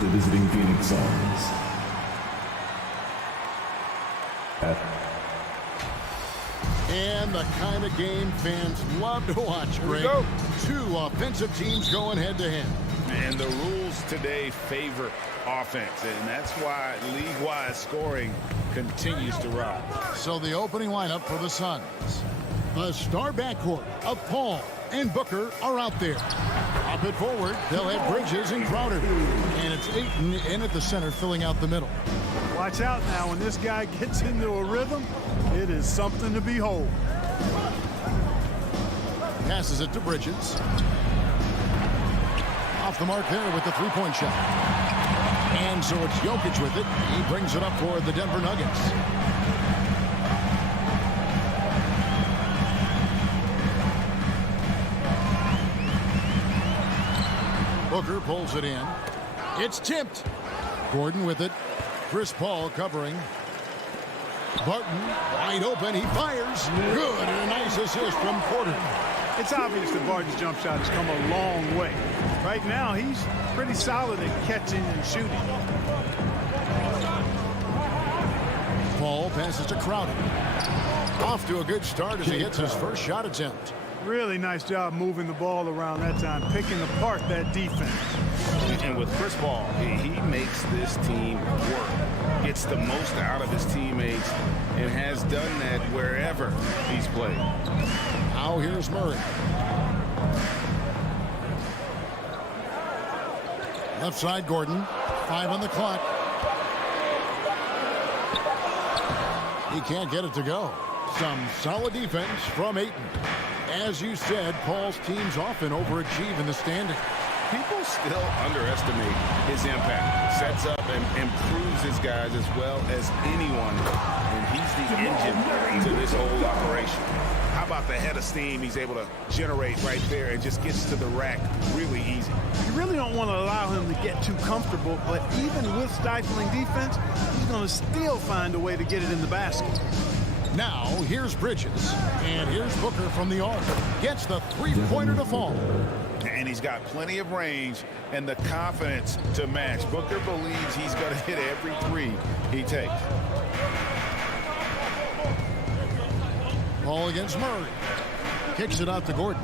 the visiting Phoenix Suns. And the kind of game fans love to watch, Greg. Two offensive teams going head-to-head. And the rules today favor offense, and that's why league-wide scoring continues to rise. So the opening lineup for the Suns. The star backcourt of Paul and Booker are out there. Up it forward, they'll have Bridges and Crowder. And it's Ayton in at the center, filling out the middle. Watch out now. When this guy gets into a rhythm, it is something to behold. Passes it to Bridges. Off the mark there with the three-point shot. And so it's Jokic with it. He brings it up for the Denver Nuggets. Booker pulls it in. It's tipped. Gordon with it. Chris Paul covering. Barton wide open. He fires. Good. And a nice assist from Porter. It's obvious that Barton's jump shot has come a long way. Right now, he's pretty solid at catching and shooting. Paul passes to Crowder. Off to a good start as he hits his first shot attempt. Really nice job moving the ball around that time, picking apart that defense. And with Chris Paul, he makes this team work, gets the most out of his teammates, and has done that wherever he's played. Now here's Murray. Left side, Gordon. 5 on the clock. He can't get it to go. Some solid defense from Ayton. As you said, Paul's teams often overachieve in the standing. People still underestimate his impact. Sets up and improves his guys as well as anyone. And he's the engine to this whole operation. How about the head of steam he's able to generate right there and just gets to the rack really easy. You really don't want to allow him to get too comfortable, but even with stifling defense, he's going to still find a way to get it in the basket. Now, here's Bridges. And here's Booker from the arc. Gets the three-pointer to fall. And he's got plenty of range and the confidence to match. Booker believes he's going to hit every three he takes. Ball against Murray. Kicks it out to Gordon.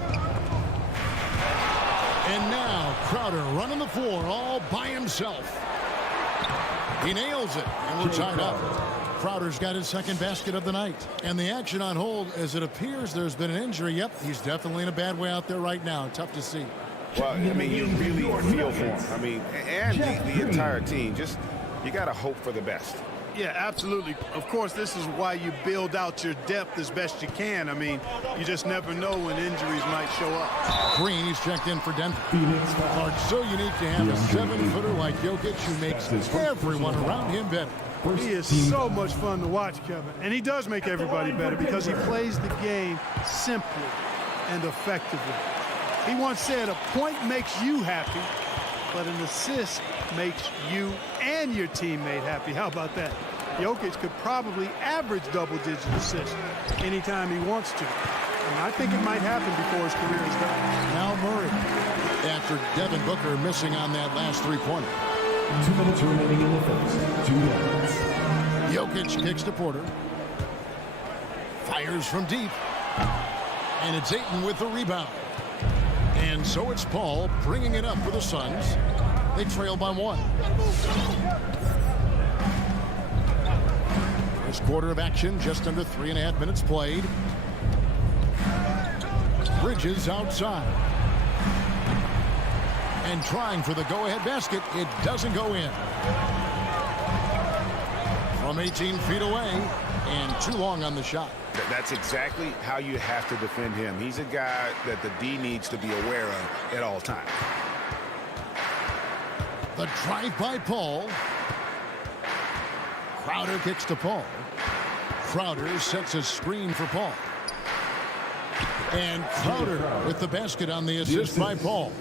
And now Crowder running the floor all by himself. He nails it, and we're tied up. Crowder's got his second basket of the night. And the action on hold, as it appears there's been an injury. Yep, he's definitely in a bad way out there right now. Tough to see. Well, I mean, you really feel for him. I mean, and the entire team. Just, you got to hope for the best. Yeah, absolutely. Of course, this is why you build out your depth as best you can. I mean, you just never know when injuries might show up. Green, he's checked in for Denver. It's so unique to have a 7-footer like Jokic who makes everyone around him better. He is so much fun to watch, Kevin. And he does make everybody better because he plays the game simply and effectively. He once said, a point makes you happy, but an assist makes you and your teammate happy. How about that? Jokic could probably average double-digit assists anytime he wants to. And I think it might happen before his career is done. Now Murray, after Devin Booker missing on that last three-pointer. 2 minutes remaining in the first. 2 minutes. Jokic kicks to Porter. Fires from deep. And it's Ayton with the rebound. And so it's Paul bringing it up for the Suns. They trail by 1. First quarter of action, just under 3.5 minutes played. Bridges outside. And trying for the go-ahead basket. It doesn't go in. From 18 feet away, and too long on the shot. That's exactly how you have to defend him. He's a guy that the D needs to be aware of at all times. The drive by Paul. Crowder kicks to Paul. Crowder sets a screen for Paul. And Crowder with the basket on the assist by Paul.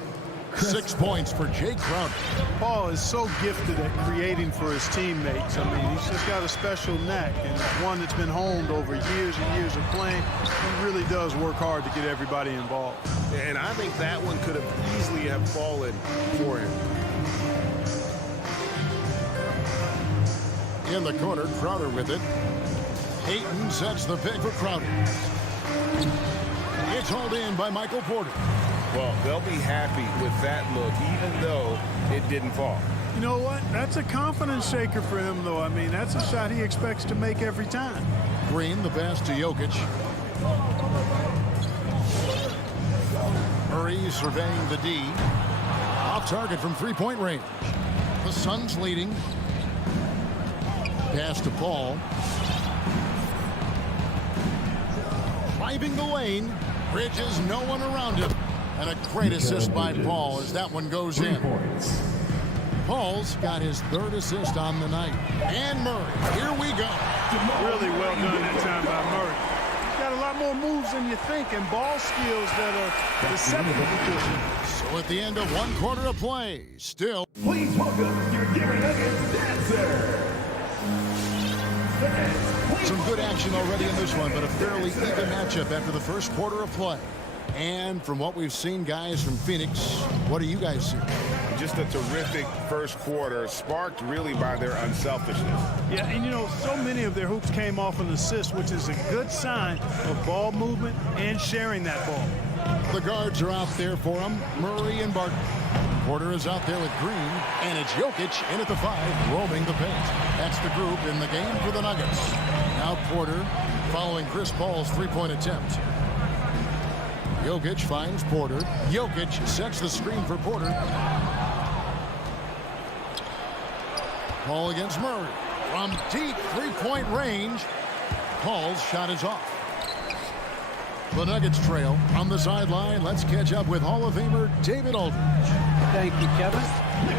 6 points for Jay Crowder. Paul is so gifted at creating for his teammates. I mean, he's just got a special knack, and one that's been honed over years and years of playing. He really does work hard to get everybody involved. And I think that one could have easily have fallen for him. In the corner, Crowder with it. Ayton sets the pick for Crowder. It's hauled in by Michael Porter. Well, they'll be happy with that look, even though it didn't fall. You know what? That's a confidence shaker for him, though. I mean, that's a shot he expects to make every time. Green, the pass to Jokic. Murray surveying the D. Off target from three-point range. The Suns leading. Pass to Paul. Driving the lane. Bridges no one around him. And a great assist by Paul as that one goes in. Paul's got his third assist on the night. And Murray, here we go. Really well done that time by Murray. He's got a lot more moves than you think and ball skills that are deceptive. So at the end of one quarter of play, still. Please welcome your Denver Nuggets dancer. Some good action already in this one, but a fairly even matchup after the first quarter of play. And from what we've seen, guys, from Phoenix, what do you guys see? Just a terrific first quarter, sparked really by their unselfishness. Yeah, and you know, so many of their hoops came off an assist, which is a good sign of ball movement and sharing that ball. The guards are out there for them, Murray and Barton. Porter is out there with Green, and it's Jokic in at the 5, roaming the paint. That's the group in the game for the Nuggets. Now Porter following Chris Paul's three-point attempt. Jokic finds Porter. Jokic sets the screen for Porter. Paul against Murray. From deep three-point range, Paul's shot is off. The Nuggets trail on the sideline. Let's catch up with Hall of Famer David Aldridge. Thank you, Kevin.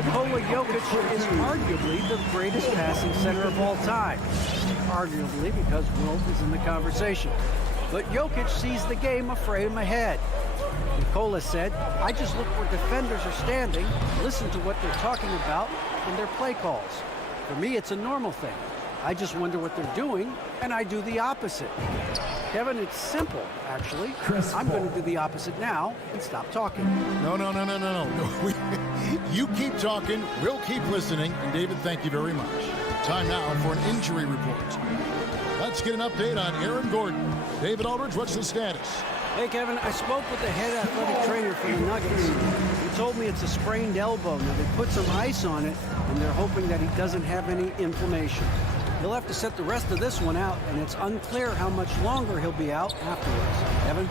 Nikola Jokic is arguably the greatest passing center of all time. Arguably because Wilt is in the conversation. But Jokic sees the game a frame ahead. Nikola said, I just look where defenders are standing, listen to what they're talking about in their play calls. For me, it's a normal thing. I just wonder what they're doing, and I do the opposite. Kevin, it's simple, actually. I'm going to do the opposite now and stop talking. No. You keep talking, we'll keep listening. And David, thank you very much. Time now for an injury report. Let's get an update on Aaron Gordon. David Aldridge, what's the status? Hey, Kevin, I spoke with the head athletic trainer for the Nuggets. He told me it's a sprained elbow. Now, they put some ice on it, and they're hoping that he doesn't have any inflammation. He'll have to set the rest of this one out, and it's unclear how much longer he'll be out afterwards. Evan?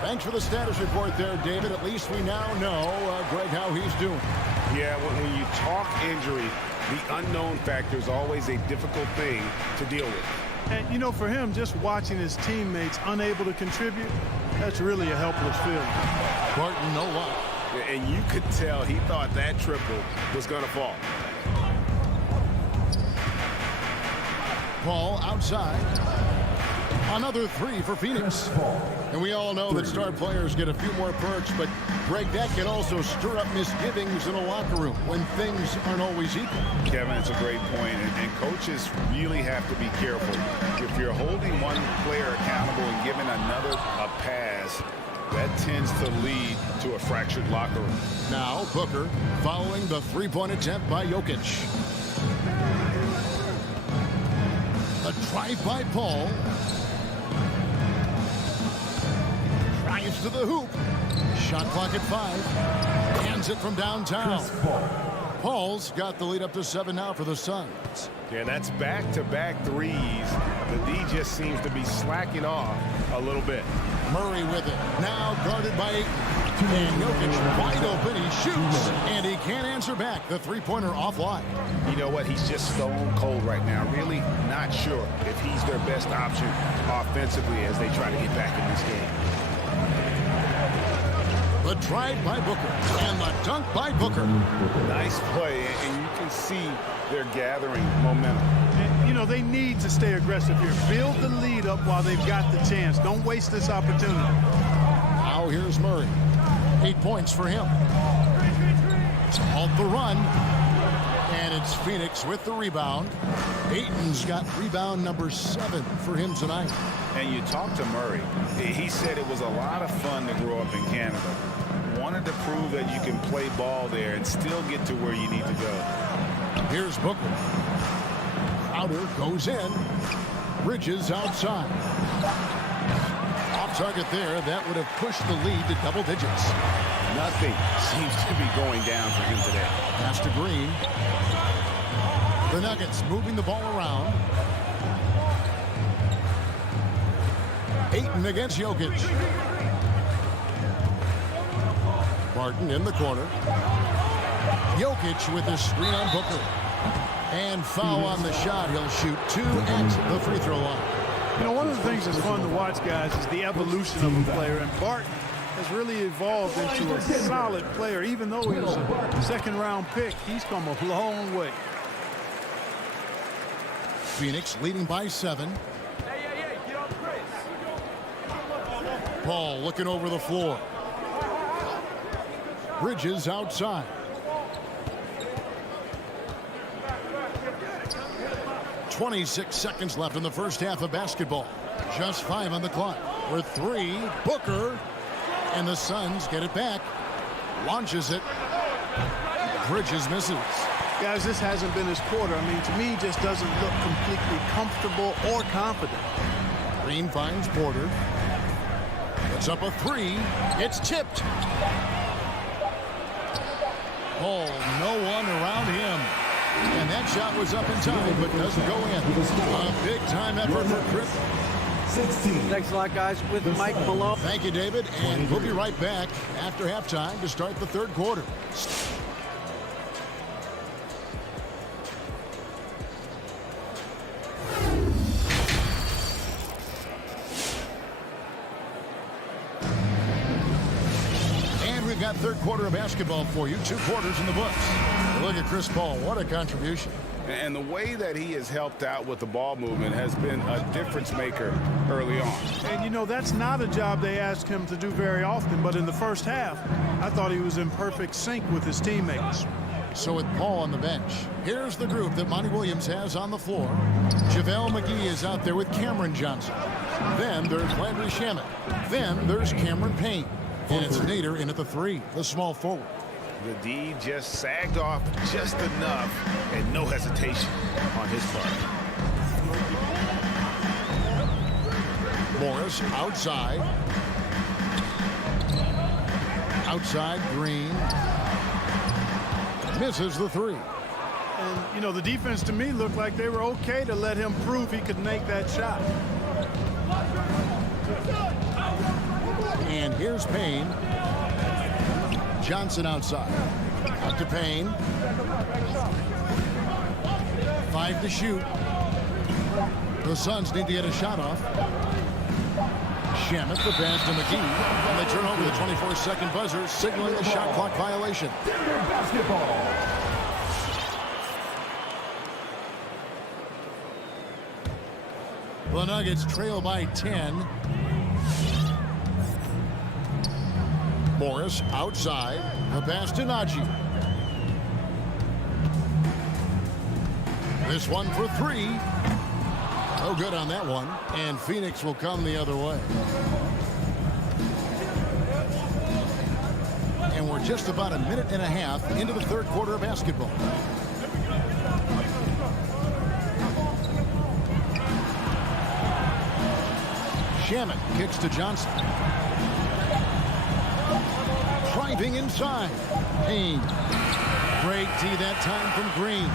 Thanks for the status report there, David. At least we now know, Greg, how he's doing. Yeah, when you talk injury, the unknown factor is always a difficult thing to deal with. And, you know, for him, just watching his teammates unable to contribute, that's really a helpless feeling. Barton, no luck. And you could tell he thought that triple was going to fall. Paul outside. Another three for Phoenix. And we all know that star players get a few more perks, but Greg, that can also stir up misgivings in a locker room when things aren't always equal. Kevin, it's a great point, and coaches really have to be careful. If you're holding one player accountable and giving another a pass, that tends to lead to a fractured locker room. Now Booker following the three-point attempt by Jokic. A drive by Paul. Drives to the hoop. Shot clock at 5. Hands it from downtown. Paul's got the lead up to 7 now for the Suns. Yeah, that's back-to-back threes. The D just seems to be slacking off a little bit. Murray with it. Now guarded by Ayton. And Jokic wide open. He shoots. And he can't answer back. The three-pointer offline. You know what? He's just stone cold right now. Really not sure if he's their best option offensively as they try to get back in this game. The drive by Booker. And the dunk by Booker. Nice play, and you can see they're gathering momentum. And, you know, they need to stay aggressive here. Build the lead up while they've got the chance. Don't waste this opportunity. Now here's Murray. 8 points for him. Halt the run. And it's Phoenix with the rebound. Ayton's got rebound number 7 for him tonight. And you talk to Murray. He said it was a lot of fun to grow up in Canada. Wanted to prove that you can play ball there and still get to where you need to go. Here's Booker. Crowder goes in. Bridges outside. Off target there. That would have pushed the lead to double digits. Nothing seems to be going down for him today. Pass to Green. The Nuggets moving the ball around. Ayton against Jokic. Martin in the corner. Jokic with the screen on Booker. And foul on the shot. He'll shoot 2 at the free throw line. You know, one of the things that's fun to watch, guys, is the evolution of a player. And Barton has really evolved into a solid player. Even though he was a second-round pick, he's come a long way. Phoenix leading by 7. Paul looking over the floor. Bridges outside. 26 seconds left in the first half of basketball. Just 5 on the clock. For 3, Booker. And the Suns get it back. Launches it. Bridges misses. Guys, this hasn't been his quarter. I mean, to me, just doesn't look completely comfortable or confident. Green finds Porter. Puts up a 3. It's tipped. Paul, no one around him. And that shot was up in time, but doesn't go in. A big-time effort for Chris. 16. Thanks a lot, guys. With Mike Malone. Thank you, David. And we'll be right back after halftime to start the third quarter. We've got third quarter of basketball for you. 2 quarters in the books. Look at Chris Paul. What a contribution. And the way that he has helped out with the ball movement has been a difference maker early on. And, you know, that's not a job they ask him to do very often. But in the first half, I thought he was in perfect sync with his teammates. So with Paul on the bench, here's the group that Monty Williams has on the floor. JaVale McGee is out there with Cameron Johnson. Then there's Landry Shamet. Then there's Cameron Payne. And it's Nader in at the 3, the small forward. The D just sagged off just enough and no hesitation on his part. Morris outside. Outside, Green. Misses the 3. And, you know, the defense to me looked like they were okay to let him prove he could make that shot. And here's Payne. Johnson outside. Out to Payne. 5 to shoot. The Suns need to get a shot off. Shamet the pass to McGee. And they turn over the 24-second buzzer, signaling the shot clock violation. Basketball. The Nuggets trail by 10. Morris outside. The pass to Najee. This one for 3. No good on that one. And Phoenix will come the other way. And we're just about a minute and a half into the third quarter of basketball. Shamet kicks to Johnson. Driving inside. Payne. Great D that time from Green.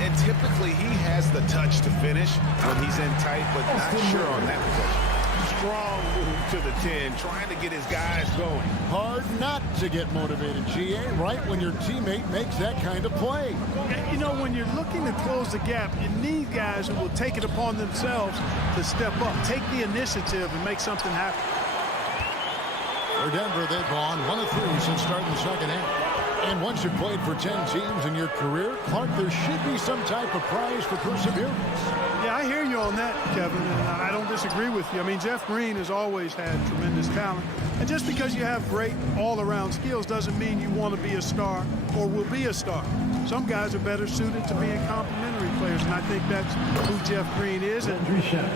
And typically he has the touch to finish when he's in tight, but not sure on that possession. Strong move to the 10, trying to get his guys going. Hard not to get motivated, GA, right when your teammate makes that kind of play. You know, when you're looking to close the gap, you need guys who will take it upon themselves to step up, take the initiative, and make something happen. For Denver, they've gone 1 of 3 since starting the second half. And once you've played for 10 teams in your career, Clark, there should be some type of prize for perseverance. Yeah, I hear you on that, Kevin, and I don't disagree with you. I mean, Jeff Green has always had tremendous talent. And just because you have great all-around skills doesn't mean you want to be a star or will be a star. Some guys are better suited to being complementary players, and I think that's who Jeff Green is and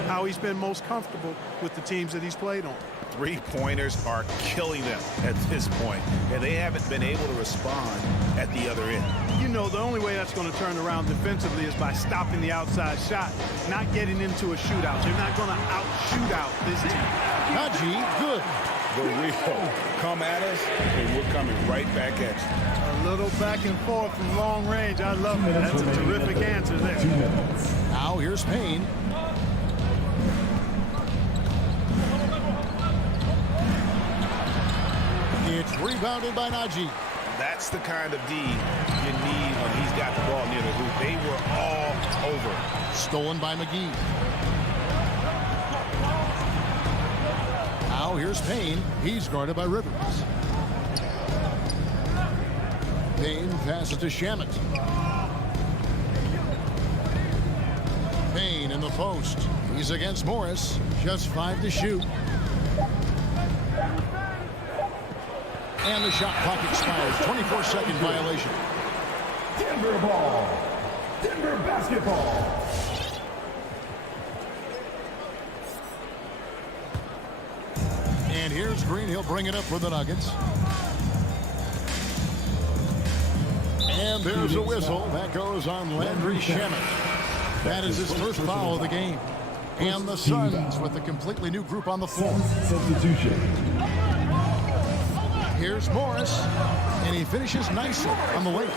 how he's been most comfortable with the teams that he's played on. Three-pointers are killing them at this point, and they haven't been able to respond at the other end. You know, the only way that's going to turn around defensively is by stopping the outside shot, not getting into a shootout. They're not going to out-shootout this team. Najee, good. The real come at us, and we're coming right back at you. A little back and forth from long range. I love it. That's a terrific answer there. 2 minutes. Now here's Payne. It's rebounded by Najee. That's the kind of D you need when he's got the ball near the hoop. They were all over. Stolen by McGee. Now here's Payne. He's guarded by Rivers. Payne passes to Shamet. Payne in the post. He's against Morris. Just 5 to shoot. And the shot clock expires. 24-second violation. Denver ball. Denver basketball. And here's Green. He'll bring it up for the Nuggets. And there's a whistle. That goes on Landry Shamet. That is his first foul of the game. And the Suns with a completely new group on the floor. Substitution. Here's Morris, and he finishes nicely on the late.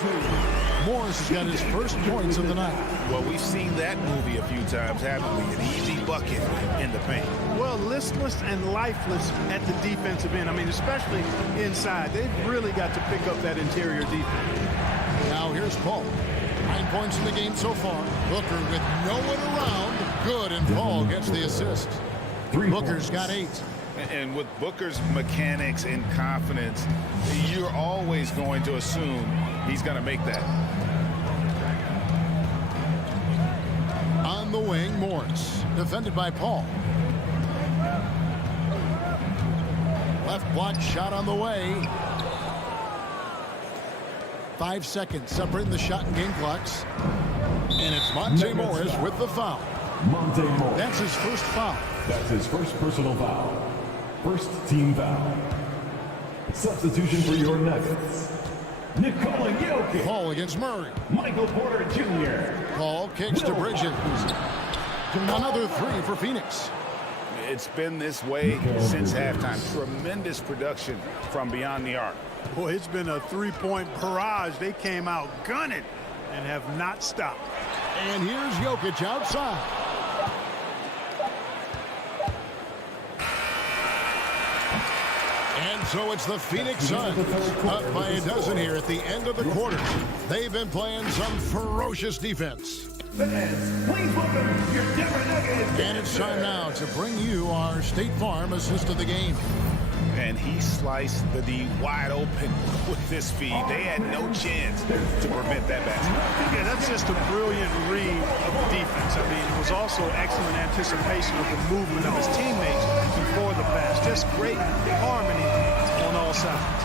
Morris has got his first points of the night. Well, we've seen that movie a few times, haven't we? An easy bucket in the paint. Well, listless and lifeless at the defensive end. I mean, especially inside. They've really got to pick up that interior defense. Now here's Paul. 9 points in the game so far. Booker with no one around. Good, and Paul gets the assist. Booker's got 8. And with Booker's mechanics and confidence, you're always going to assume he's going to make that. On the wing, Morris. Defended by Paul. Left block shot on the way. 5 seconds separating the shot and game clocks. And it's Monte Morris with the foul. Monte Morris. That's his first foul. That's his first personal foul. First team foul. Substitution for your Nuggets. Nikola Jokic. Paul against Murray. Michael Porter Jr. Paul kicks to Bridges. Another 3 for Phoenix. It's been this way since halftime. Tremendous production from beyond the arc. Boy, it's been a 3-point barrage. They came out gunning and have not stopped. And here's Jokic outside. And so it's the Phoenix Suns up by a dozen here at the end of the quarter. They've been playing some ferocious defense. Fans, please welcome your Denver Nuggets. And it's time now to bring you our State Farm assist of the game. And he sliced the D wide open with this feed. They had no chance to prevent that basket. Yeah, that's just a brilliant read of the defense. I mean, it was also excellent anticipation of the movement of his teammates before the pass. Just great harmony on all sides.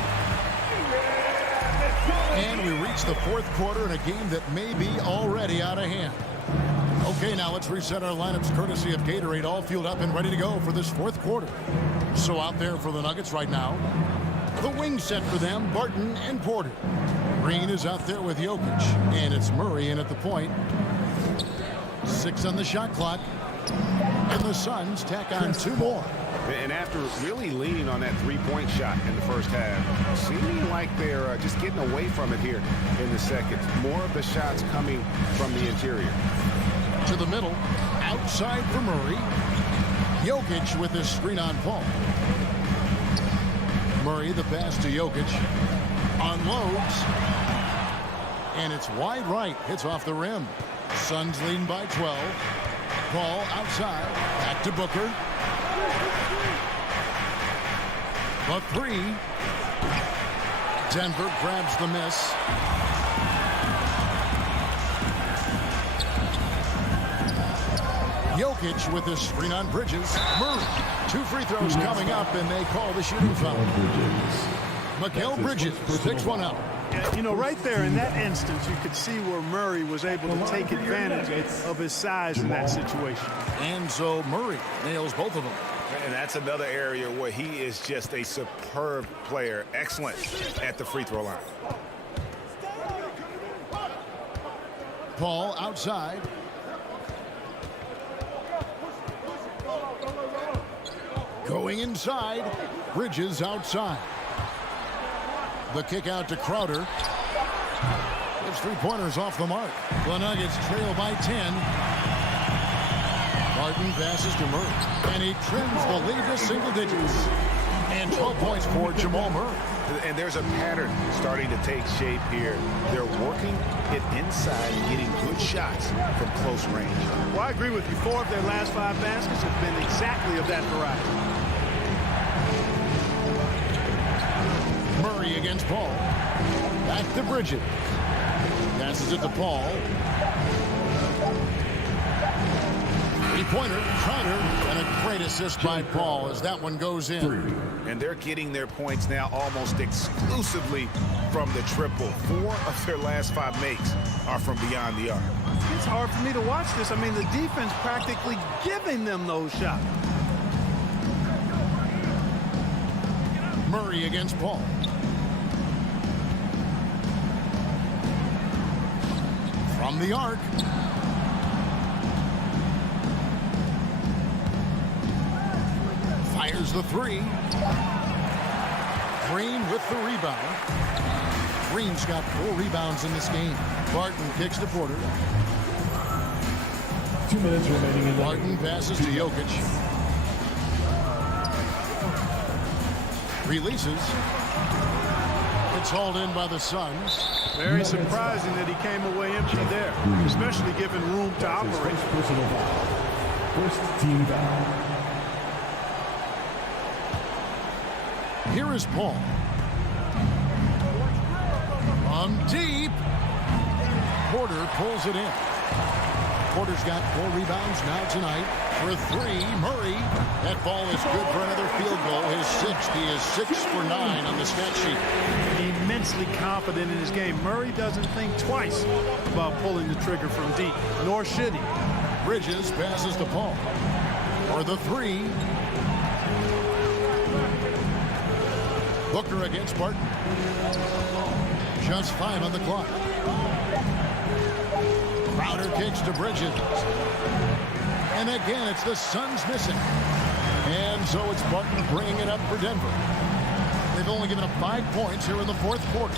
And we reach the fourth quarter in a game that may be already out of hand. Okay, now let's reset our lineups courtesy of Gatorade, all fueled up and ready to go for this fourth quarter. So out there for the Nuggets right now, the wing set for them, Barton and Porter. Green is out there with Jokic, and it's Murray in at the point. 6 on the shot clock, and the Suns tack on 2 more. And after really leaning on that three-point shot in the first half, seeming like they're just getting away from it here in the second. More of the shots coming from the interior. To the middle, outside for Murray. Jokic with his screen on Paul. Murray, the pass to Jokic. Unloads. And it's wide right. Hits off the rim. Suns leading by 12. Paul outside. Back to Booker. The 3. Denver grabs the miss. Jokic with his screen on Bridges. Murray. 2 free throws coming up, and they call the shooting foul. Mikal Bridges picks one up. You know, right there in that instance, you could see where Murray was able to take advantage of his size in that situation. And so Murray nails both of them. And that's another area where he is just a superb player. Excellent at the free throw line. Paul outside. Going inside. Bridges outside. The kick out to Crowder. His three-pointers off the mark. The Nuggets trail by 10. Martin passes to Murray. And he trims the lead to single digits. And 12 points for Jamal Murray. And there's a pattern starting to take shape here. They're working it inside and getting good shots from close range. Well, I agree with you. 4 of their last 5 baskets have been exactly of that variety. Murray against Paul. Back to Bridges. Passes it to Paul. Three-pointer, Crowder, and a great assist by Paul as that one goes in. And they're getting their points now almost exclusively from the triple. 4 of their last 5 makes are from beyond the arc. It's hard for me to watch this. I mean, the defense practically giving them those shots. Murray against Paul. From the arc. Fires the 3. Green with the rebound. Green's got 4 rebounds in this game. Barton kicks to Porter. 2 minutes remaining in the Barton passes to Jokic. Releases. It's hauled in by the Suns. Very surprising that he came away empty there, especially given room to operate. First personal foul. First team foul. Here is Paul. From deep. Porter pulls it in. Porter's got 4 rebounds now tonight. For 3, Murray. That ball is good for another field goal. His 6th. He is 6 for 9 on the stat sheet. Immensely confident in his game. Murray doesn't think twice about pulling the trigger from deep, nor should he. Bridges passes to Paul. For the 3. Booker against Barton. Just 5 on the clock. Crowder kicks to Bridges. And again, it's the Suns missing. And so it's Barton bringing it up for Denver. They've only given up 5 points here in the 4th quarter.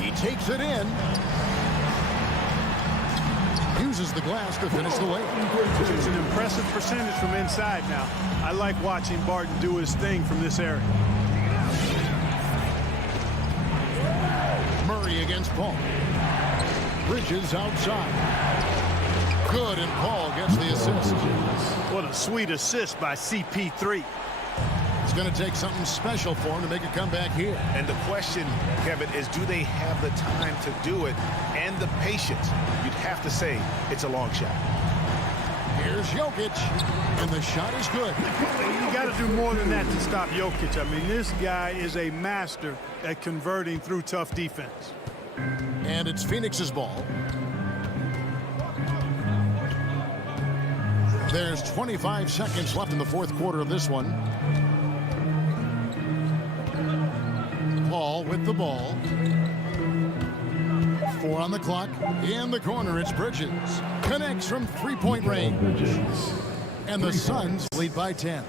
He takes it in. Uses the glass to finish the way. It's an impressive percentage from inside now. I like watching Barton do his thing from this area. Murray against Paul. Bridges outside. Good, and Paul gets the assist. What a sweet assist by CP3. It's going to take something special for him to make a comeback here. And the question, Kevin, is do they have the time to do it and the patience? You'd have to say it's a long shot. Here's Jokic, and the shot is good. You got to do more than that to stop Jokic. I mean, this guy is a master at converting through tough defense. And it's Phoenix's ball. There's 25 seconds left in the 4th quarter of this one. Paul with the ball. 4 on the clock. In the corner, it's Bridges. Connects from 3-point range. And the Suns lead by 10.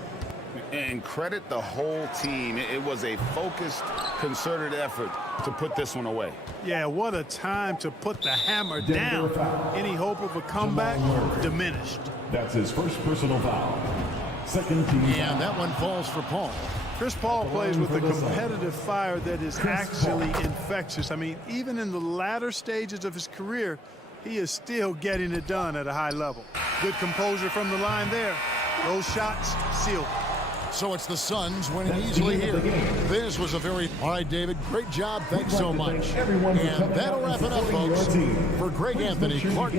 And credit the whole team. It was a focused, concerted effort to put this one away. Yeah, what a time to put the hammer down. Any hope of a comeback diminished. That's his first personal foul. Second team foul. And that one falls for Paul. Chris Paul plays with a competitive fire that is actually infectious. I mean, even in the latter stages of his career, he is still getting it done at a high level. Good composure from the line there. Those shots sealed. So it's the Suns winning easily here. This was a very... All right, David, great job. Thanks so much. And that'll wrap it up, folks. For Greg Anthony Clark.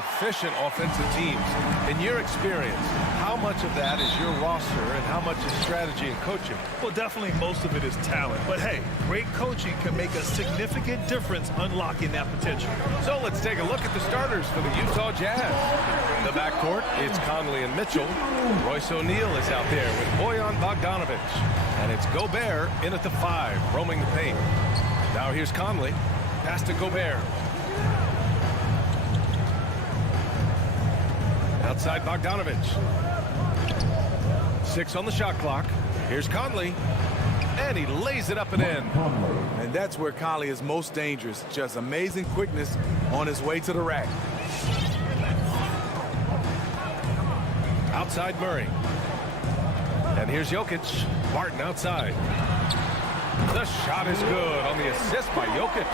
efficient offensive teams. In your experience, how much of that is your roster and how much is strategy and coaching? Well, definitely most of it is talent. But hey, great coaching can make a significant difference unlocking that potential. So let's take a look at the starters for the Utah Jazz. In the backcourt, it's Conley and Mitchell. Royce O'Neal is out there with Bojan Bogdanovic. And it's Gobert in at the 5, roaming the paint. Now here's Conley. Pass to Gobert. Outside Bogdanovic. 6 on the shot clock. Here's Conley. And he lays it up and in. And that's where Conley is most dangerous. Just amazing quickness on his way to the rack. Outside Murray. And here's Jokic. Barton outside. The shot is good on the assist by Jokic.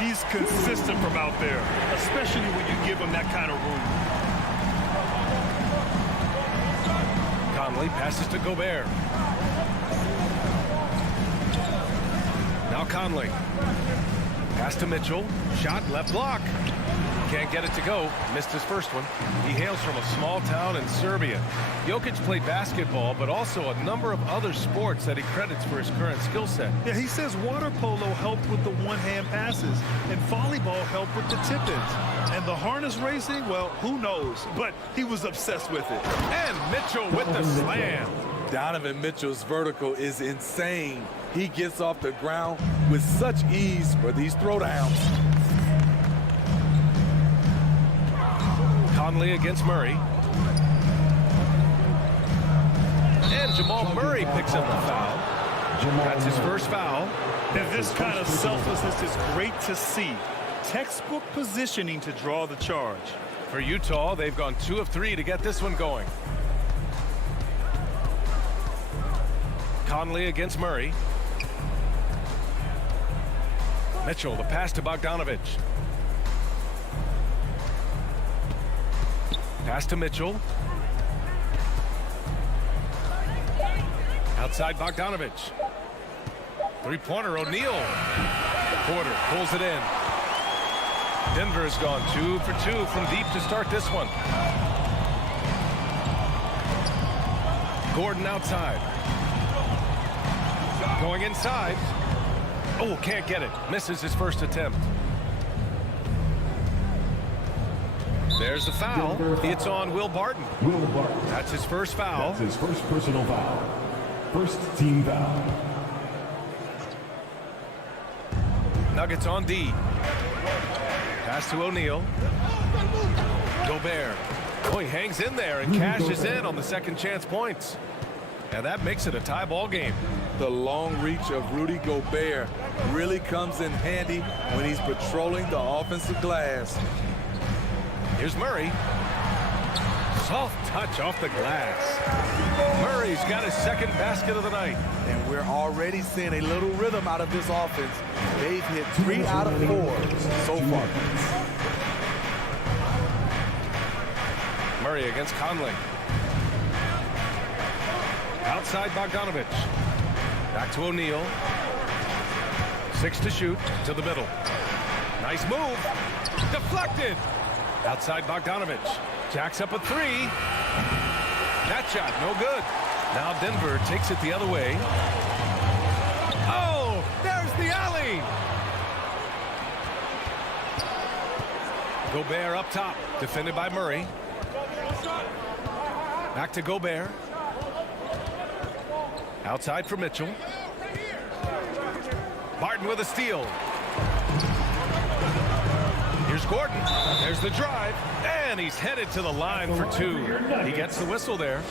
He's consistent from out there, especially when you give him that kind of room. Conley passes to Gobert. Now Conley. Pass to Mitchell. Shot left block. Can't get it to go. Missed his first one. He hails from a small town in Serbia. Jokic played basketball, but also a number of other sports that he credits for his current skill set. Yeah, he says water polo helped with the one-hand passes, and volleyball helped with the tip-ins. And the harness racing, well, who knows? But he was obsessed with it. And Mitchell with the slam. Donovan Mitchell's vertical is insane. He gets off the ground with such ease for these throwdowns. Conley against Murray. And Jamal Murray picks up the foul. That's his first foul. And this kind of selflessness is great to see. Textbook positioning to draw the charge. For Utah, they've gone 2 of 3 to get this one going. Conley against Murray. Mitchell, the pass to Bogdanovic. Pass to Mitchell. Outside Bogdanovic. Three-pointer, O'Neal. Porter pulls it in. Denver has gone 2 for 2 from deep to start this one. Gordon outside. Going inside. Oh, can't get it. Misses his first attempt. There's the foul. It's on Will Barton. Will Barton. That's his first foul. That's his first personal foul. First team foul. Nuggets on D. Pass to O'Neal. Gobert. Oh, he hangs in there and cashes in on the second chance points. And that makes it a tie ball game. The long reach of Rudy Gobert really comes in handy when he's patrolling the offensive glass. Here's Murray. Soft touch off the glass. Murray's got his second basket of the night. And we're already seeing a little rhythm out of this offense. They've hit 3 out of 4 so far. Murray against Conley. Outside Bogdanovic. Back to O'Neal. 6 to shoot to the middle. Nice move. Deflected. Outside Bogdanovic. Jacks up a 3. That shot no good. Now Denver takes it the other way. Oh, there's the alley. Gobert up top. Defended by Murray. Back to Gobert. Outside for Mitchell. Barton with a steal. Here's Gordon. There's the drive. And he's headed to the line for 2. He gets the whistle there.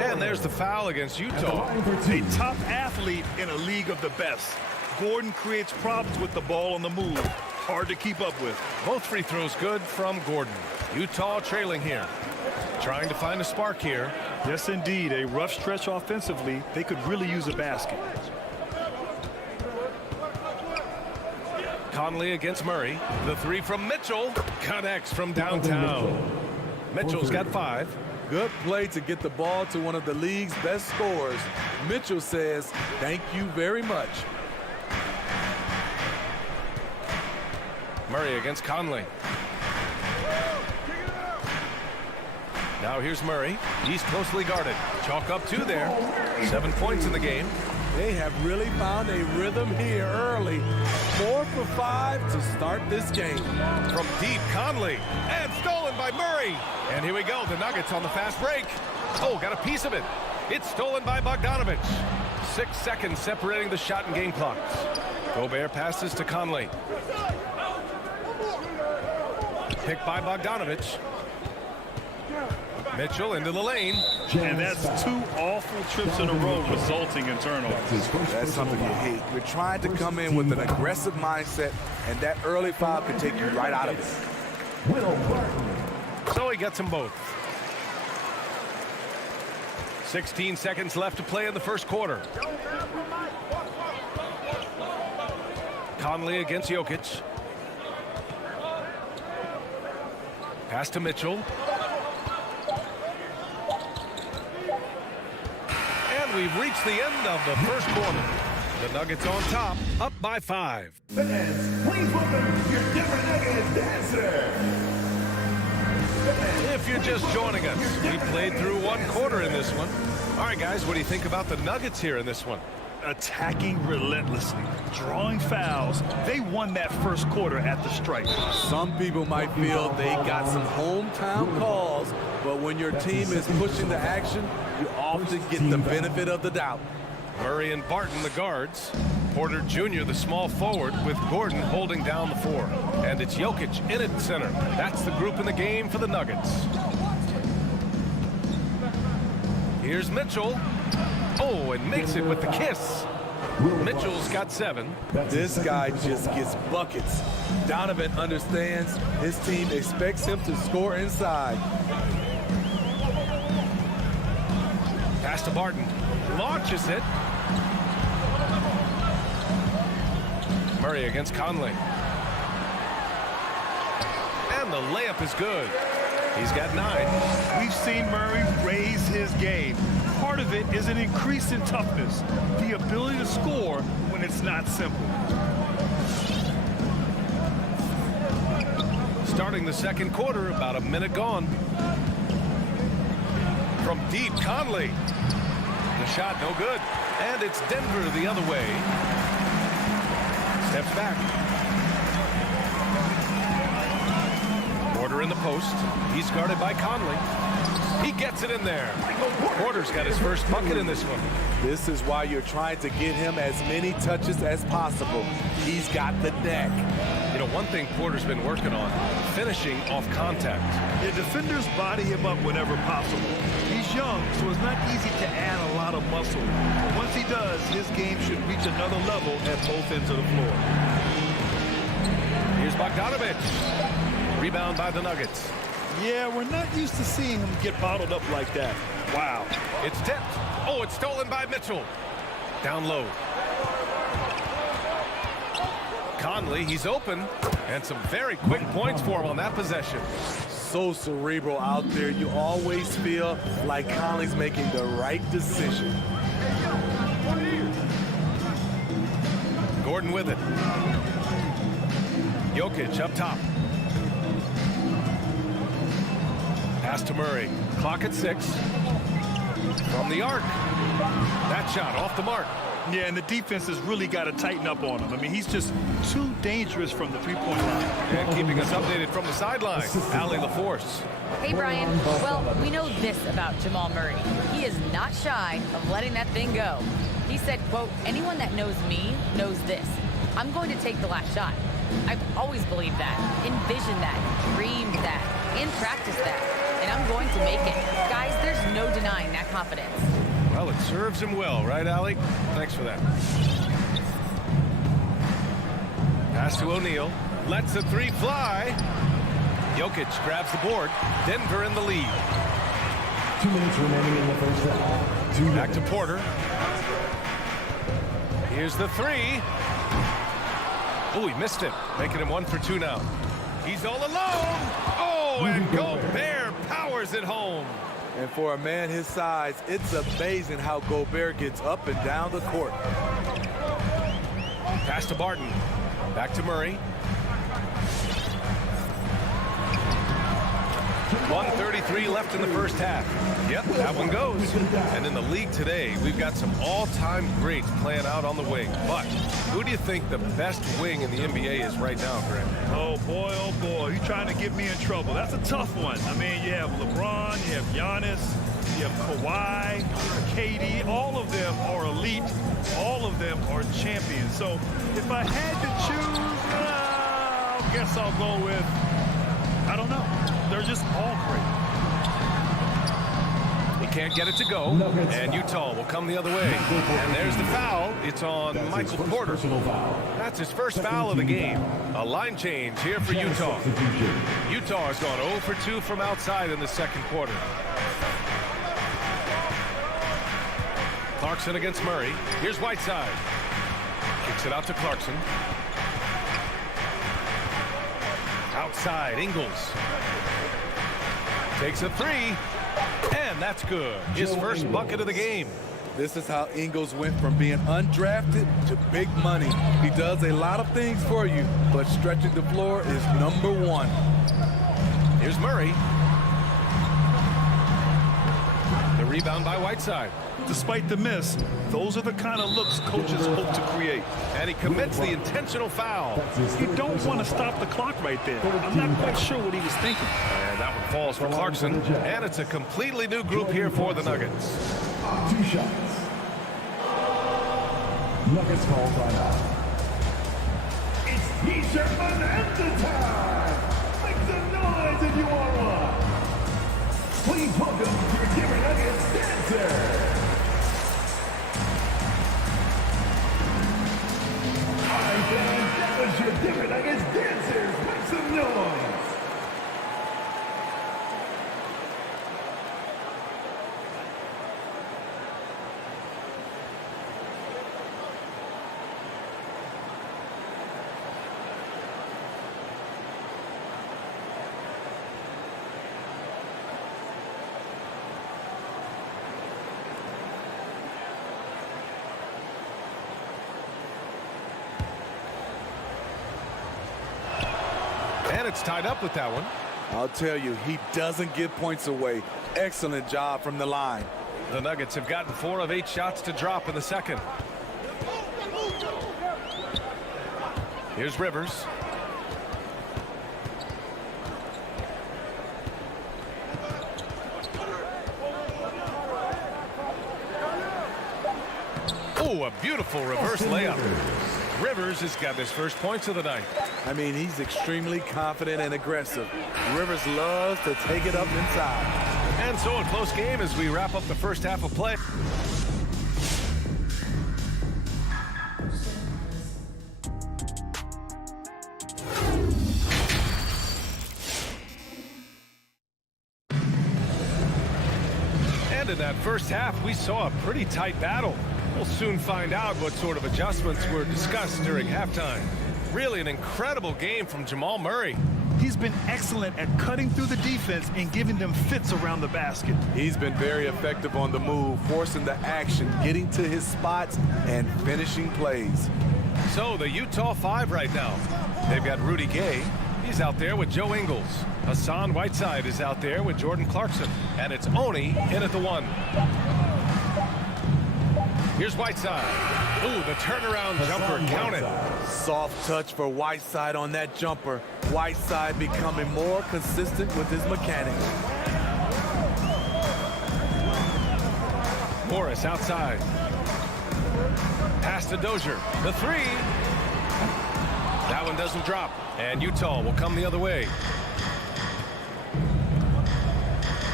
And there's the foul against Utah. A top athlete in a league of the best. Gordon creates problems with the ball on the move. Hard to keep up with. Both free throws good from Gordon. Utah trailing here. Trying to find a spark here. Yes, indeed. A rough stretch offensively. They could really use a basket. Conley against Murray. The 3 from Mitchell. Connects from downtown. Mitchell's got 5. Good play to get the ball to one of the league's best scorers. Mitchell says, thank you very much. Murray against Conley. Now here's Murray. He's closely guarded. Chalk up 2 there. 7 points in the game. They have really found a rhythm here early. 4 for 5 to start this game. From deep, Conley. And stolen by Murray. And here we go. The Nuggets on the fast break. Oh, got a piece of it. It's stolen by Bogdanovich. 6 seconds separating the shot and game clocks. Gobert passes to Conley. Picked by Bogdanovich. Mitchell into the lane. And that's 2 awful trips in a row resulting in turnovers. That's something you hate. You're trying to come in with an aggressive mindset, and that early foul can take you right out of it. So he gets them both. 16 seconds left to play in the first quarter. Conley against Jokic. Pass to Mitchell. And we've reached the end of the first quarter. The Nuggets on top, up by 5. Fans, please welcome your Denver Nuggets dancer. If you're just joining us, we played through 1 quarter in this one. All right, guys, what do you think about the Nuggets here in this one? Attacking relentlessly, drawing fouls. They won that first quarter at the stripe. Some people might feel they got some hometown calls, but when your team is pushing the action, you often get the benefit of the doubt. Murray and Barton, the guards. Porter Jr., the small forward, with Gordon holding down the 4. And it's Jokic in at center. That's the group in the game for the Nuggets. Here's Mitchell. Oh, and makes it with the kiss. Mitchell's got 7. This guy just gets buckets. Donovan understands his team expects him to score inside. Pass to Barton. Launches it. Murray against Conley. And the layup is good. He's got 9. We've seen Murray raise his game. Part of it is an increase in toughness, the ability to score when it's not simple. Starting the second quarter, about a minute gone. From deep, Conley. The shot no good. And it's Denver the other way. Steps back. Porter in the post. He's guarded by Conley. He gets it in there. Porter's got his first bucket in this one. This is why you're trying to get him as many touches as possible. He's got the deck. You know, one thing Porter's been working on, finishing off contact. The defenders body him up whenever possible. He's young, so it's not easy to add a lot of muscle. But once he does, his game should reach another level at both ends of the floor. Here's Bogdanovich. Rebound by the Nuggets. Yeah, we're not used to seeing him get bottled up like that. Wow. It's tipped. Oh, it's stolen by Mitchell. Down low. Conley, he's open. And some very quick points for him on that possession. So cerebral out there. You always feel like Conley's making the right decision. Gordon with it. Jokic up top. Pass to Murray. Clock at 6. From the arc. That shot off the mark. Yeah, and the defense has really got to tighten up on him. I mean, he's just too dangerous from the three-point line. And keeping us updated from the sideline, Allie LaForce. Hey, Brian. Well, we know this about Jamal Murray. He is not shy of letting that thing go. He said, quote, anyone that knows me knows this. I'm going to take the last shot. I've always believed that, envisioned that, dreamed that, and practiced that. And I'm going to make it. Guys, there's no denying that confidence. Well, it serves him well, right, Allie? Thanks for that. Pass to O'Neal. Lets the 3 fly. Jokic grabs the board. Denver in the lead. 2 minutes remaining in the first half. Back to Porter. Here's the 3. Oh, he missed it. Making him 1 for 2 now. He's all alone. Oh, and Gobert powers it home. And for a man his size, it's amazing how Gobert gets up and down the court. Pass to Barton. Back to Murray. 1 1:33 left in the first half. Yep, that one goes. And in the league today, we've got some all-time greats playing out on the wing. But who do you think the best wing in the NBA is right now, Grant? Oh, boy. You're trying to get me in trouble. That's a tough one. I mean, you have LeBron, you have Giannis, you have Kawhi, KD. All of them are elite. All of them are champions. So if I had to choose, I guess I'll go with, I don't know. They're just all great. He can't get it to go, and Utah will come the other way. And there's the foul. It's on Michael Porter. That's his first foul of the game. A line change here for Utah. Utah has gone 0 for 2 from outside in the second quarter. Clarkson against Murray. Here's Whiteside. Kicks it out to Clarkson. Outside, Ingles. Takes a three, and that's good. His first bucket of the game. This is how Ingles went from being undrafted to big money. He does a lot of things for you, but stretching the floor is number one. Here's Murray. The rebound by Whiteside. Despite the miss, those are the kind of looks coaches hope to create. And he commits the intentional foul. You don't want to stop the clock right there. I'm not quite sure what he was thinking. And that one falls for Clarkson. And it's a completely new group here for the Nuggets. 2 shots. Nuggets call timeout. It's T-shirt Bonanza time. Make some noise if you are one. Please welcome your Denver Nuggets dancer. That was your Denver Nuggets dancers. Make some noise. And it's tied up with that one. I'll tell you, he doesn't give points away. Excellent job from the line. The Nuggets have gotten 4 of 8 shots to drop in the second. Here's Rivers. Oh, a beautiful reverse layup. Rivers has got his first points of the night. I mean, he's extremely confident and aggressive. Rivers loves to take it up inside. And so a close game as we wrap up the first half of play. And in that first half, we saw a pretty tight battle. We'll soon find out what sort of adjustments were discussed during halftime. Really an incredible game from Jamal Murray. He's been excellent at cutting through the defense and giving them fits around the basket. He's been very effective on the move, forcing the action, getting to his spots, and finishing plays. So the Utah 5 right now. They've got Rudy Gay. He's out there with Joe Ingles. Hassan Whiteside is out there with Jordan Clarkson. And it's Oni in at the 1. Here's Whiteside. Ooh, the turnaround jumper counted. Soft touch for Whiteside on that jumper. Whiteside becoming more consistent with his mechanics. Morris outside. Pass to Dozier. The 3. That one doesn't drop. And Utah will come the other way.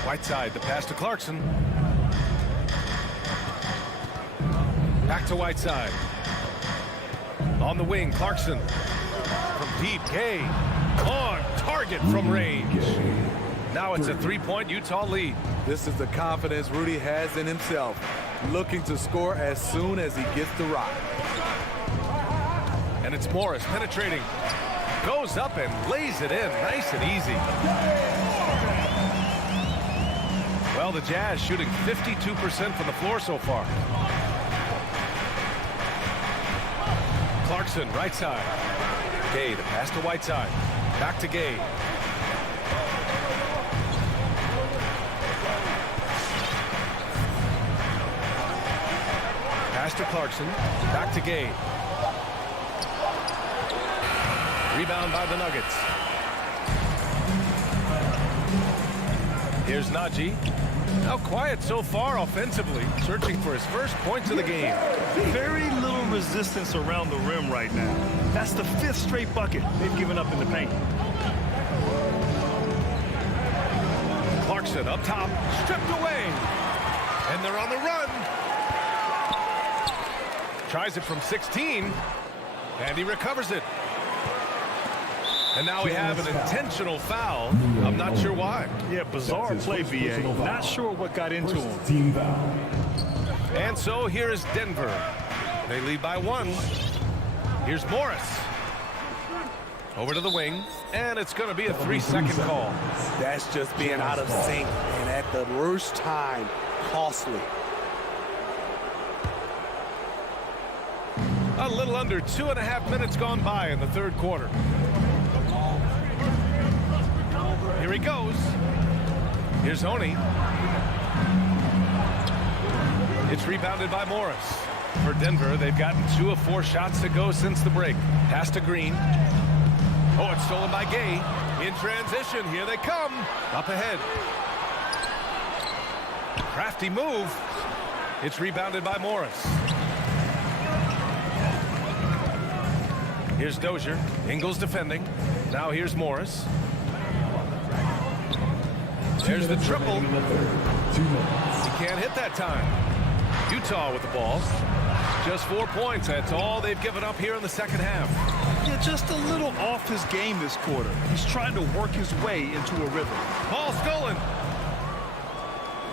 Whiteside, the pass to Clarkson. Back to Whiteside. On the wing, Clarkson. From deep, Gay. On target from range. Now it's a 3-point Utah lead. This is the confidence Rudy has in himself. Looking to score as soon as he gets the rock. And it's Morris penetrating. Goes up and lays it in. Nice and easy. Well, the Jazz shooting 52% from the floor so far. Clarkson, right side. Gay, the pass to Whiteside. Back to Gay. Pass to Clarkson. Back to Gay. Rebound by the Nuggets. Here's Najee. Now quiet so far offensively, searching for his first points of the game. Very little resistance around the rim right now. That's the 5th straight bucket they've given up in the paint. Clarkson up top, stripped away. And they're on the run. Tries it from 16, and he recovers it. And now we have an intentional foul. I'm not sure why. Yeah, bizarre play, BA. Not sure what got into him. Team foul. And so here is Denver. They lead by 1. Here's Morris. Over to the wing, and it's going to be a 3-second call. That's just being out of sync, and at the worst time, costly. A little under 2.5 minutes gone by in the third quarter. Here he goes. Here's Oni. It's rebounded by Morris. For Denver, they've gotten 2 of 4 shots to go since the break. Pass to Green. Oh, it's stolen by Gay. In transition, here they come. Up ahead. Crafty move. It's rebounded by Morris. Here's Dozier. Ingles defending. Now here's Morris. There's the triple. He can't hit that time. Utah with the ball. Just 4 points. That's all they've given up here in the second half. Yeah, just a little off his game this quarter. He's trying to work his way into a rhythm. Ball stolen.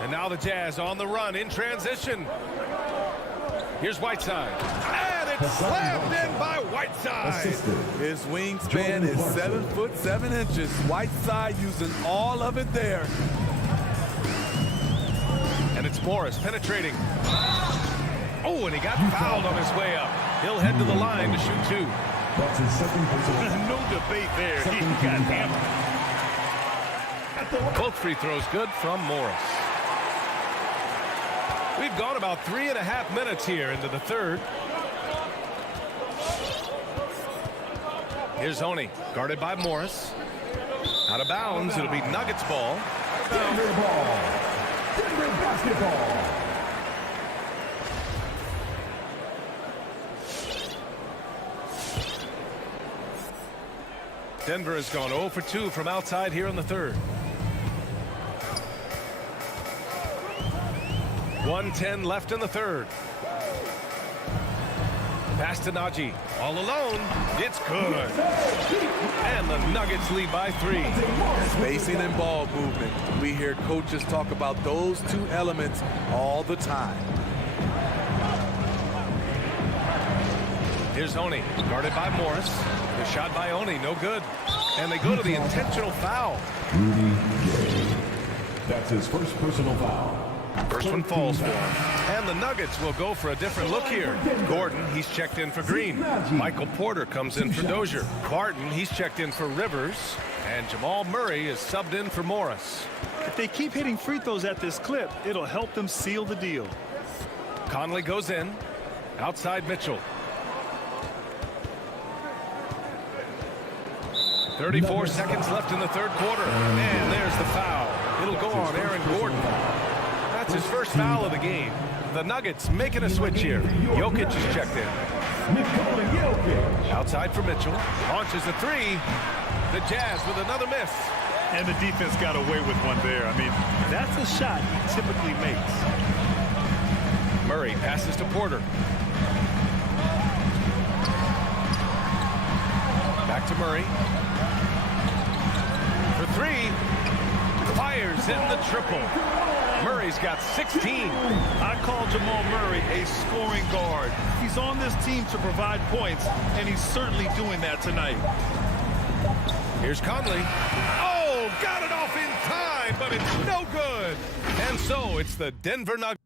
And now the Jazz on the run in transition. Here's Whiteside. And it's slammed in by Whiteside. His wingspan is 7'7". Whiteside using all of it there. And it's Morris penetrating. Oh, and he got fouled on his way up. He'll head to the line to shoot 2. That's his second personal. No debate there. He got hammered. Both free throws good from Morris. We've gone about 3.5 minutes here into the third. Here's Oni, guarded by Morris. Out of bounds, it'll be Nuggets ball. Denver ball. Denver basketball. Denver has gone 0 for 2 from outside here in the third. 1:10 left in the third. Pass to Najee. All alone. It's good. And the Nuggets lead by 3. Spacing and ball movement. We hear coaches talk about those 2 elements all the time. Here's Oni, guarded by Morris. The shot by Oni, no good. And they go to the intentional foul. Rudy Gay. That's his first personal foul. First one falls for him. And the Nuggets will go for a different look here. Gordon, he's checked in for Green. Michael Porter comes in for Dozier. Barton, he's checked in for Rivers. And Jamal Murray is subbed in for Morris. If they keep hitting free throws at this clip, it'll help them seal the deal. Conley goes in. Outside Mitchell. 34 seconds left in the third quarter. And there's the foul. It'll go on Aaron Gordon. That's his first foul of the game. The Nuggets making a switch here. Jokic is checked in. Outside for Mitchell. Launches a 3. The Jazz with another miss. And the defense got away with one there. I mean, that's a shot he typically makes. Murray passes to Porter. Back to Murray. For 3. Fires in the triple. Murray's got 16. I call Jamal Murray a scoring guard. He's on this team to provide points, and he's certainly doing that tonight. Here's Conley. Oh, got it off in time, but it's no good. And so it's the Denver Nuggets.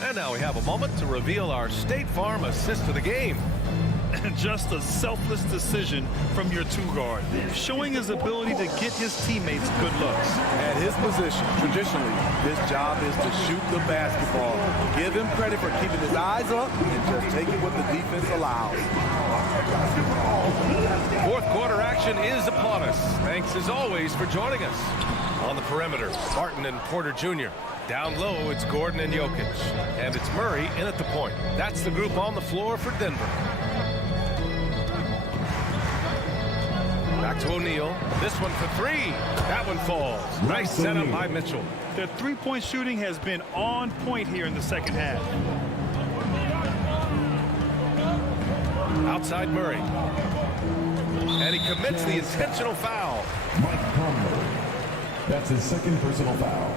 And now we have a moment to reveal our State Farm assist of the game. and just a selfless decision from your two-guard, showing his ability to get his teammates good looks. At his position, traditionally, this job is to shoot the basketball. Give him credit for keeping his eyes up and just taking what the defense allows. Fourth quarter action is upon us. Thanks as always for joining us. On the perimeter, Barton and Porter Jr. Down low, it's Gordon and Jokic. And it's Murray in at the point. That's the group on the floor for Denver. Back to O'Neal. This one for three. That one falls. Nice setup by Mitchell. Their three-point shooting has been on point here in the second half. Outside Murray. And he commits the intentional foul. Mike Conley. That's his second personal foul.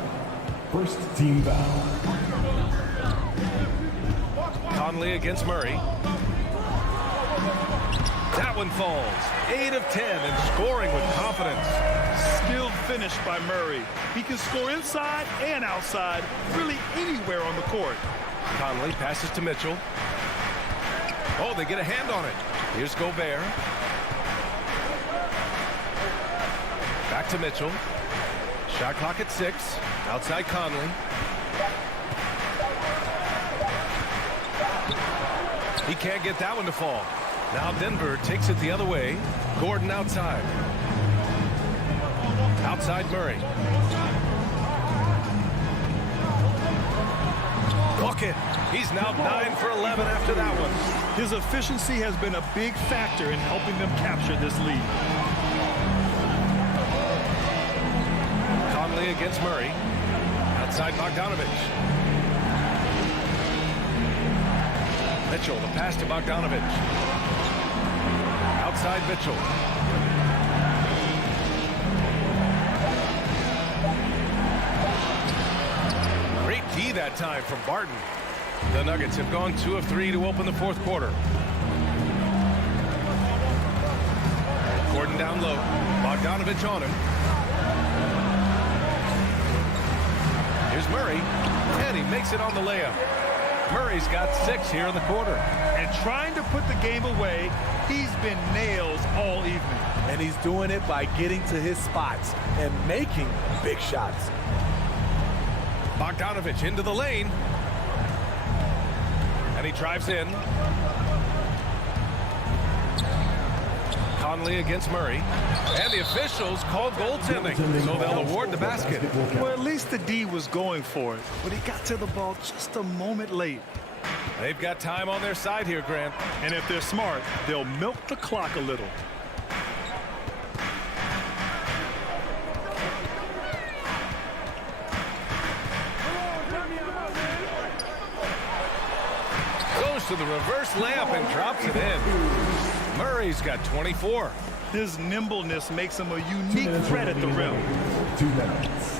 First team foul. Conley against Murray. That one falls. 8 of 10 and scoring with confidence. Skilled finish by Murray. He can score inside and outside, really anywhere on the court. Conley passes to Mitchell. Oh, they get a hand on it. Here's Gobert. Back to Mitchell. Shot clock at 6. Outside Conley. He can't get that one to fall. Now Denver takes it the other way. Gordon outside. Outside Murray. Bucket. He's now 9 for 11 after that one. His efficiency has been a big factor in helping them capture this lead. Conley against Murray. Outside Bogdanovich. Mitchell, the pass to Bogdanovich. Outside Mitchell. Great D that time from Barton. The Nuggets have gone 2 of 3 to open the fourth quarter. Gordon down low. Bogdanovich on him. Here's Murray, and he makes it on the layup. Murray's got 6 here in the quarter. And trying to put the game away, he's been nails all evening. And he's doing it by getting to his spots and making big shots. Bogdanovich into the lane. And he drives in. Conley against Murray. And the officials called goaltending, so they'll award the basket. Well, at least the D was going for it, but he got to the ball just a moment late. They've got time on their side here, Grant. And if they're smart, they'll milk the clock a little. Goes to the reverse layup and drops it in. Murray's got 24. His nimbleness makes him a unique threat at the rim. 2 minutes.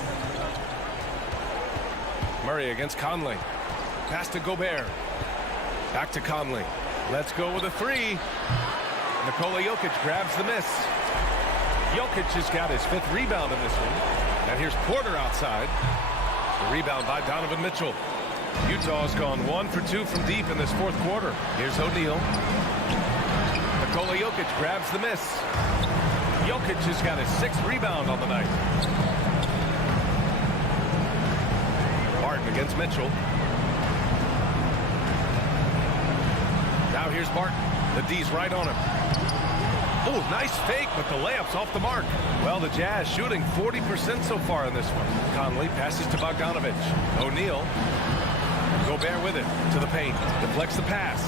Murray against Conley. Pass to Gobert. Back to Conley. Let's go with a 3. Nikola Jokic grabs the miss. Jokic has got his 5th rebound in this one. And here's Porter outside. The rebound by Donovan Mitchell. Utah's gone 1 for 2 from deep in this fourth quarter. Here's O'Neal. Nikola Jokic grabs the miss. Jokic has got his 6th rebound on the night. Barton against Mitchell. Now here's Barton. The D's right on him. Oh, nice fake, but the layup's off the mark. Well, the Jazz shooting 40% so far in this one. Conley passes to Bogdanovich. O'Neal. Gobert with it to the paint. Deflects the pass.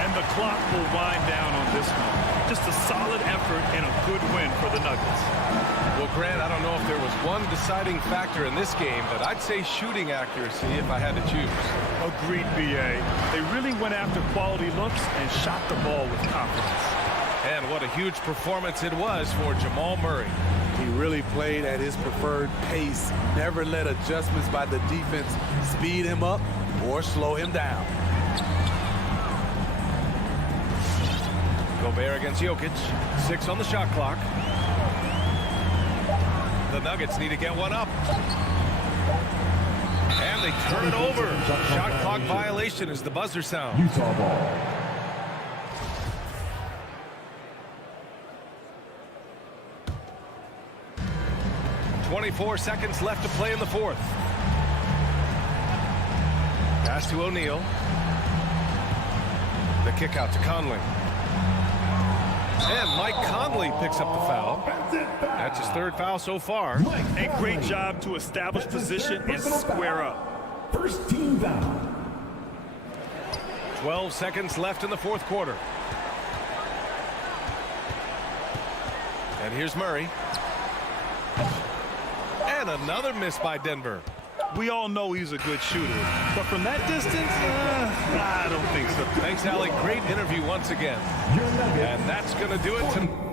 And the clock will wind down on this one. Just a solid effort and a good win for the Nuggets. Well, Grant, I don't know if there was one deciding factor in this game, but I'd say shooting accuracy if I had to choose. Agreed, B.A. They really went after quality looks and shot the ball with confidence. And what a huge performance it was for Jamal Murray. He really played at his preferred pace. Never let adjustments by the defense speed him up or slow him down. Gobert against Jokic. 6 on the shot clock. The Nuggets need to get one up. And And they turn it over. Shot clock violation as the buzzer sounds. Utah ball. .24 seconds left to play in the fourth. Pass to O'Neal. The kick out to Conley. And Mike Conley picks up the foul. That's his third foul so far. A great job to establish position and square up. First team down. 12 seconds left in the fourth quarter. And here's Murray. And another miss by Denver. We all know he's a good shooter, but from that distance, I don't think so. Thanks, Alec. Great interview once again. And that's going to do it tonight.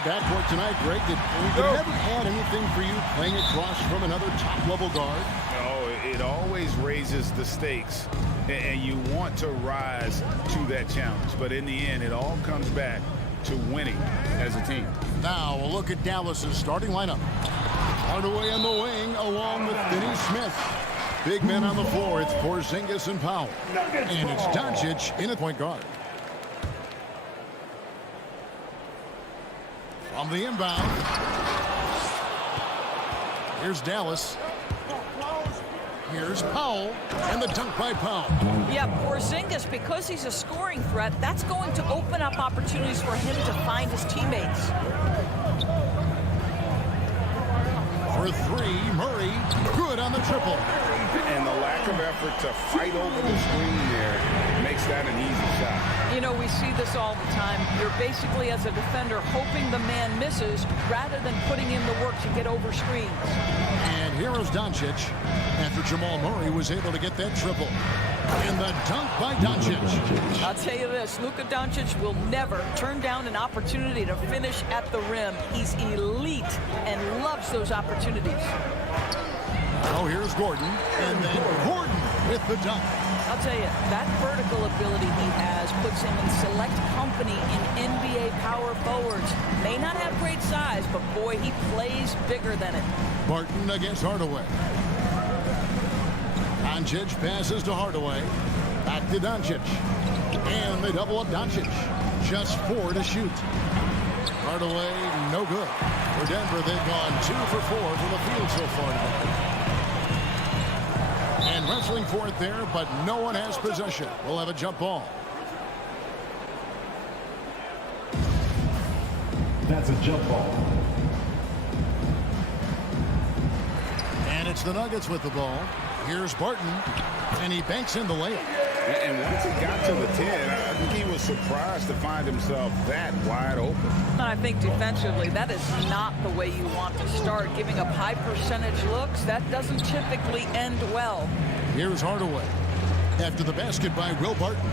the backcourt tonight, Greg. Did it never add anything for you playing across from another top-level guard? No, it always raises the stakes, and you want to rise to that challenge. But in the end, it all comes back to winning as a team. Now a look at Dallas's starting lineup. Hardaway on the wing along with Finney Smith. Big men on the floor. It's Porzingis and Powell. And it's Doncic in a point guard. From the inbound. Here's Dallas. Here's Powell, and the dunk by Powell. Yeah, Porzingis, because he's a scoring threat, that's going to open up opportunities for him to find his teammates. For three, Murray, good on the triple. And the lack of effort to fight over the screen there makes that an easy shot. You know, we see this all the time. You're basically, as a defender, hoping the man misses rather than putting in the work to get over screens. And here is Doncic after Jamal Murray was able to get that triple. And the dunk by Doncic. I'll tell you this, Luka Doncic will never turn down an opportunity to finish at the rim. He's elite and loves those opportunities. Oh, here's Gordon, and then Gordon with the dunk. I'll tell you, that vertical ability he has puts him in select company in NBA power forwards. May not have great size, but boy, he plays bigger than it. Barton against Hardaway. Doncic passes to Hardaway. Back to Doncic. And they double up Doncic. Just 4 to shoot. Hardaway, no good. For Denver, they've gone 2 for 4 from the field so far today. And wrestling for it there, but no one has possession. We'll have a jump ball. That's a jump ball. And it's the Nuggets with the ball. Here's Barton, and he banks in the layup. And once he got to the 10, I think he was surprised to find himself that wide open. And I think defensively, that is not the way you want to start. Giving up high percentage looks, that doesn't typically end well. Here's Hardaway after the basket by Will Barton.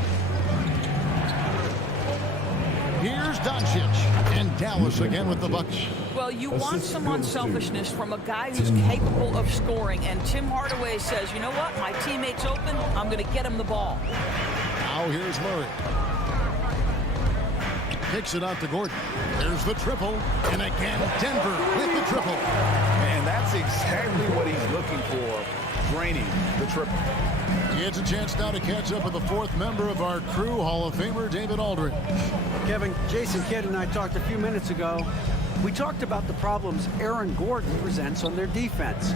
Here's Doncic, and Dallas again with the bucket. Well, you want some unselfishness from a guy who's capable of scoring, and Tim Hardaway says, you know what, my teammate's open, I'm going to get him the ball. Now here's Murray. Kicks it out to Gordon. There's the triple, and again Denver with the triple. And that's exactly what he's looking for, draining the triple. He gets a chance now to catch up with the fourth member of our crew, Hall of Famer David Aldridge. Kevin, Jason Kidd and I talked a few minutes ago. We talked about the problems Aaron Gordon presents on their defense.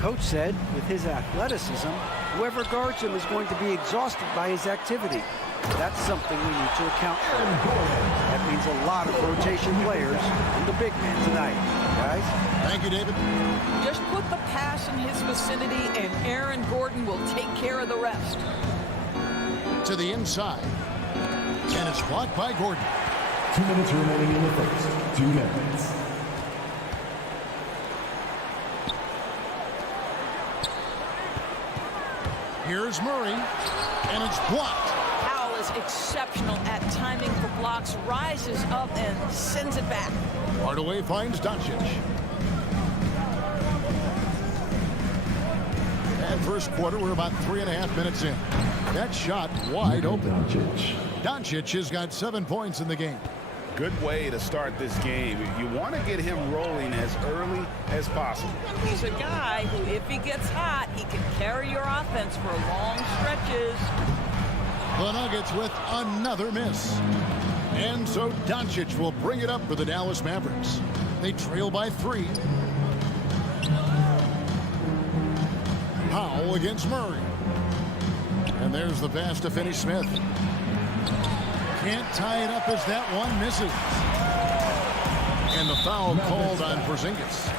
Coach said with his athleticism, whoever guards him is going to be exhausted by his activity. That's something we need to account for. That means a lot of rotation players and the big man tonight. Guys? Thank you, David. Just put the pass in his vicinity, and Aaron Gordon will take care of the rest. To the inside. And it's blocked by Gordon. 2 minutes remaining in the first. 2 minutes. Here's Murray, and it's blocked. Powell is exceptional at timing for blocks, rises up and sends it back. Hardaway finds Doncic. And first quarter, we're about 3.5 minutes in. That shot wide open. Doncic has got 7 points in the game. Good way to start this game. You want to get him rolling as early as possible. He's a guy who, if he gets hot, he can carry your offense for long stretches. The Nuggets with another miss. And so Doncic will bring it up for the Dallas Mavericks. They trail by 3. Powell against Murray. And there's the pass to Finney Smith. Can't tie it up as that one misses. And the foul called on Porzingis.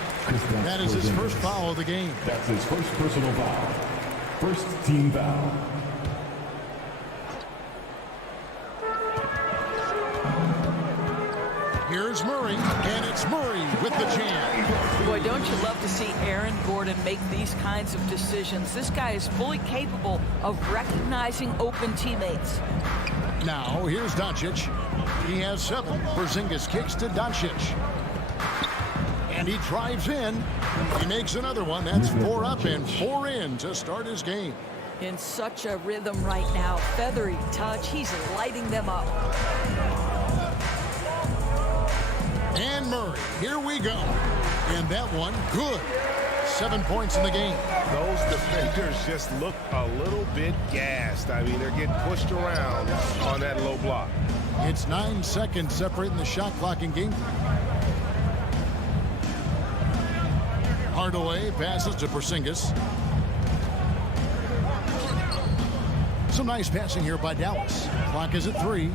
That is his first foul of the game. That's his first personal foul. First team foul. Here's Murray, and it's Murray with the jam. Boy, don't you love to see Aaron Gordon make these kinds of decisions? This guy is fully capable of recognizing open teammates. Now, here's Doncic. He has 7. Porzingis kicks to Doncic. And he drives in. He makes another one. That's 4 up and 4 in to start his game. In such a rhythm right now. Feathery touch. He's lighting them up. And Murray, here we go. And that one, good. 7 points in the game. Those defenders just look a little bit gassed. I mean, they're getting pushed around on that low block. It's 9 seconds separating the shot clock in game. Hardaway passes to Porzingis. Some nice passing here by Dallas. Clock is at 3.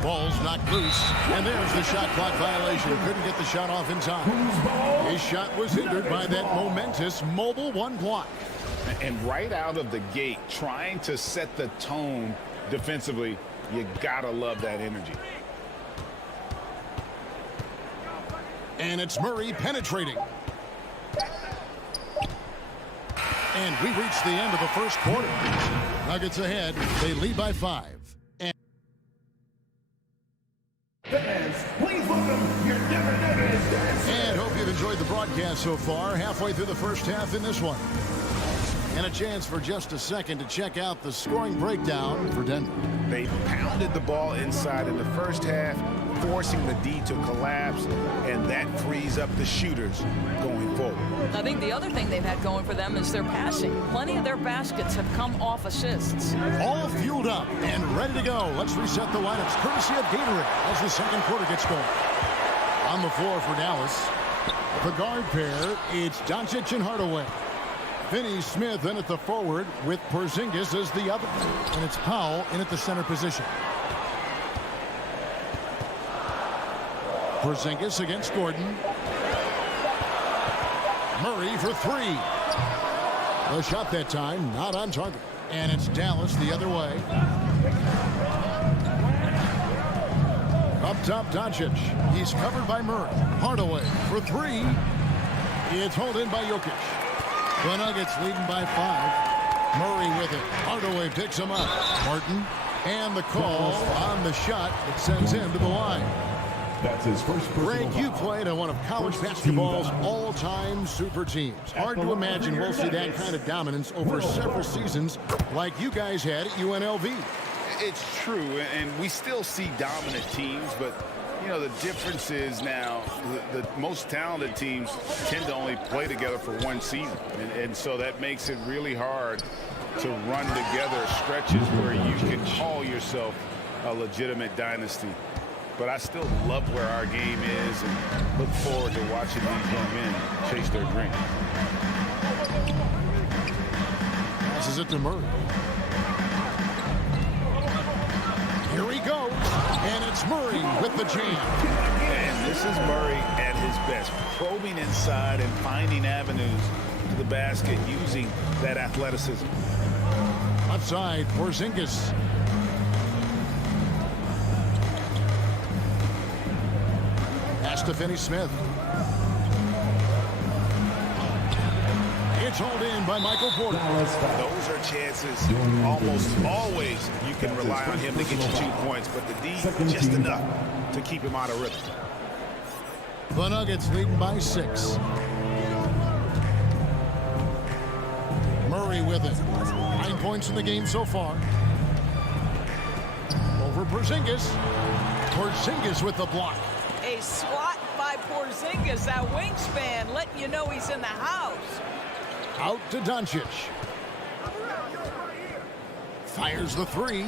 Ball's knocked loose, and there's the shot clock violation. Couldn't get the shot off in time. His shot was hindered by that momentous mobile 1 block. And right out of the gate, trying to set the tone defensively, you gotta love that energy. And it's Murray penetrating. And we reach the end of the first quarter. Nuggets ahead. They lead by 5. Fans, please welcome your never noticed dancer. And hope you've enjoyed the broadcast so far. Halfway through the first half in this one. And a chance for just a second to check out the scoring breakdown for Denver. They pounded the ball inside in the first half, forcing the D to collapse, and that frees up the shooters going forward. I think the other thing they've had going for them is their passing. Plenty of their baskets have come off assists. All fueled up and ready to go. Let's reset the lineups courtesy of Gatorade as the second quarter gets going. On the floor for Dallas, the guard pair, it's Doncic and Hardaway. Finney-Smith in at the forward with Porzingis as the other. And it's Powell in at the center position. Porzingis against Gordon. Murray for 3. The shot that time, not on target. And it's Dallas the other way. Up top, Doncic. He's covered by Murray. Hardaway for 3. It's hauled in by Jokic. The Nuggets leading by 5. Murray with it. Hardaway picks him up. Martin. And the call on the shot that sends him to the line. That's his first Greg, you played on one of college basketball's all-time super teams. Hard to imagine we'll see that kind of dominance over several seasons like you guys had at UNLV. It's true, and we still see dominant teams, but you know, the difference is now the most talented teams tend to only play together for one season. And so that makes it really hard to run together stretches where you can call yourself a legitimate dynasty. But I still love where our game is and look forward to watching these young men chase their dream. Passes it to Murray. Here he goes, and it's Murray with the jam. And this is Murray at his best, probing inside and finding avenues to the basket using that athleticism. Outside, Porzingis. Pass to Finney-Smith. It's hauled in by Michael Porter. Those are chances almost always you can rely on him to get you 2 points, but the D just enough to keep him out of rhythm. The Nuggets leading by 6. Murray with it. 9 points in the game so far. Over Porzingis. Porzingis with the block. A swat by Porzingis, that wingspan, letting you know he's in the house. Out to Doncic. Fires the 3.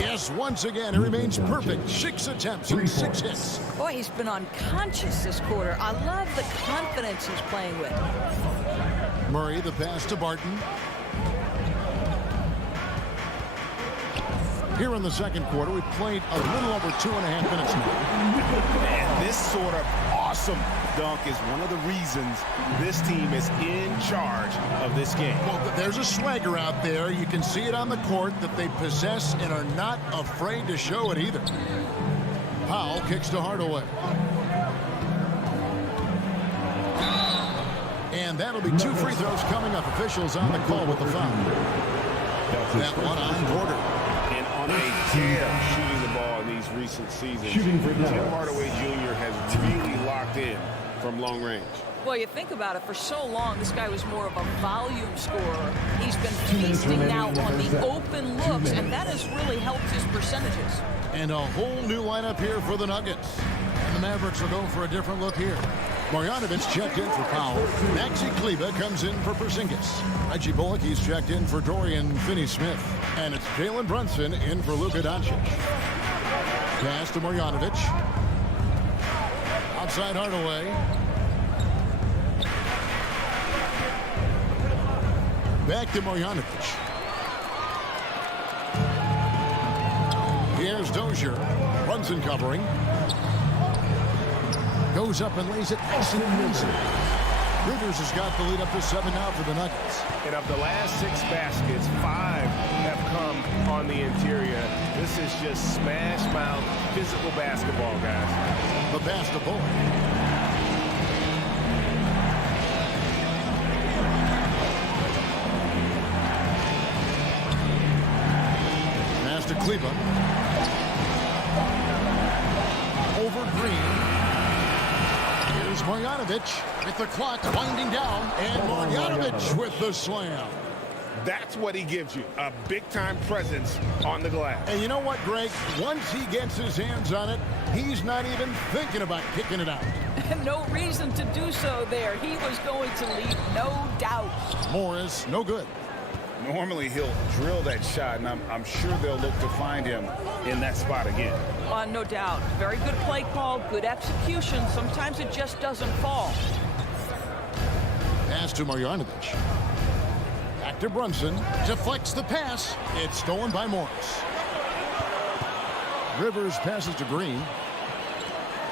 Yes, once again, it remains perfect. 6 attempts and 6 hits. Boy, he's been unconscious this quarter. I love the confidence he's playing with. Murray, the pass to Barton. Here in the second quarter, we've played a little over 2.5 minutes now. And this sort of awesome dunk is one of the reasons this team is in charge of this game. Well, there's a swagger out there. You can see it on the court that they possess and are not afraid to show it either. Powell kicks to Hardaway. And that'll be 2 free throws coming up. Officials on the call with the foul. That one on Porter. And on a tear shooting the ball in these recent seasons. Shooting for Tim Dallas. Hardaway Jr. has really locked in from long range. Well, you think about it, for so long, this guy was more of a volume scorer. He's been 2 minutes feasting remaining now in the on first the half. open 2 looks, and minutes. that has really helped his percentages. And a whole new lineup here for the Nuggets. And the Mavericks will go for a different look here. Marjanovic checked in for Powell. Maxi Kleber comes in for Porzingis. Reggie Bullock, he's checked in for Dorian Finney-Smith. And it's Jalen Brunson in for Luka Doncic. Pass to Marjanovic. Outside Hardaway. Back to Marjanovic. Here's Dozier. Brunson covering. Goes up and lays it nice and easy. Rivers has got the lead up to 7 now for the Nuggets. And of the last 6 baskets, 5 have come on the interior. This is just smash mouth physical basketball, guys. The pass to Bullock. Pass to Kleber. Over Green. Here's Marjanovic with the clock winding down, and Marjanovic with the slam. That's what he gives you, a big-time presence on the glass. And you know what, Greg? Once he gets his hands on it, he's not even thinking about kicking it out. No reason to do so there. He was going to leave no doubt. Morris, no good. Normally he'll drill that shot, and I'm sure they'll look to find him in that spot again. No doubt. Very good play call, good execution. Sometimes it just doesn't fall. Pass to Marjanovic. Back to Brunson. Deflects the pass. It's stolen by Morris. Rivers passes to Green.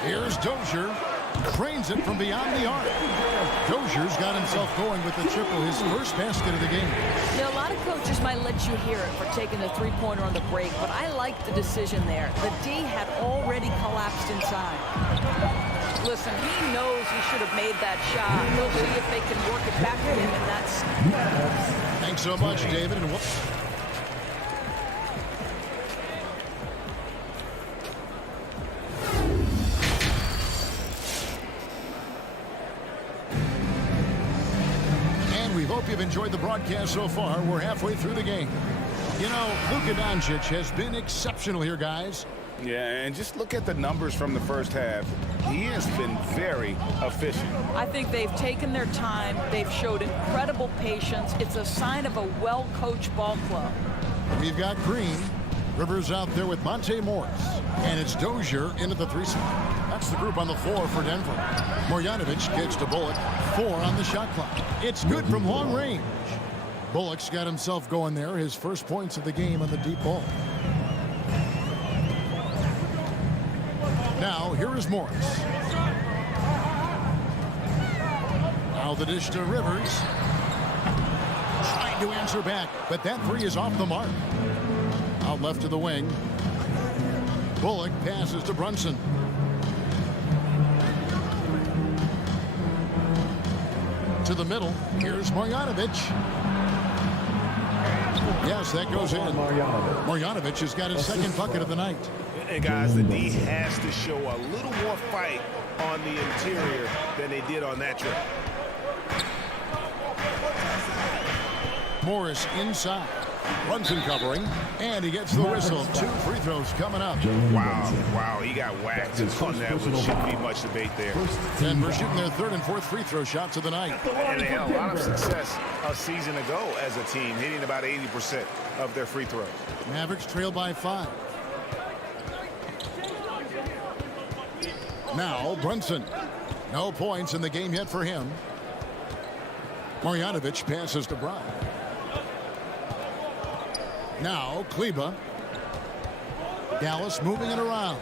Here's Dozier. Cranes it from beyond the arc. Dozier's got himself going with the triple, his first basket of the game. Now, a lot of coaches might let you hear it for taking the three-pointer on the break, but I like the decision there. The D had already collapsed inside. Listen, he knows he should have made that shot. They'll see if they can work it back to him, and that's... Thanks so much, David. And we hope you've enjoyed the broadcast so far. We're halfway through the game. You know, Luka Doncic has been exceptional here, guys. Yeah, and just look at the numbers from the first half. He has been very efficient. I think they've taken their time. They've showed incredible patience. It's a sign of a well-coached ball club. We've got Green. Rivers out there with Monte Morris. And it's Dozier into the 3 spot. That's the group on the floor for Denver. Marjanovic gets to Bullock. 4 on the shot clock. It's good from long range. Bullock's got himself going there. His first points of the game on the deep ball. Now, here is Morris. Now the dish to Rivers. Trying to answer back, but that 3 is off the mark. Out left to the wing. Bullock passes to Brunson. To the middle. Here's Marjanovic. Yes, that goes in. Marjanovic has got his second bucket of the night. And guys, the D has to show a little more fight on the interior than they did on that trip. Morris inside. Brunson covering, and he gets the whistle. 2 free throws coming up. Wow, he got whacked on that one. Shouldn't be much debate there. Denver shooting their 3rd and 4th free throw shots of the night. And they had a lot of success a season ago as a team, hitting about 80% of their free throws. Mavericks trail by 5. Now Brunson. No points in the game yet for him. Marjanovic passes to Brown. Now Kleber. Dallas moving it around.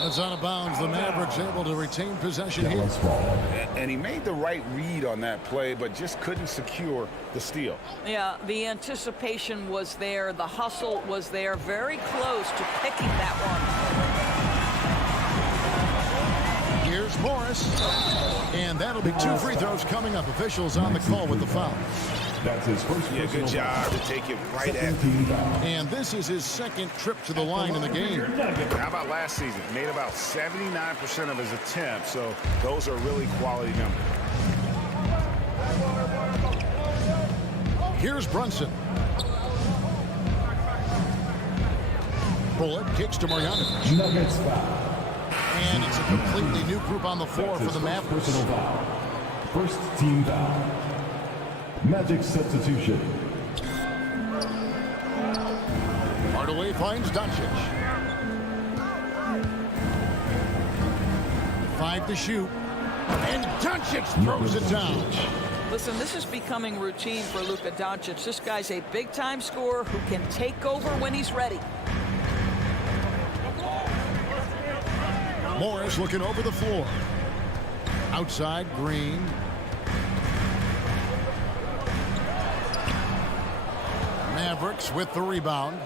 It's out of bounds. The Mavericks able to retain possession here. And he made the right read on that play, but just couldn't secure the steal. Yeah, the anticipation was there. The hustle was there. Very close to picking that one. Here's Morris. And that'll be 2 free throws coming up. Officials on the call with the foul. That's his first Yeah, good job to take it right at team foul. And this is his second trip to the line in the game. How about last season? Made about 79% of his attempts, so those are really quality numbers. Here's Brunson. Bullet kicks to Marjanovic. Nuggets foul. And it's a completely new group on the floor for the Mavericks. Personal foul. First team foul. Magic substitution. Hardaway finds Doncic. 5 to shoot. And Doncic throws it down. Listen, this is becoming routine for Luka Doncic. This guy's a big-time scorer who can take over when he's ready. Morris looking over the floor. Outside, Green. Mavericks with the rebound.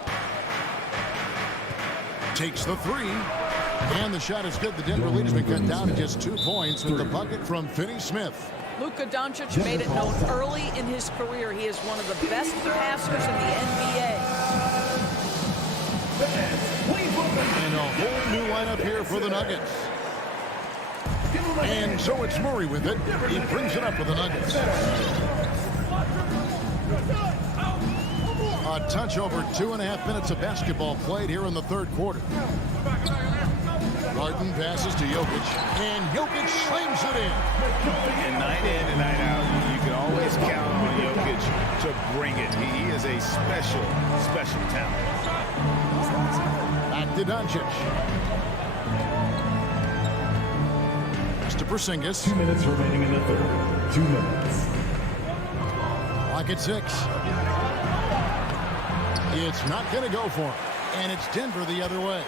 Takes the three. And the shot is good. The Denver lead has been cut down to just 2 points with the bucket from Finney-Smith. Luka Doncic made it known early in his career he is one of the best passers in the NBA. And a whole new lineup here for the Nuggets. And so it's Murray with it. He brings it up for the Nuggets. A touch over 2.5 minutes of basketball played here in the third quarter. Harden passes to Jokic, and Jokic slams it in. And night in and night out, you can always count on Jokic to bring it. He is a special, special talent. Back to Doncic. Pass to Porzingis. 2 minutes remaining in the third. 2 minutes. Clock at 6. It's not going to go for him. And it's Denver the other way.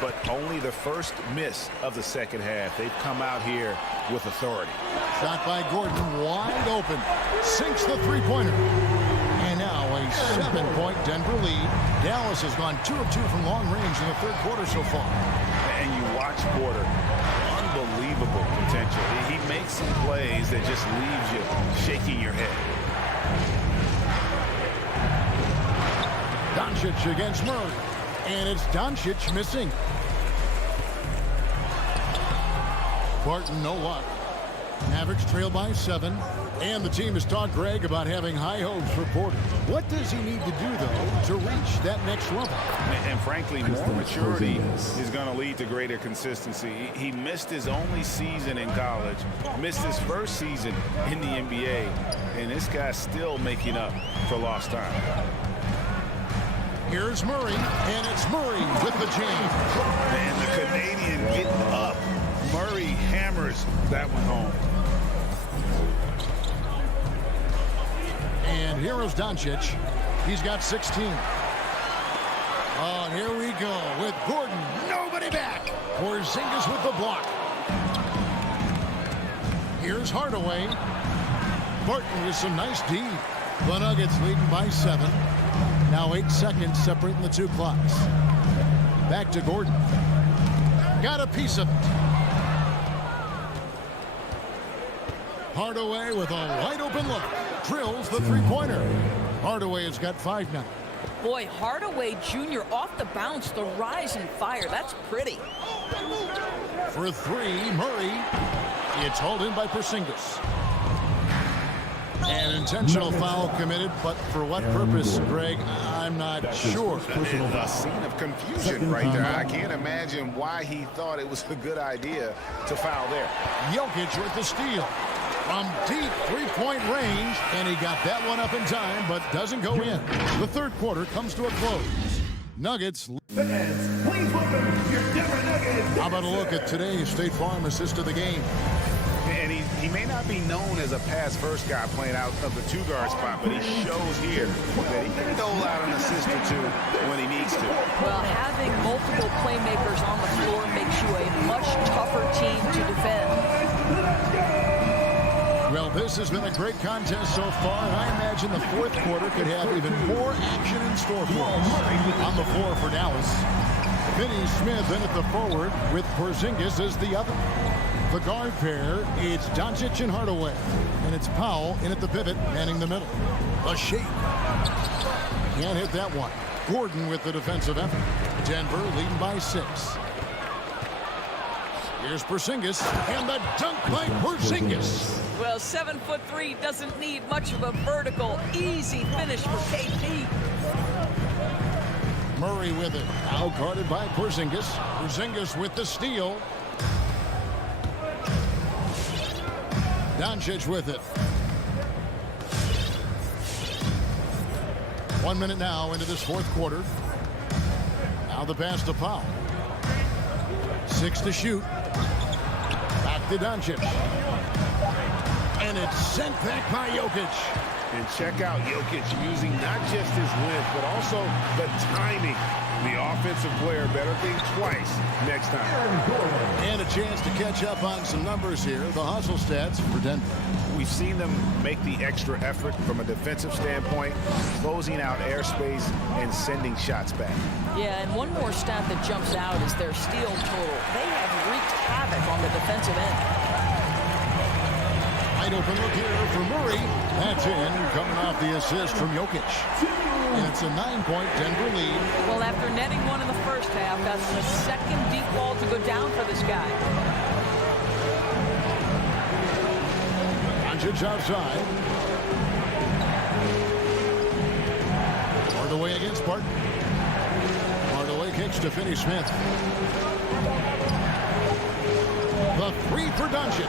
But only the first miss of the second half. They've come out here with authority. Shot by Gordon, wide open. Sinks the three-pointer. And now a 7-point Denver lead. Dallas has gone 2 of 2 from long range in the third quarter so far. And you watch Porter. Unbelievable potential. He makes some plays that just leaves you shaking your head. Doncic against Murray. And it's Doncic missing. Barton, no luck. Mavericks trail by 7. And the team has talked Greg about having high hopes for Porter. What does he need to do, though, to reach that next level? And frankly, more maturity is going to lead to greater consistency. He missed his only season in college, missed his first season in the NBA, and this guy's still making up for lost time. Here's Murray, and it's Murray with the jam. And the Canadian getting up. Murray hammers that one home. And here is Doncic. He's got 16. Oh, and here we go with Gordon. Nobody back. Porzingis with the block. Here's Hardaway. Barton with some nice D. The Nuggets leading by 7. Now 8 seconds separating the 2 clocks. Back to Gordon. Got a piece of it. Hardaway with a wide open look. Drills the three-pointer. Hardaway has got 5 now. Boy, Hardaway Jr. off the bounce, the rise and fire. That's pretty. For 3, Murray. It's hauled in by Porzingis. An intentional foul committed, but for what purpose, Greg, I'm not sure. A scene of confusion right there. I can't imagine why he thought it was a good idea to foul there. Jokic with the steal. From deep three-point range, and he got that one up in time, but doesn't go in. The third quarter comes to a close. Nuggets. Fans, please welcome your Denver Nuggets. How about a look at today's State Farm assist of the game? And he may not be known as a pass-first guy playing out of the two-guard spot, but he shows here that he can dole out an assist or two when he needs to. Well, having multiple playmakers on the floor makes you a much tougher team to defend. Well, this has been a great contest so far, and I imagine the fourth quarter could have even more action in store for us. On the floor for Dallas, Finney-Smith in at the forward with Porzingis as the other. The guard pair, it's Doncic and Hardaway. And it's Powell in at the pivot, manning the middle. A shake. Can't hit that one. Gordon with the defensive effort. Denver leading by 6. Here's Porzingis, and the dunk by Porzingis. Well, 7'3" doesn't need much of a vertical, easy finish for KP. Murray with it. Now guarded by Porzingis. Porzingis with the steal. Doncic with it. 1 minute now into this fourth quarter. Now the pass to Powell. 6 to shoot. Back to Doncic. And it's sent back by Jokic. And check out Jokic using not just his length, but also the timing. The offensive player better think twice next time. And a chance to catch up on some numbers here. The hustle stats for Denver. We've seen them make the extra effort from a defensive standpoint, closing out airspace and sending shots back. Yeah, and one more stat that jumps out is their steal total. They have wreaked havoc on the defensive end. Wide open look here for Murray. That's in, coming off the assist from Jokic. And it's a 9-point Denver lead. Well, after netting one in the first half, that's the second deep ball to go down for this guy. Doncic outside. Hardaway against Barton. Hardaway kicks to Finney-Smith. The 3 for Doncic.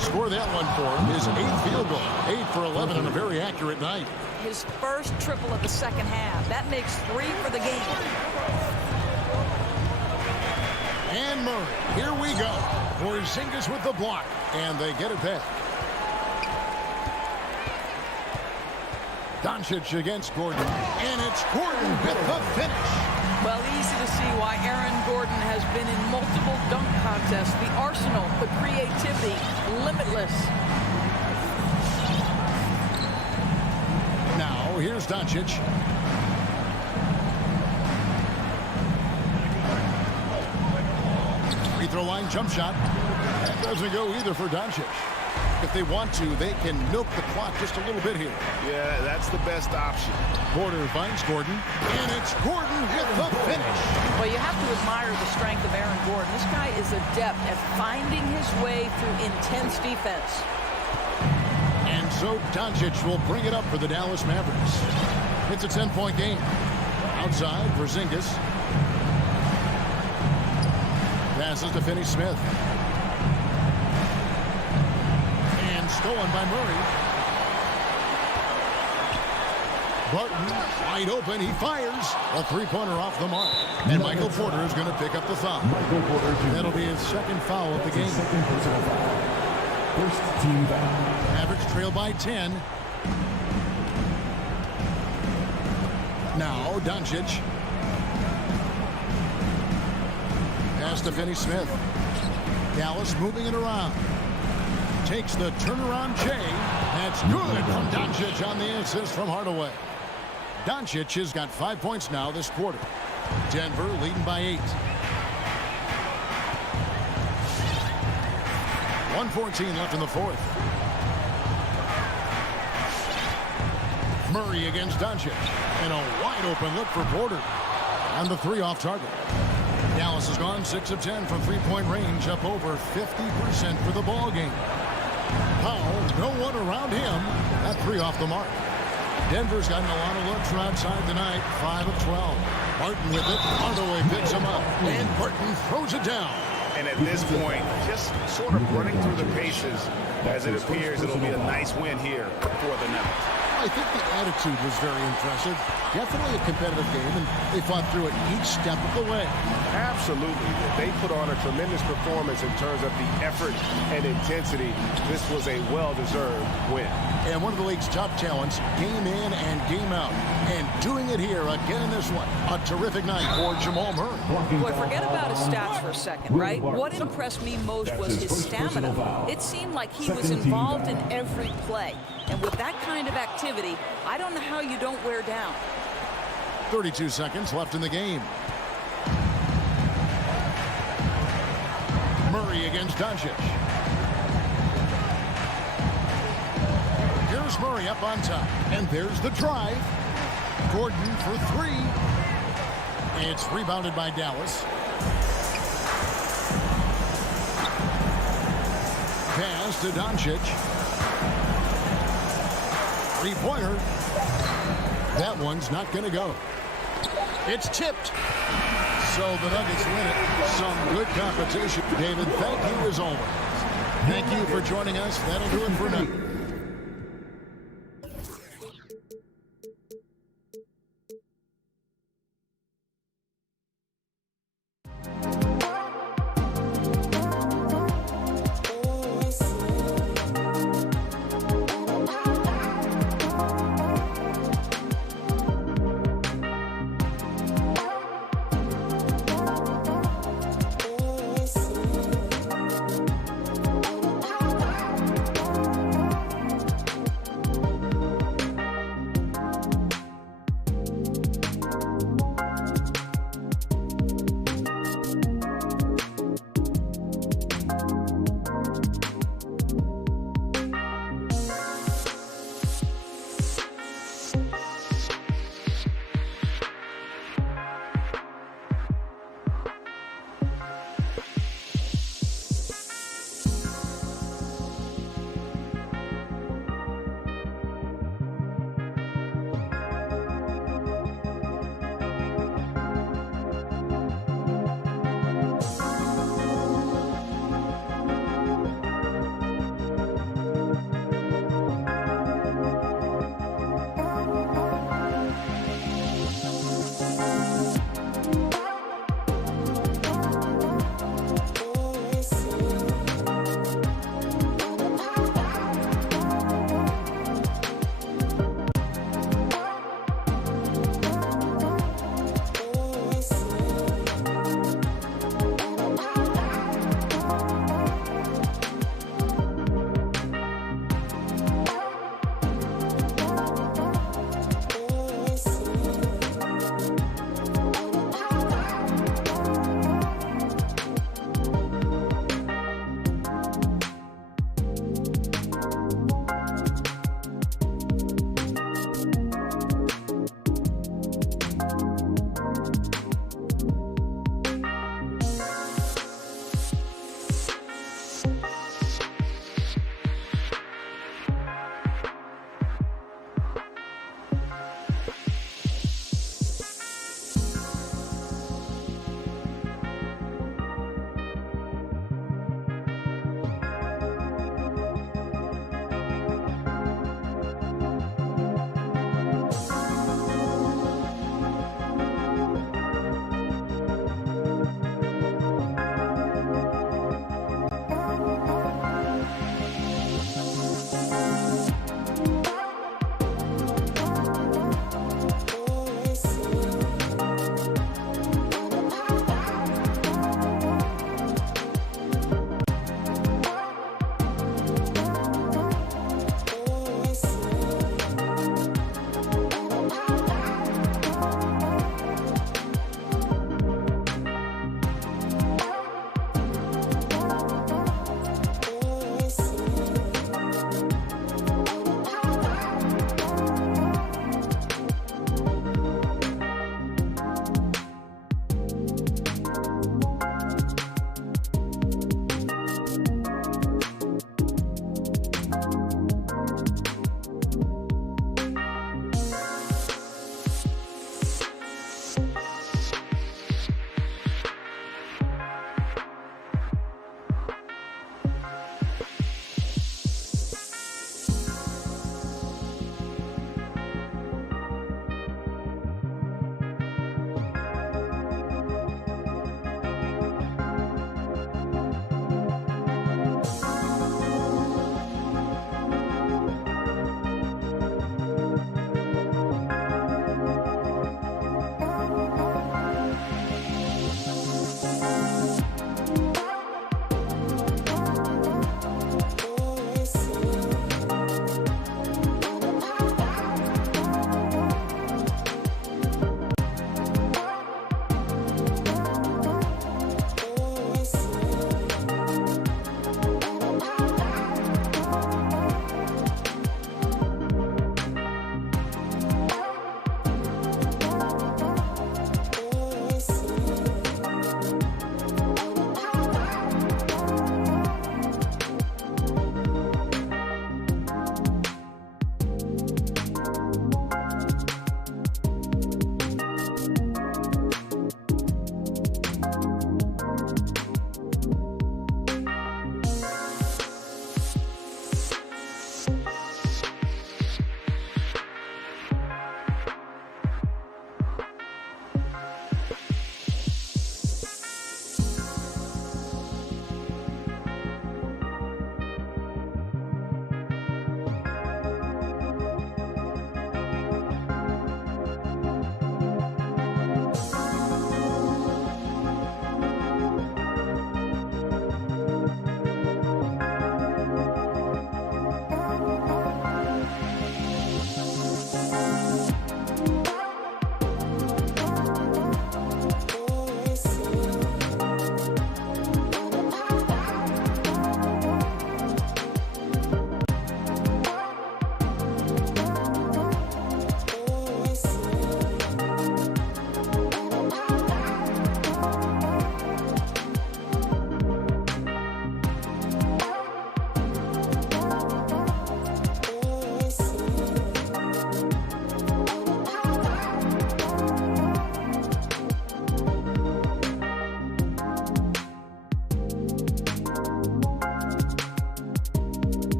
Score that one for him. His 8th field goal. 8 for 11 on a very accurate night. His first triple of the second half. That makes 3 for the game. And Murray. Here we go. Porzingis with the block. And they get it back. Doncic against Gordon. And it's Gordon with the finish. Well, easy to see why Aaron Gordon has been in multiple dunk contests. The arsenal, the creativity, limitless. Now, here's Doncic. Free throw line jump shot. That doesn't go either for Doncic. If they want to, they can milk the clock just a little bit here. Yeah, that's the best option. Porter finds Gordon, and it's Gordon with the finish. Well, you have to admire the strength of Aaron Gordon. This guy is adept at finding his way through intense defense. And so Doncic will bring it up for the Dallas Mavericks. It's a 10-point game. Outside, Porzingis. Passes to Finney-Smith. Stolen by Murray. Barton wide open. He fires. A three-pointer off the mark. And Michael Porter is going to pick up the foul. That'll be his second foul of the game. First team foul. Mavericks trail by 10. Now Doncic. Pass to Finney-Smith. Dallas moving it around. Takes the turnaround J. That's good from Doncic on the assist from Hardaway. Doncic has got 5 points now this quarter. Denver leading by 8. 1:14 left in the fourth. Murray against Doncic. And a wide open look for Porter. And the 3 off target. Dallas has gone 6 of 10 from three-point range, up over 50% for the ball game. Powell, no one around him. That 3 off the mark. Denver's gotten a lot of looks from outside tonight. 5 of 12. Barton with it. Hardaway picks him up. And Barton throws it down. And at this point, just sort of running through the paces as it appears it'll be a nice win here for the Nuggets. I think the attitude was very impressive. Definitely a competitive game, and they fought through it each step of the way. Absolutely. They put on a tremendous performance in terms of the effort and intensity. This was a well-deserved win. And one of the league's top talents, game in and game out. And doing it here again in this one. A terrific night for Jamal Murray. Boy, forget about his stats for a second, right? What impressed me most was his stamina. It seemed like he was involved in every play. And with that kind of activity, I don't know how you don't wear down. 32 seconds left in the game. Murray against Doncic. Here's Murray up on top. And there's the drive. Gordon for three. It's rebounded by Dallas. Pass to Doncic. Three-pointer. That one's not going to go. It's tipped. So the Nuggets win it. Some good competition. David, thank you as always. Thank you for joining us. That'll do it for now.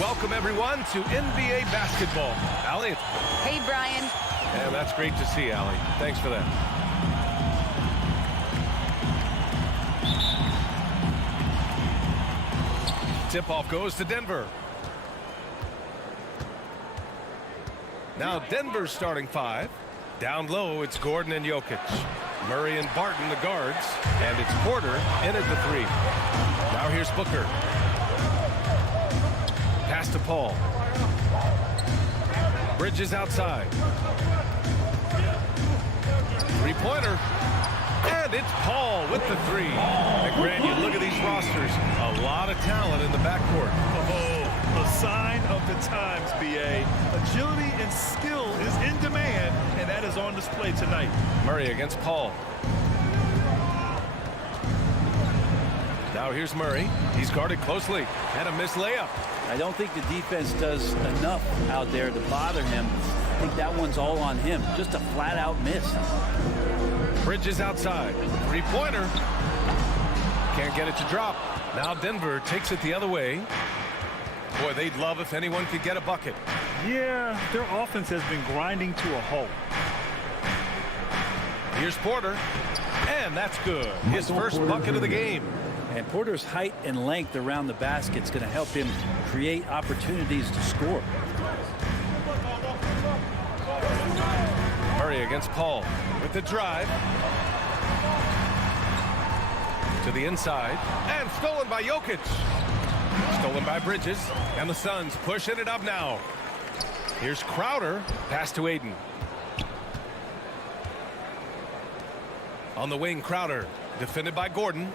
welcome everyone to NBA basketball. Allie. Hey, Brian. And that's great to see, Allie. Thanks for that. Tip-off goes to Denver. Now Denver's starting 5. Down low, it's Gordon and Jokic. Murray and Barton, the guards. And it's Porter in at the 3. Now here's Booker. Pass to Paul. Bridges outside. Three-pointer. And it's Paul with the 3. And Grant, you look at these rosters. A lot of talent in the backcourt. Oh, a sign of the times, B.A. Agility and skill is in demand, and that is on display tonight. Murray against Paul. Now here's Murray. He's guarded closely. And a missed layup. I don't think the defense does enough out there to bother him. I think that one's all on him. Just a flat-out miss. Bridges outside. Three-pointer. Can't get it to drop. Now Denver takes it the other way. Boy, they'd love if anyone could get a bucket. Yeah, their offense has been grinding to a halt. Here's Porter. And that's good. His first bucket of the game. And Porter's height and length around the basket is going to help him create opportunities to score. Murray against Paul with the drive. To the inside. And stolen by Jokic. Stolen by Bridges. And the Suns pushing it up now. Here's Crowder. Pass to Aiden. On the wing, Crowder. Defended by Gordon.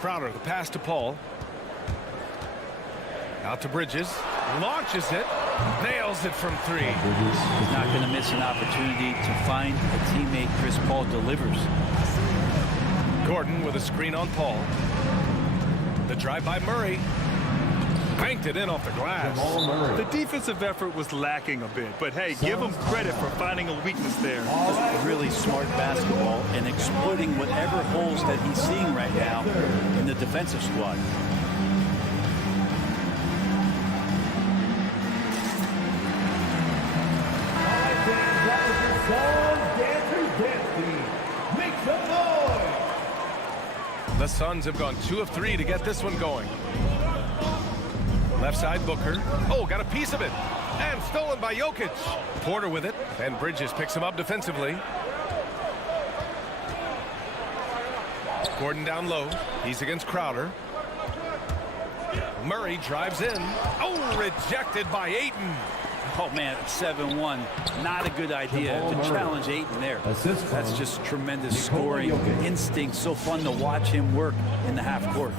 Crowder, the pass to Paul. Out to Bridges. Launches it. Nails it from 3. He's not going to miss an opportunity to find a teammate. Chris Paul delivers. Gordon with a screen on Paul. The drive by Murray. Banked it in off the glass. The defensive effort was lacking a bit, but hey, give him credit for finding a weakness there. Really smart basketball and exploiting whatever holes that he's seeing right now in the defensive squad. The Suns have gone 2 of 3 to get this one going. Left side, Booker. Oh, got a piece of it. And stolen by Jokic. Porter with it. And Bridges picks him up defensively. Gordon down low. He's against Crowder. Murray drives in. Oh, rejected by Ayton. Oh, man, 7-1. Not a good idea to challenge Ayton there. That's just tremendous scoring instinct. So fun to watch him work in the half court.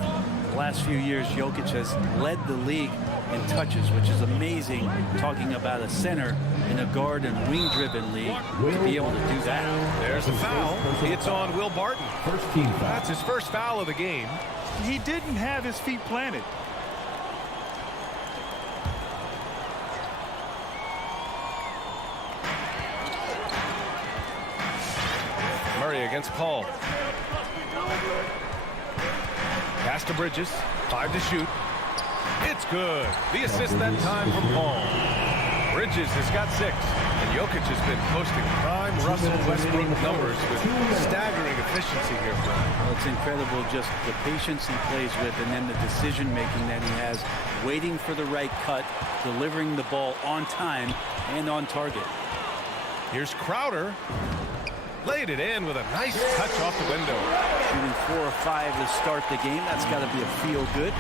The last few years, Jokic has led the league in touches, which is amazing, talking about a center in a guard and wing-driven league to be able to do that. There's a foul. It's on Will Barton. That's his first foul of the game. He didn't have his feet planted. Murray against Paul. Pass to Bridges. 5 to shoot. It's good. The assist that time from Paul. Bridges has got 6. And Jokic has been posting prime Russell Westbrook numbers with staggering efficiency here, Frank. Well, it's incredible just the patience he plays with and then the decision-making that he has, waiting for the right cut, delivering the ball on time and on target. Here's Crowder. Laid it in with a nice touch off the window. Shooting 4 or 5 to start the game. That's got to be a feel-good.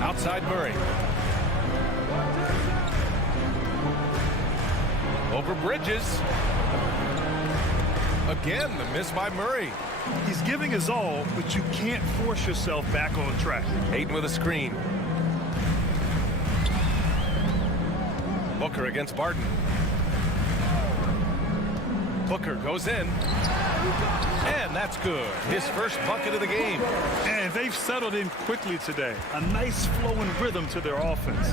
Outside Murray. Over Bridges. Again, the miss by Murray. He's giving his all, but you can't force yourself back on track. Ayton with a screen. Booker against Barton. Booker goes in. And that's good. His first bucket of the game. And they've settled in quickly today. A nice flowing rhythm to their offense.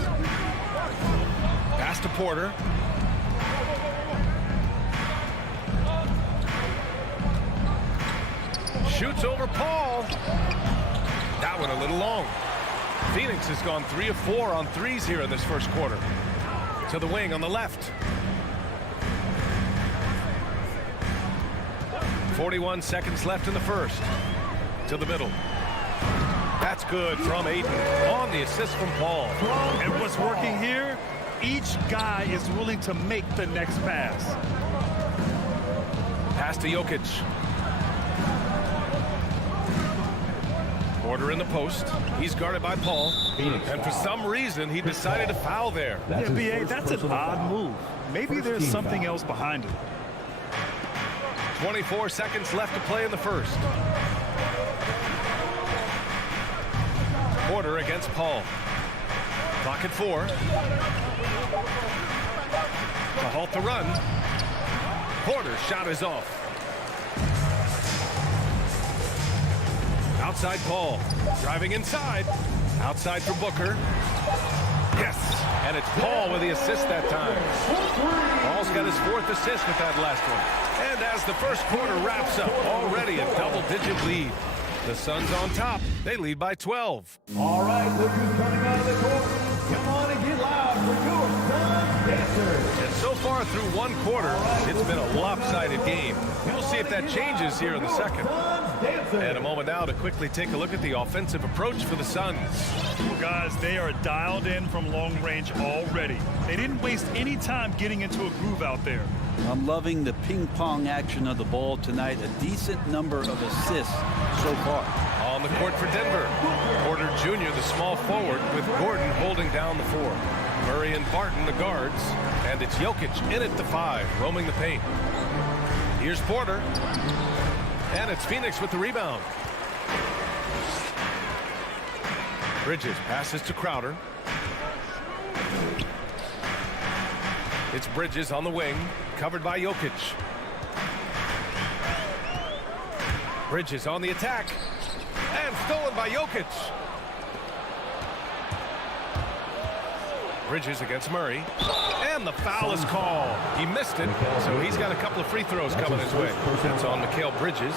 Pass to Porter. Shoots over Paul. That one a little long. Phoenix has gone 3 of 4 on threes here in this first quarter. To the wing on the left. 41 seconds left in the first. To the middle. That's good from Ayton on the assist from Paul. And what's working here, each guy is willing to make the next pass. Pass to Jokic. Porter in the post. He's guarded by Paul. And for some reason, he decided to foul there. Yeah, B.A., that's an odd move. Maybe there's something else behind it. 24 seconds left to play in the first. Porter against Paul. Clock at 4. To halt the run. Porter's shot is off. Outside Paul. Driving inside. Outside for Booker. Yes. And it's Paul with the assist that time. Paul's got his 4th assist with that last one. And as the first quarter wraps up, already a double-digit lead. The Suns on top. They lead by 12. All right, look who's coming out of the court. Come on and get loud for your Suns dancers. And so far through one quarter, it's been a lopsided game. We'll see if that changes here in the second. And a moment now to quickly take a look at the offensive approach for the Suns. Well, guys, they are dialed in from long range already. They didn't waste any time getting into a groove out there. I'm loving the ping-pong action of the ball tonight. A decent number of assists so far. On the court for Denver, Porter Jr., the small forward, with Gordon holding down the 4. Murray and Barton, the guards. And it's Jokic in at the 5, roaming the paint. Here's Porter. And it's Phoenix with the rebound. Bridges passes to Crowder. It's Bridges on the wing, covered by Jokic. Bridges on the attack. And stolen by Jokic. Bridges against Murray. And the foul is called. He missed it, so he's got a couple of free throws coming his way. That's on Mikal Bridges.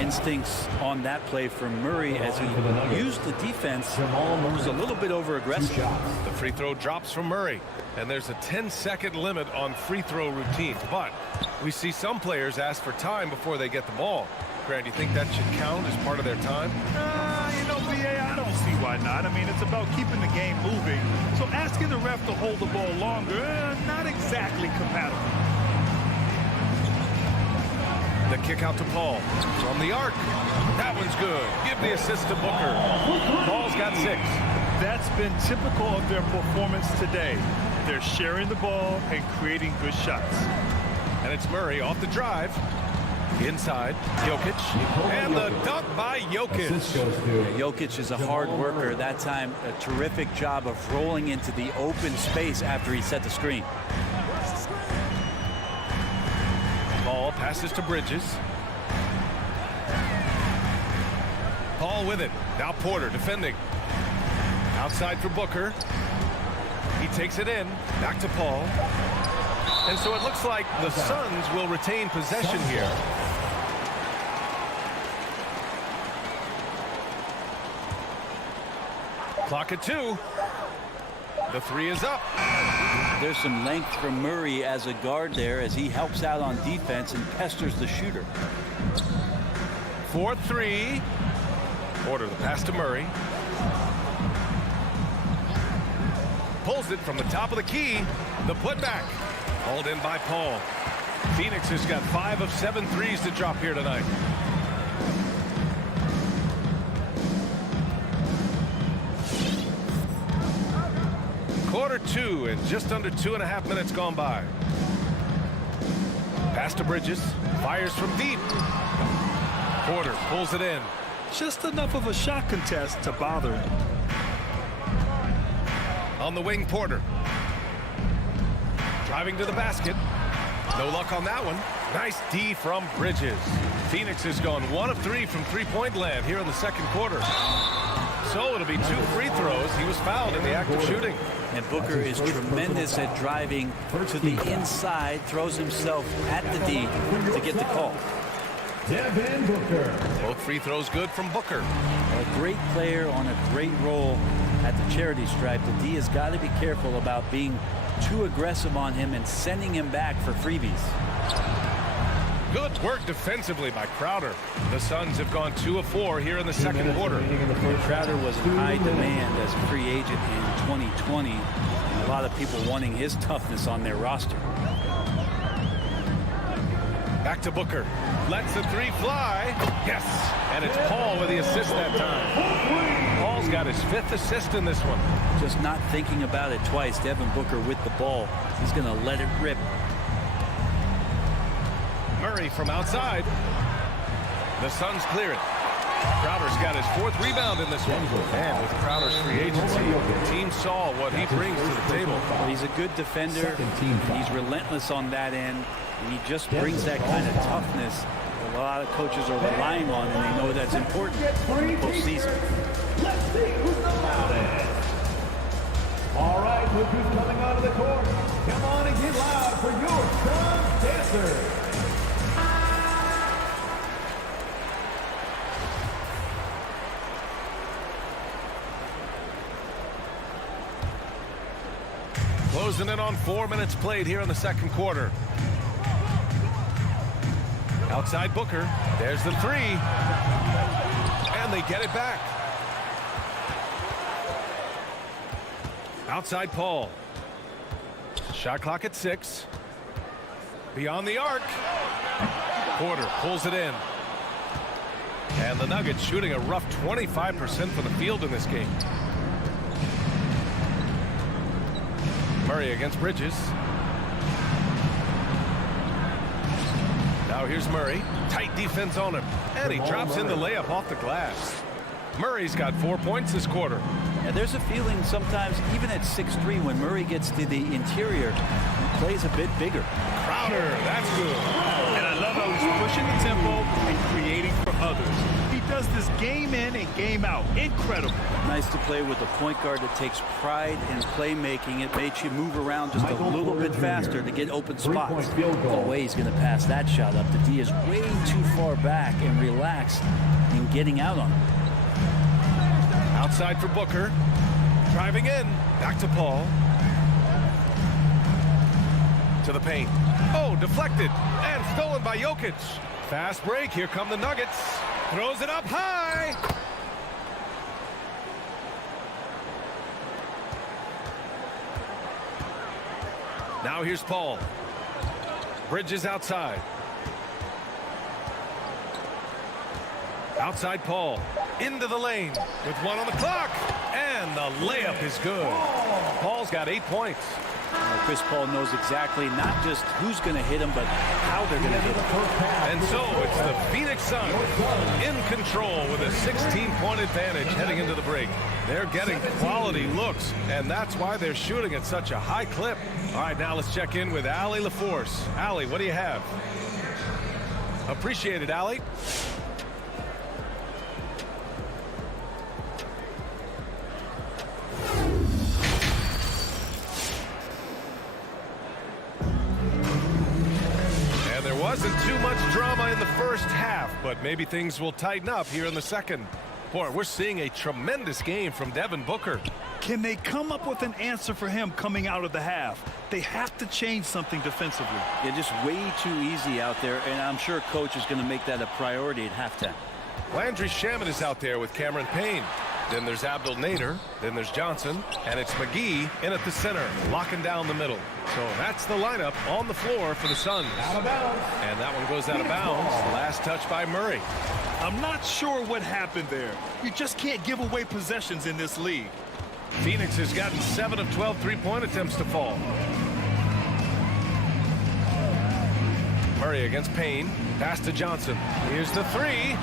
Instincts on that play from Murray as he used the defense. Was a little bit over-aggressive. The free throw drops from Murray. And there's a 10-second limit on free throw routines. But we see some players ask for time before they get the ball. Grant, do you think that should count as part of their time? You know, B.A., I don't see why not. I mean, it's about keeping the game moving. So asking the ref to hold the ball longer, not exactly compatible. The kick out to Paul. From the arc. That one's good. Give the assist to Booker. Paul's got 6. That's been typical of their performance today. They're sharing the ball and creating good shots. And it's Murray off the drive. Inside, Jokic, and the dunk by Jokic. Jokic is a hard worker. That time, a terrific job of rolling into the open space after he set the screen. Ball passes to Bridges. Paul with it. Now Porter defending. Outside for Booker. He takes it in. Back to Paul. And so it looks like the Suns will retain possession here. Clock at 2. The 3 is up. There's some length from Murray as a guard there as he helps out on defense and pesters the shooter. 4-3. Porter the pass to Murray. Pulls it from the top of the key. The putback. Hauled in by Paul. Phoenix has got 5 of 7 threes to drop here tonight. Quarter 2 and just under 2.5 minutes gone by. Pass to Bridges. Fires from deep. Porter pulls it in. Just enough of a shot contest to bother him. On the wing, Porter. Driving to the basket. No luck on that one. Nice D from Bridges. Phoenix has gone 1 of 3 from three-point land here in the second quarter. So it'll be 2 free throws. He was fouled in the act of shooting. And Booker is tremendous at driving to the inside, throws himself at the D to get the call. Devin Booker. Both free throws good from Booker. A great player on a great role at the charity stripe. The D has got to be careful about being too aggressive on him and sending him back for freebies. Good work defensively by Crowder. The Suns have gone 2 of 4 here in the second quarter. Crowder was in high demand as a free agent in 2020. A lot of people wanting his toughness on their roster. Back to Booker. Lets the three fly. Yes. And it's Paul with the assist that time. Paul's got his 5th assist in this one. Just not thinking about it twice. Devin Booker with the ball. He's going to let it rip. Murray from outside. The Suns clear it. Crowder's got his 4th rebound in this one. And with Crowder's free agency, the team saw what he brings to the table. Well, he's a good defender. He's relentless on that end. And he just brings that kind of toughness a lot of coaches are relying on, and they know that's important in the postseason. Let's see who's the loudest. All right, look who's coming onto the court. Come on and get loud for your Suns dancers. Closing in on 4 minutes played here in the second quarter. Outside Booker. There's the three. And they get it back. Outside Paul. Shot clock at 6. Beyond the arc. Porter pulls it in. And the Nuggets shooting a rough 25% from the field in this game. Murray against Bridges. Now here's Murray. Tight defense on him. And he drops in the layup off the glass. Murray's got 4 points this quarter. And there's a feeling sometimes, even at 6'3", when Murray gets to the interior, he plays a bit bigger. Crowder, that's good. And I love how he's pushing the tempo and creating for others. He does this game in and game out. Incredible. Nice to play with a point guard that takes pride in playmaking. It makes you move around just a little bit faster to get open spots. No way he's going to pass that shot up. The D is way too far back and relaxed in getting out on him. Outside for Booker. Driving in. Back to Paul. To the paint. Oh, deflected. And stolen by Jokic. Fast break. Here come the Nuggets. Throws it up high. Now here's Paul. Bridges outside. Outside Paul. Into the lane with 1 on the clock. And the layup is good. Paul's got 8 points. Chris Paul knows exactly not just who's going to hit him, but how they're going to hit him. And so it's the Phoenix Suns in control with a 16-point advantage heading into the break. They're getting quality looks, and that's why they're shooting at such a high clip. All right, now let's check in with Allie LaForce. Allie, what do you have? Appreciate it, Allie. Wasn't too much drama in the first half, but maybe things will tighten up here in the second. Boy, we're seeing a tremendous game from Devin Booker. Can they come up with an answer for him coming out of the half? They have to change something defensively. Yeah, just way too easy out there, and I'm sure coach is going to make that a priority at halftime. Landry Shamet is out there with Cameron Payne. Then there's Abdel Nader. Then there's Johnson. And it's McGee in at the center, locking down the middle. So that's the lineup on the floor for the Suns. Out of bounds. And that one goes out of bounds. Last touch by Murray. I'm not sure what happened there. You just can't give away possessions in this league. Phoenix has gotten 7 of 12 three-point attempts to fall. Murray against Payne. Pass to Johnson. Here's the three.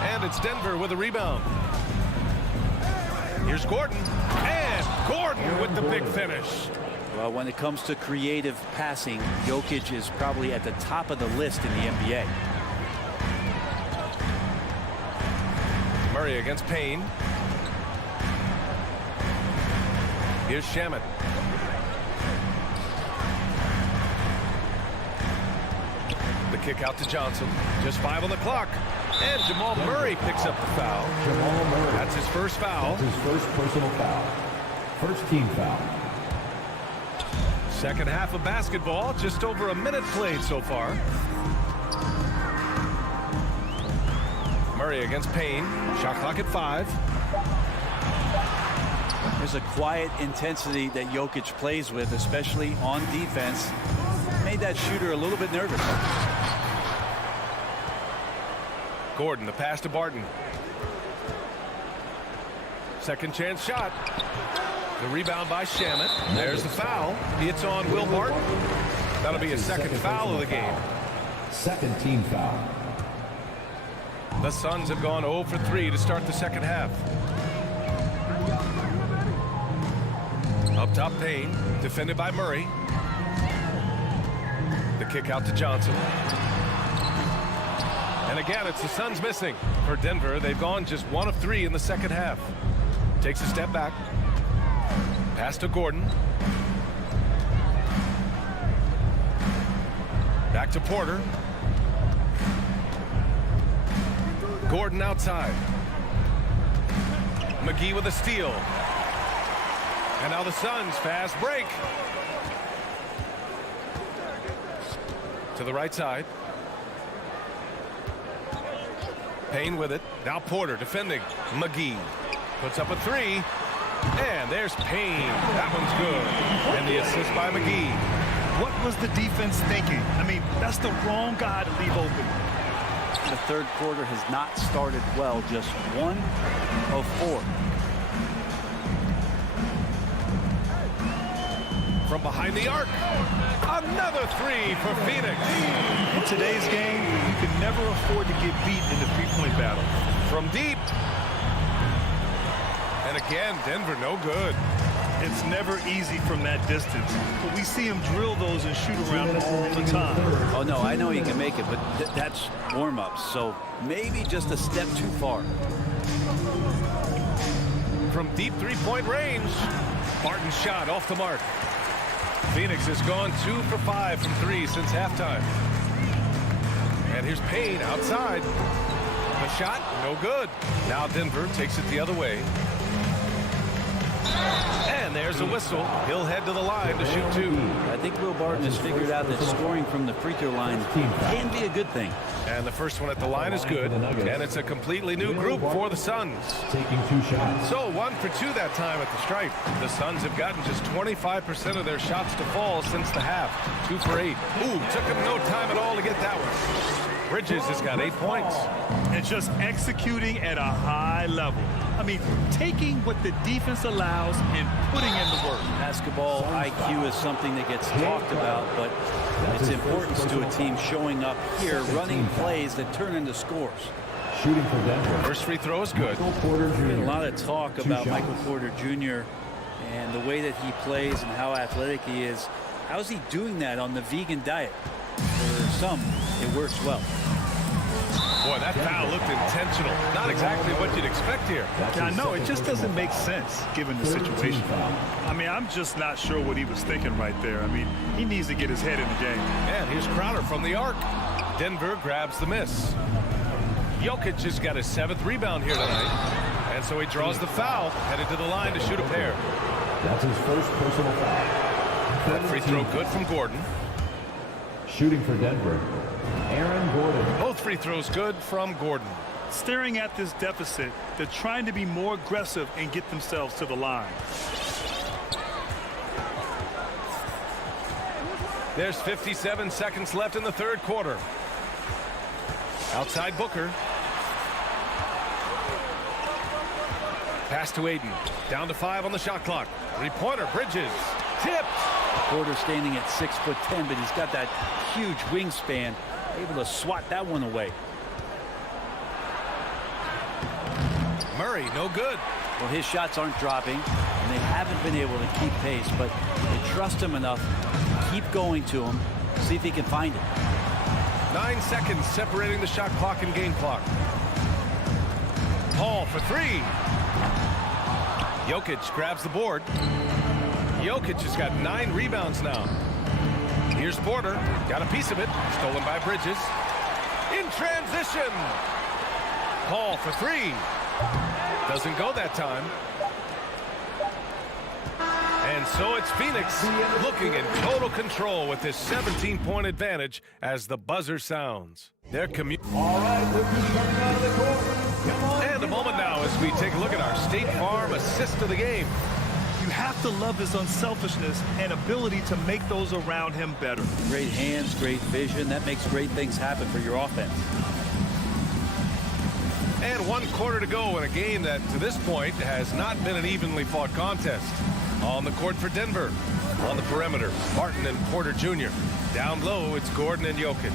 And it's Denver with a rebound. Here's Gordon. And Gordon with the big finish. Well, when it comes to creative passing, Jokic is probably at the top of the list in the NBA. Murray against Payne. Here's Shamet. The kick out to Johnson. Just 5 on the clock. And Jamal Murray picks up the foul. Jamal Murray. That's his first foul. That's his first personal foul. First team foul. Second half of basketball, just over a minute played so far. Murray against Payne. Shot clock at 5. There's a quiet intensity that Jokic plays with, especially on defense. Made that shooter a little bit nervous. Gordon, the pass to Barton. Second chance shot. The rebound by Shamet. There's the foul. It's on Will Barton. That'll be his second foul of the game. Second team foul. The Suns have gone 0 for 3 to start the second half. Up top, Payne, defended by Murray. The kick out to Johnson. And again, it's the Suns missing. For Denver, they've gone just 1 of 3 in the second half. Takes a step back. Pass to Gordon. Back to Porter. Gordon outside. McGee with a steal. And now the Suns fast break. To the right side. Payne with it. Now Porter defending. McGee puts up a 3. And there's Payne. That one's good. And the assist by McGee. What was the defense thinking? I mean, that's the wrong guy to leave open. The third quarter has not started well. Just 1 of 4. From behind the arc. Another 3 for Phoenix. In today's game, you can never afford to get beat in the three-point battle. From deep. And again, Denver no good. It's never easy from that distance, but we see him drill those and shoot around all the time. Oh, no, I know he can make it, but that's warm-ups, so maybe just a step too far. From deep three-point range, Barton's shot off the mark. Phoenix has gone 2 for 5 from 3 since halftime. And here's Payne outside. The shot, no good. Now Denver takes it the other way. And there's a whistle. He'll head to the line to shoot 2. I think Will Barton has figured out that scoring from the free throw line can be a good thing. And the first one at the line is good. And it's a completely new group for the Suns. Taking 2 shots. So 1 for 2 that time at the stripe. The Suns have gotten just 25% of their shots to fall since the half. 2 for 8. Ooh, took him no time at all to get that one. Bridges has got 8 points. And just executing at a high level. I mean, taking what the defense allows and putting in the work. Basketball IQ is something that gets talked about, but its importance to a team showing up here, running plays that turn into scores. Shooting for Denver. First free throw is good. Porter Jr. A lot of talk about shots. Michael Porter Jr. and the way that he plays and how athletic he is. How's he doing that on the vegan diet? For some, it works well. Boy, that foul looked intentional. Not exactly what you'd expect here. I know, it just doesn't make sense given the situation. I mean, I'm just not sure what he was thinking right there. I mean, he needs to get his head in the game. And here's Crowder from the arc. Denver grabs the miss. Jokic has got his 7th rebound here tonight. And so he draws the foul, headed to the line to shoot a pair. That's his first personal foul. That free throw good from Gordon. Shooting for Denver, Aaron Gordon. Both free throws good from Gordon. Staring at this deficit, they're trying to be more aggressive and get themselves to the line. There's 57 seconds left in the third quarter. Outside Booker. Pass to Aiden. Down to 5 on the shot clock. Three-pointer, Bridges. Tipped. Porter standing at 6'10", but he's got that huge wingspan, able to swat that one away. Murray, no good. Well, his shots aren't dropping, and they haven't been able to keep pace, but they trust him enough. Keep going to him. See if he can find it. 9 seconds separating the shot clock and game clock. Paul for 3. Jokic grabs the board. Jokic has got 9 rebounds now. Here's Porter. Got a piece of it. Stolen by Bridges. In transition. Paul for three. Doesn't go that time. And so it's Phoenix looking in total control with this 17-point advantage as the buzzer sounds. All right, Lucas coming out of the court. Come on. And a moment now as we take a look at our State Farm assist of the game. You have to love his unselfishness and ability to make those around him better. Great hands, great vision. That makes great things happen for your offense. And 1 quarter to go in a game that, to this point, has not been an evenly fought contest. On the court for Denver. On the perimeter, Martin and Porter Jr. Down low, it's Gordon and Jokic.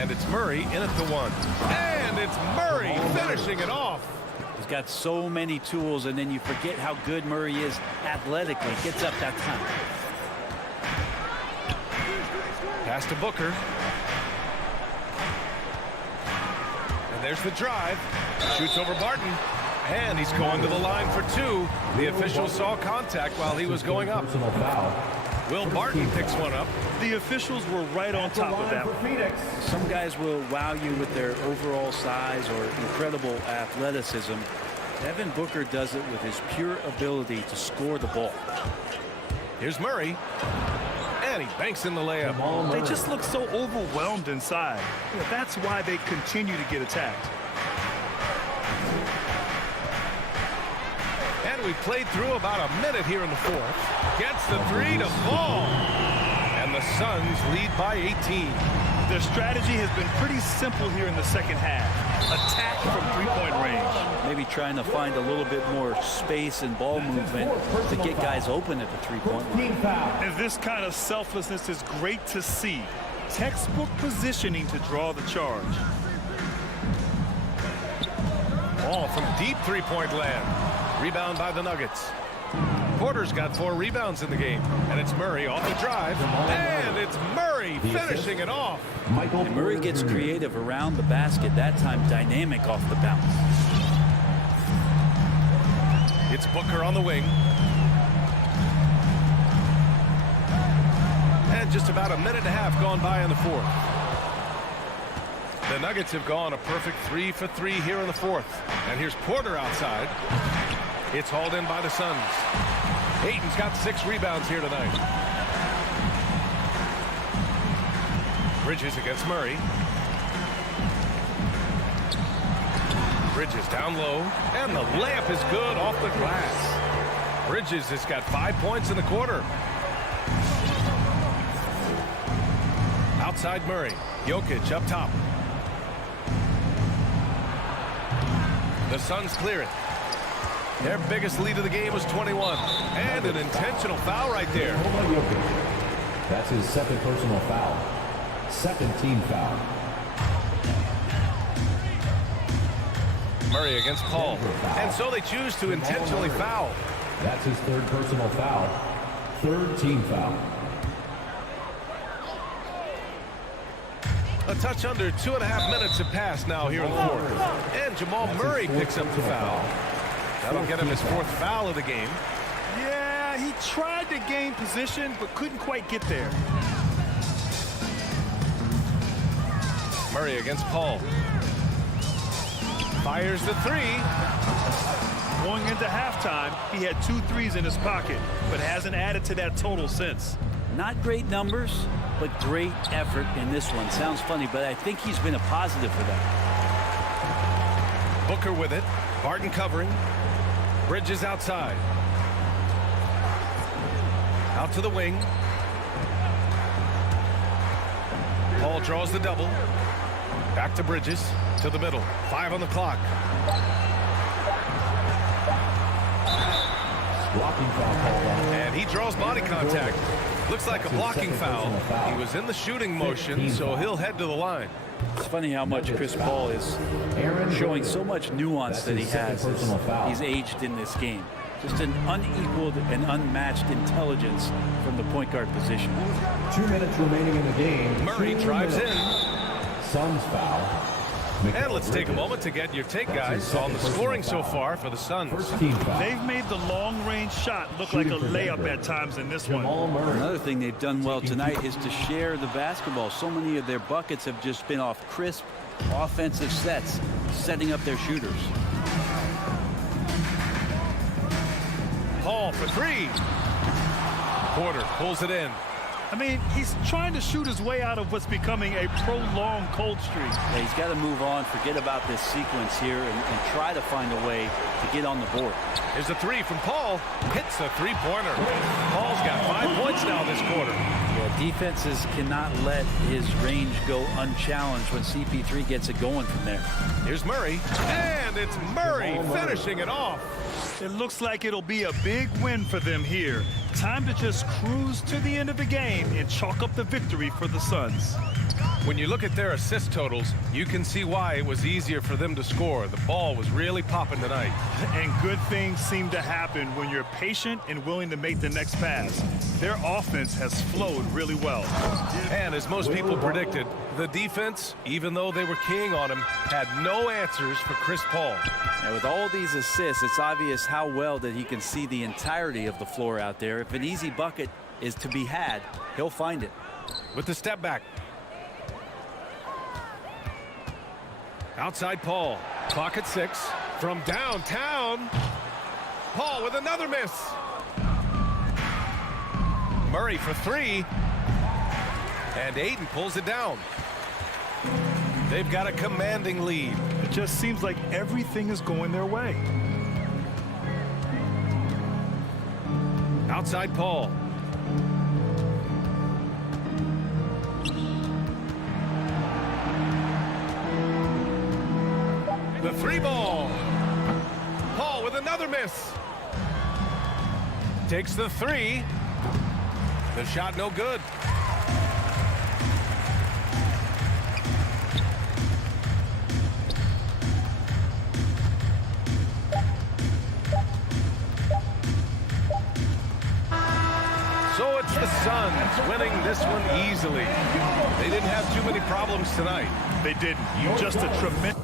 And it's Murray in at the 1. And it's Murray finishing it off. He's got so many tools, and then you forget how good Murray is athletically. Gets up that time. Pass to Booker. And there's the drive. Shoots over Barton. And he's going to the line for 2. The official saw contact while he was going up. Will Barton picks one up. The officials were right on top of that one. Some guys will wow you with their overall size or incredible athleticism. Devin Booker does it with his pure ability to score the ball. Here's Murray. And he banks in the layup. They just look so overwhelmed inside. You know, that's why they continue to get attacked. And we played through about a minute here in the 4th. Gets the 3 to fall. And the Suns lead by 18. Their strategy has been pretty simple here in the second half. Attack from three-point range. Maybe trying to find a little bit more space and ball movement to get guys open at the three-point line. And this kind of selflessness is great to see. Textbook positioning to draw the charge. Ball from deep three-point land. Rebound by the Nuggets. Porter's got 4 rebounds in the game. And it's Murray off the drive. And it's Murray finishing it off. And Murray gets creative around the basket. That time dynamic off the bounce. It's Booker on the wing. And just about a minute and a half gone by in the 4th. The Nuggets have gone a perfect 3 for 3 here in the 4th. And here's Porter outside. It's hauled in by the Suns. Ayton's got 6 rebounds here tonight. Bridges against Murray. Bridges down low. And the layup is good off the glass. Bridges has got 5 points in the quarter. Outside Murray. Jokic up top. The Suns clear it. Their biggest lead of the game was 21. And an intentional foul right there. That's his 2nd personal foul. 2nd team foul. Murray against Paul. And so they choose to intentionally foul. That's his 3rd personal foul. 3rd team foul. A touch under 2.5 minutes have passed now here in the 4th. And Jamal Murray picks up the foul. That'll get him his 4th foul of the game. Yeah, he tried to gain position, but couldn't quite get there. Murray against Paul. Fires the 3. Going into halftime, he had 2 threes in his pocket, but hasn't added to that total since. Not great numbers, but great effort in this one. Sounds funny, but I think he's been a positive for them. Booker with it. Barton covering. Bridges outside. Out to the wing. Paul draws the double. Back to Bridges. To the middle. 5 on the clock. Blocking foul called on. And he draws body contact. Looks like a blocking foul. He was in the shooting motion, so he'll head to the line. It's funny how much Chris Paul is showing so much nuance that he has as he's aged in this game. Just an unequaled and unmatched intelligence from the point guard position. 2 minutes remaining in the game. Murray drives in. Suns foul. And let's take a moment to get your take, guys, on the scoring so far for the Suns. They've made the long-range shot look like a layup at times in this one. Another thing they've done well tonight is to share the basketball. So many of their buckets have just been off crisp offensive sets, setting up their shooters. Paul for three. Porter pulls it in. I mean, he's trying to shoot his way out of what's becoming a prolonged cold streak. Yeah, he's got to move on, forget about this sequence here, and try to find a way to get on the board. Here's a three from Paul. Hits a three-pointer. Paul's got 5 points now this quarter. Yeah, defenses cannot let his range go unchallenged when CP3 gets it going from there. Here's Murray, and it's Murray finishing it off. It looks like it'll be a big win for them here. Time to just cruise to the end of the game and chalk up the victory for the Suns. When you look at their assist totals, you can see why it was easier for them to score. The ball was really popping tonight. And good things seem to happen when you're patient and willing to make the next pass. Their offense has flowed really well. And as most people predicted, the defense, even though they were keying on him, had no answers for Chris Paul. And with all these assists, it's obvious how well that he can see the entirety of the floor out there. If an easy bucket is to be had, he'll find it. With the step back. Outside Paul. Clock at 6. From downtown. Paul with another miss. Murray for three. And Ayton pulls it down. They've got a commanding lead. It just seems like everything is going their way. Outside Paul. The three ball. Paul with another miss. Takes the three. The shot no good. So it's the Suns winning this one easily. They didn't have too many problems tonight. They didn't. Just a tremendous...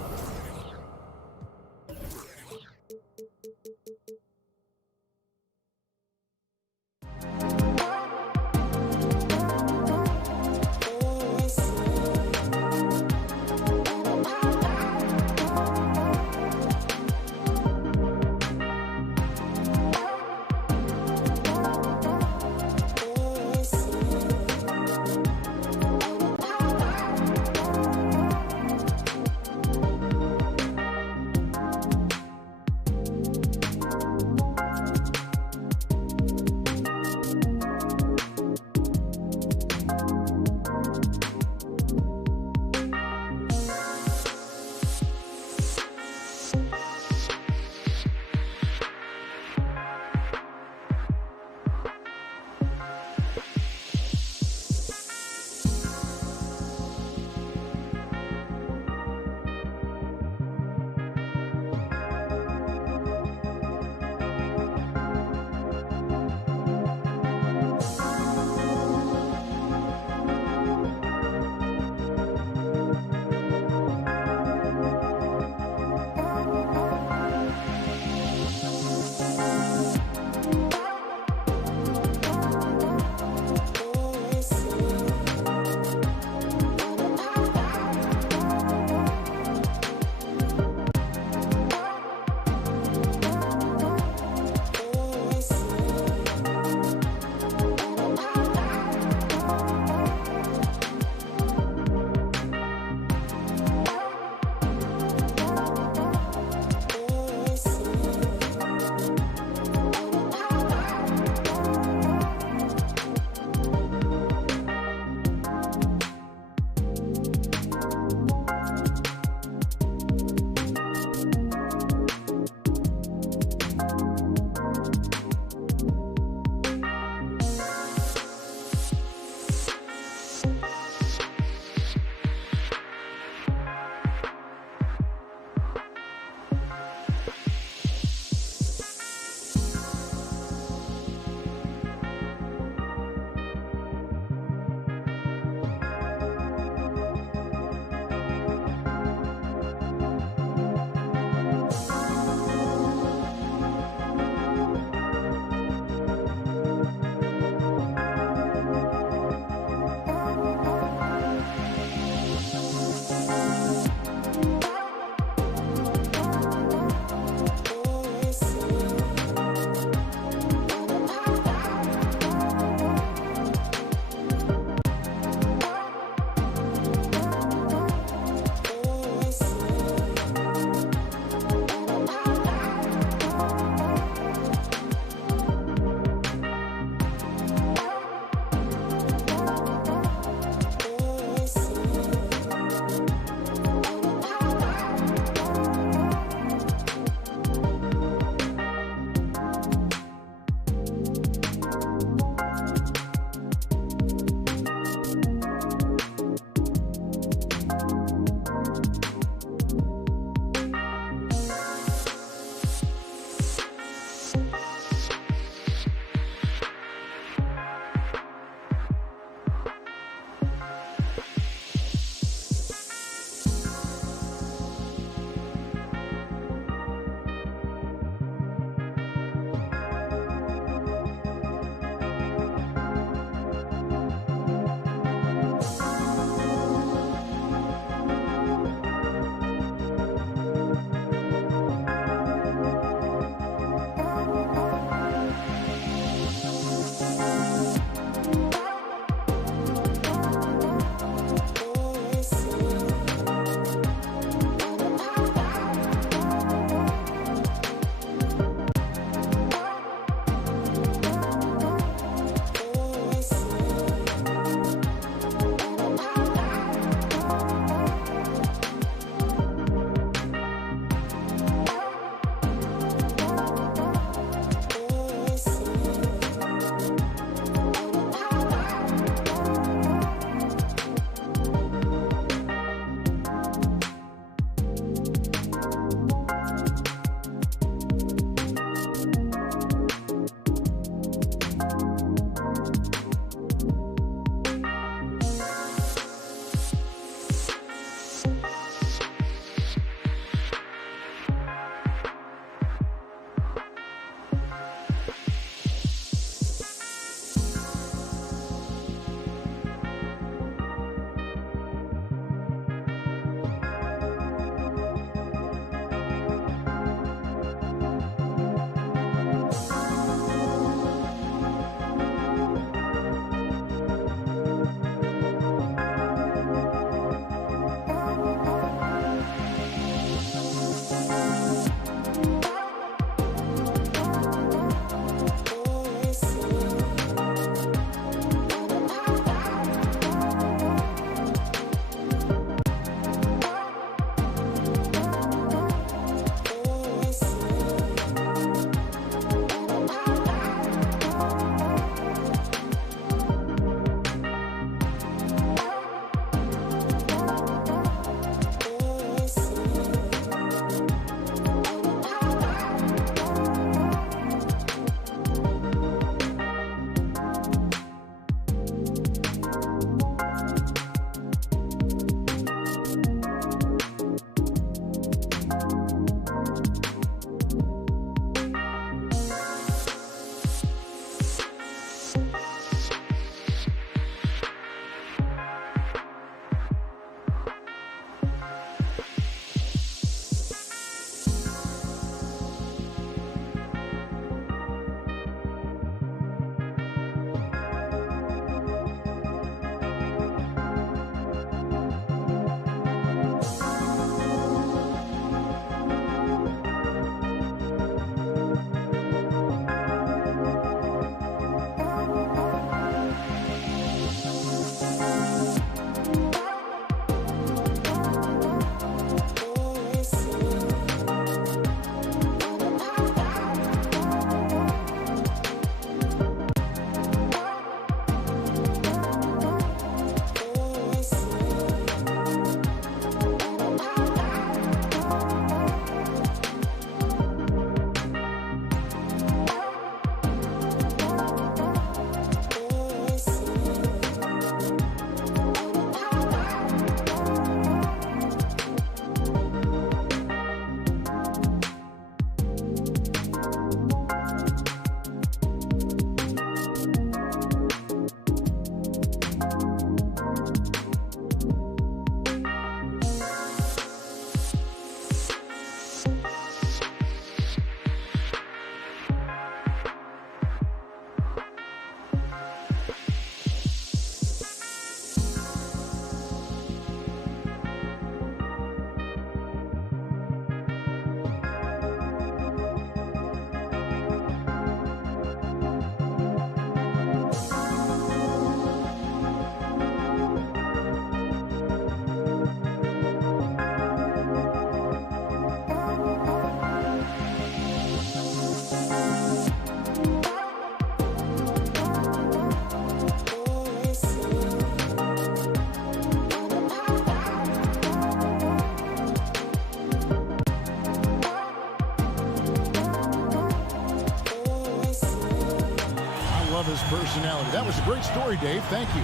love his personality. That was a great story, Dave. Thank you.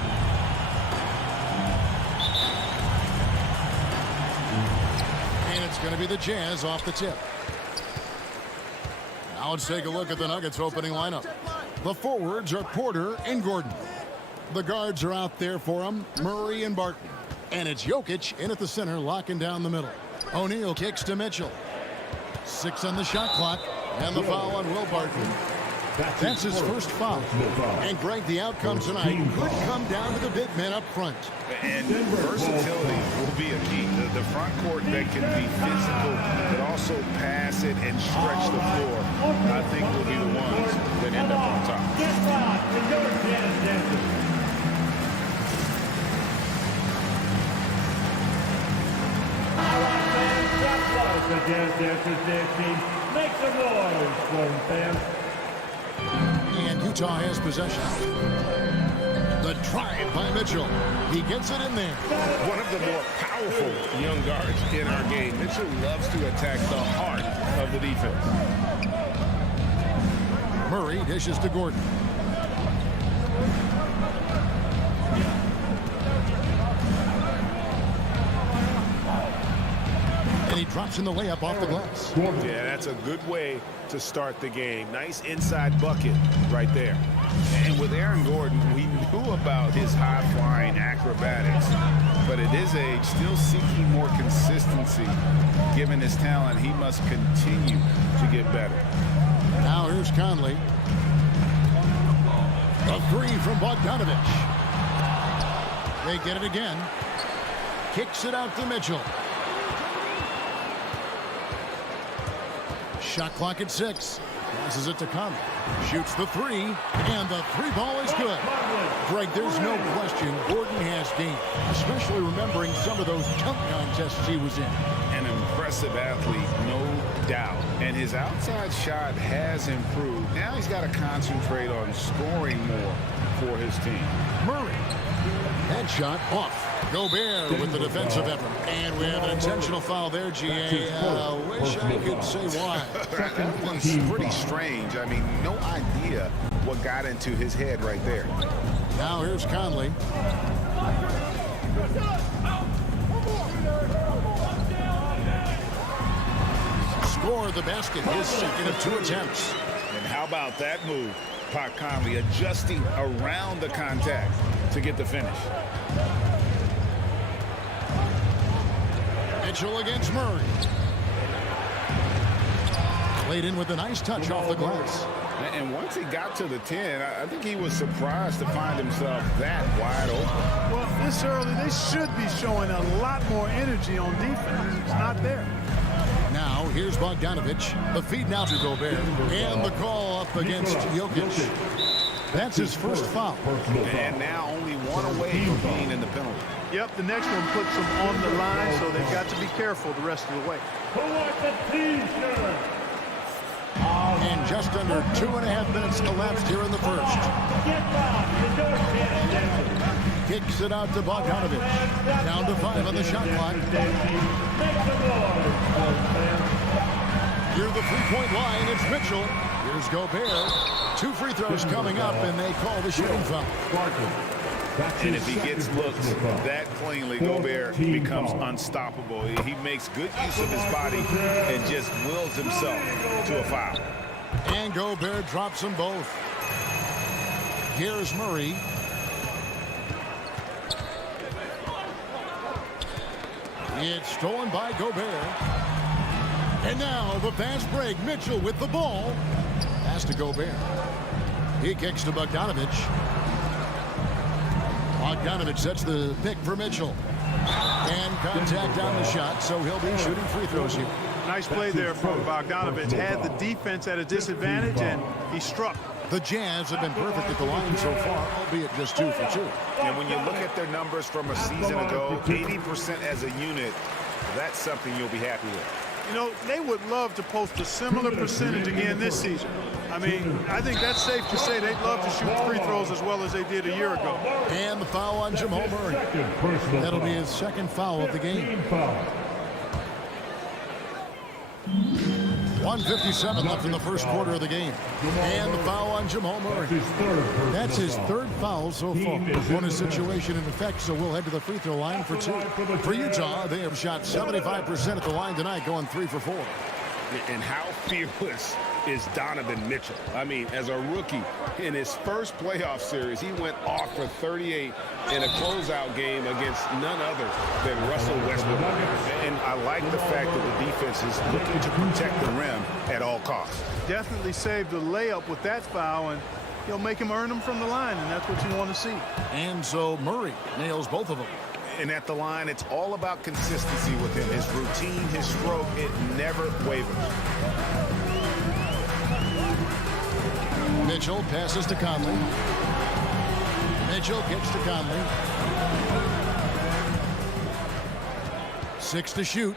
And it's going to be the Jazz off the tip. Now let's take a look at the Nuggets opening lineup. The forwards are Porter and Gordon. The guards are out there for them, Murray and Barton. And it's Jokic in at the center, locking down the middle. O'Neal kicks to Mitchell. 6 on the shot clock, and the foul on Will Barton. That's his first foul. And Greg, the outcome tonight could come down to the big men up front. And versatility will be a key. The front court that can be physical, but also pass it and stretch the floor, I think will be the ones that end up on top. The Jazz Dancers dance team. Make some noise for them, fans. And Utah has possession. The drive by Mitchell. He gets it in there. One of the more powerful young guards in our game. Mitchell loves to attack the heart of the defense. Murray dishes to Gordon. And he drops in the layup off the glass. Yeah, that's a good way to start the game. Nice inside bucket right there. And with Aaron Gordon, we knew about his high-flying acrobatics, but at his age, still seeking more consistency. Given his talent, he must continue to get better. Now here's Conley. A 3 from Bogdanovich. They get it again. Kicks it out to Mitchell. Shot clock at 6. Passes it to Conley. Shoots the 3. And the 3 ball is good. Greg, there's no question Gordon has game, especially remembering some of those dunk contests he was in. An impressive athlete, no doubt. And his outside shot has improved. Now he's got to concentrate on scoring more for his team. Murray. That shot off. Gobert with the defensive effort. And we have an intentional foul there, GA. Wish I could say why. That one's pretty strange. I mean, no idea what got into his head right there. Now here's Conley. Score the basket, his second of 2 attempts. And how about that move? Pat Conley adjusting around the contact to get the finish. Mitchell against Murray. Played in with a nice touch off the glass. And once he got to the 10, I think he was surprised to find himself that wide open. Well, this early, they should be showing a lot more energy on defense. It's not there. Now, here's Bogdanovich. The feed now to Gobert. And the call up against Jokic. That's his first foul. And now only one away from being in the penalty. Yep, the next one puts them on the line, so they've got to be careful the rest of the way. Who wants a T-shirt? And just under 2.5 minutes elapsed here in the first. Get back, the Jazz Dancers. Kicks it out to Bogdanovich. Down to 5 on the shot clock. Make some noise for them, fans. Near the 3-point line, it's Mitchell. Here's Gobert. 2 free throws coming up, and they call the shooting foul. And if he gets looks that cleanly, Gobert becomes unstoppable. He makes good use of his body and just wills himself to a foul. And Gobert drops them both. Here's Murray. It's stolen by Gobert. And now the fast break. Mitchell with the ball. Pass to Gobert. He kicks to Bogdanovich. Bogdanovich sets the pick for Mitchell. And contact on the shot, so he'll be shooting free throws here. Nice play there from Bogdanovich. Had the defense at a disadvantage, and he struck. The Jazz have been perfect at the line so far, albeit just 2 for 2. And when you look at their numbers from a season ago, 80% as a unit, that's something you'll be happy with. You know, they would love to post a similar percentage again this season. I mean, I think that's safe to say they'd love to shoot free throws as well as they did a year ago. And the foul on Jamal Murray. That'll be his second foul of the game. 1:57 left in the first quarter of the game. And the foul on Jamal Murray. That's his third foul so far. Bonus situation in effect, so we'll head to the free throw line for 2. For Utah, they have shot 75% at the line tonight, going 3 for 4. And how fearless is Donovan Mitchell? I mean, as a rookie, in his first playoff series, he went off for 38 in a closeout game against none other than Russell Westbrook. And I like the fact that the defense is looking to protect the rim at all costs. Definitely saved the layup with that foul, and he'll make him earn them from the line, and that's what you want to see. And so Murray nails both of them. And at the line, it's all about consistency with him. His routine, his stroke, it never wavers. Mitchell passes to Conley. Mitchell kicks to Conley. 6 to shoot.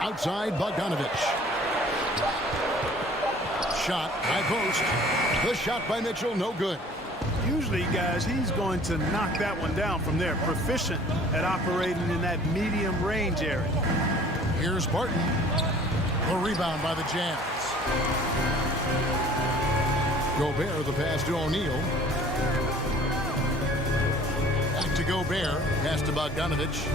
Outside Bogdanovich. Shot, high post. The shot by Mitchell, no good. Usually, guys, he's going to knock that one down from there. Proficient at operating in that medium range area. Here's Barton. The rebound by the Jazz. Gobert, the pass to O'Neal. Back to Gobert. Pass to Bogdanovich.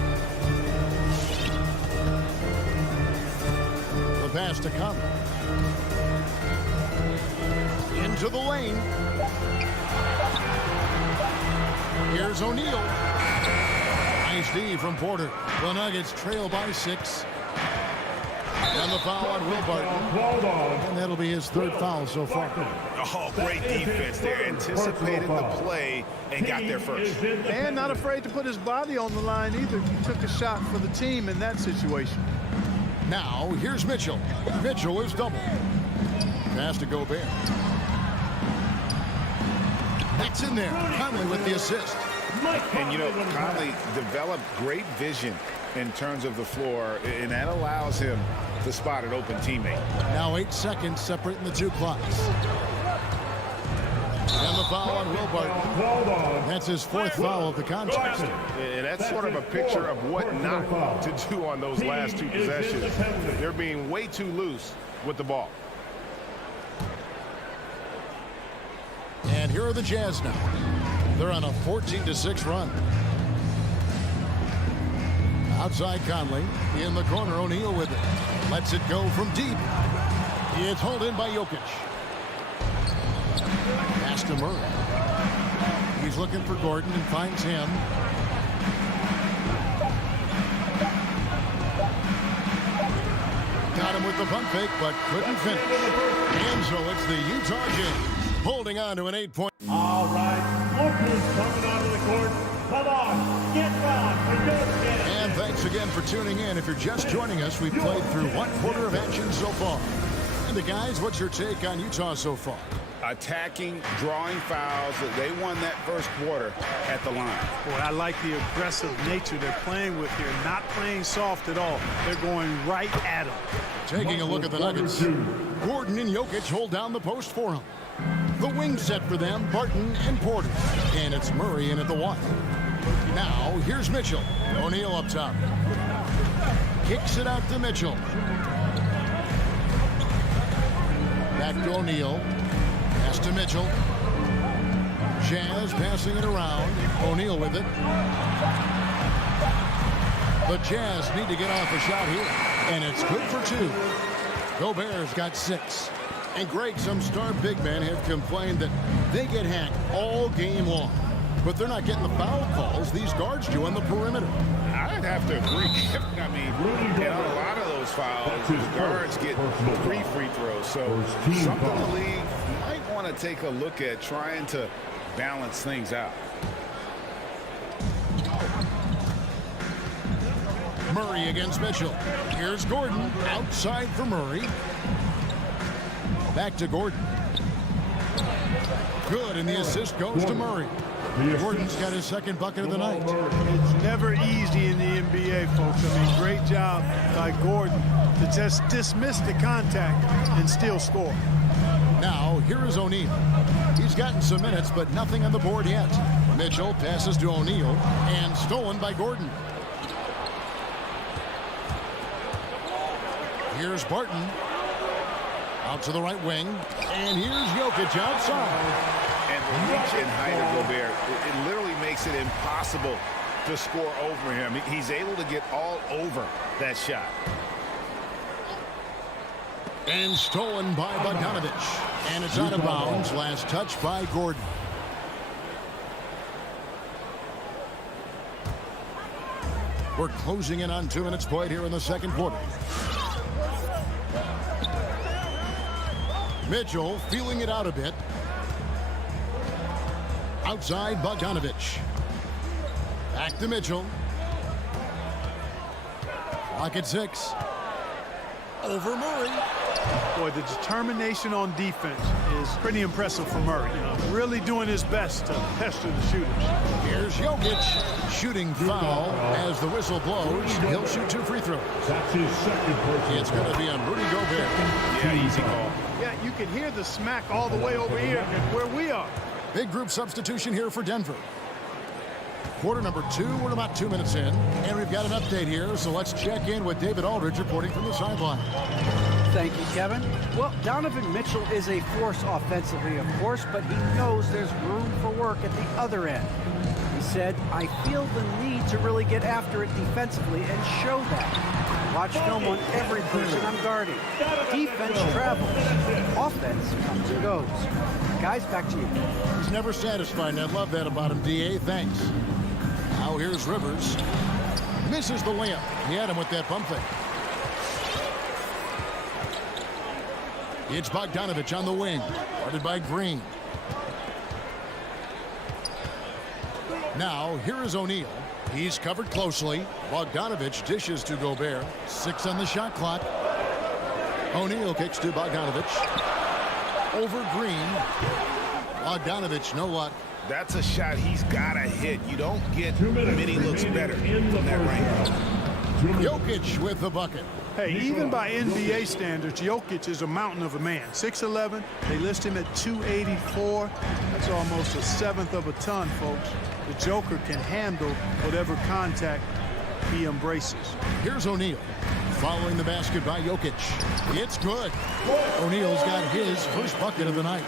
The pass to Conley. Into the lane. Here's O'Neal. Nice D from Porter. The Nuggets trail by 6. And the foul on Will Barton. And that'll be his third foul so far. Oh, great defense there. Anticipated the play and got there first. And not afraid to put his body on the line either. He took a shot for the team in that situation. Now, here's Mitchell. Mitchell is double. Pass to Gobert. That's in there. Conley with the assist. And, you know, Conley developed great vision in terms of the floor, and that allows him to spot an open teammate. Now 8 seconds separating the two clocks. And the foul on Will Barton. That's his 4th foul of the contest. And that's sort of a picture of what not to do on those last 2 possessions. They're being way too loose with the ball. And here are the Jazz now. They're on a 14-6 run. Outside Conley. In the corner, O'Neal with it. Lets it go from deep. It's hauled in by Jokic. Pass to Murray. He's looking for Gordon and finds him. Got him with the pump fake, but couldn't finish. And so it's the Utah Jazz holding on to an 8-point. All right, lookers coming onto the court. Come on, get down for your kid. And thanks again for tuning in. If you're just joining us, we've played through 1 quarter of action so far. And the guys, what's your take on Utah so far? Attacking, drawing fouls. They won that first quarter at the line. Boy, I like the aggressive nature they're playing with here. Not playing soft at all. They're going right at them. Taking a look at the Nuggets. Gordon and Jokic hold down the post for him. The wing set for them, Barton and Porter. And it's Murray in at the 1. Now, here's Mitchell. O'Neal up top. Kicks it out to Mitchell. Back to O'Neal. Pass to Mitchell. Jazz passing it around. O'Neal with it. The Jazz need to get off a shot here. And it's good for 2. Gobert's got 6. And Greg, some star big men have complained that they get hacked all game long. But they're not getting the foul calls these guards do on the perimeter. I'd have to agree. I mean, on a lot of those fouls, the guards get 3 free throws. So something the league might want to take a look at, trying to balance things out. Murray against Mitchell. Here's Gordon outside for Murray. Back to Gordon. Good, and the assist goes to Murray. Gordon's got his 2nd bucket of the night. It's never easy in the NBA, folks. I mean, great job by Gordon to just dismiss the contact and still score. Now, here is O'Neal. He's gotten some minutes, but nothing on the board yet. Mitchell passes to O'Neal, and stolen by Gordon. Here's Barton. Out to the right wing. And here's Jokic outside. And the reach and height of Gobert, it literally makes it impossible to score over him. He's able to get all over that shot. And stolen by Bogdanovich. And it's out of bounds. Last touch by Gordon. We're closing in on 2 minutes played here in the second quarter. Mitchell feeling it out a bit. Outside Bogdanovich. Back to Mitchell. Clock at 6. Over Murray. Boy, the determination on defense is pretty impressive for Murray. Really doing his best to pester the shooters. Here's Jokic. Shooting foul as the whistle blows. He'll shoot 2 free throws. It's going to be on Rudy Gobert. Yeah, easy call. Yeah, you can hear the smack all the way over here where we are. Big group substitution here for Denver. Quarter number 2, we're about 2 minutes in, and we've got an update here, so let's check in with David Aldridge reporting from the sideline. Thank you, Kevin. Well, Donovan Mitchell is a force offensively, of course, but he knows there's room for work at the other end. He said, I feel the need to really get after it defensively and show that. Watch film on every person I'm guarding. Defense travels. Offense comes and goes. Guys, back to you. He's never satisfied, and I love that about him, D.A. Thanks. Now here's Rivers. Misses the layup. He had him with that bump fake. It's Bogdanovich on the wing. Guarded by Green. Now, here is O'Neal. He's covered closely. Bogdanovich dishes to Gobert. 6 on the shot clock. O'Neal kicks to Bogdanovich. Over Green. Bogdanovich, no luck. That's a shot he's got to hit. You don't get many looks better from that range. Jokic with the bucket. Hey, even by NBA standards, Jokic is a mountain of a man. 6'11", they list him at 284. That's almost a 1/7 of a ton, folks. The Joker can handle whatever contact he embraces. Here's O'Neal. Following the basket by Jokic. It's good. O'Neal's got his first bucket of the night.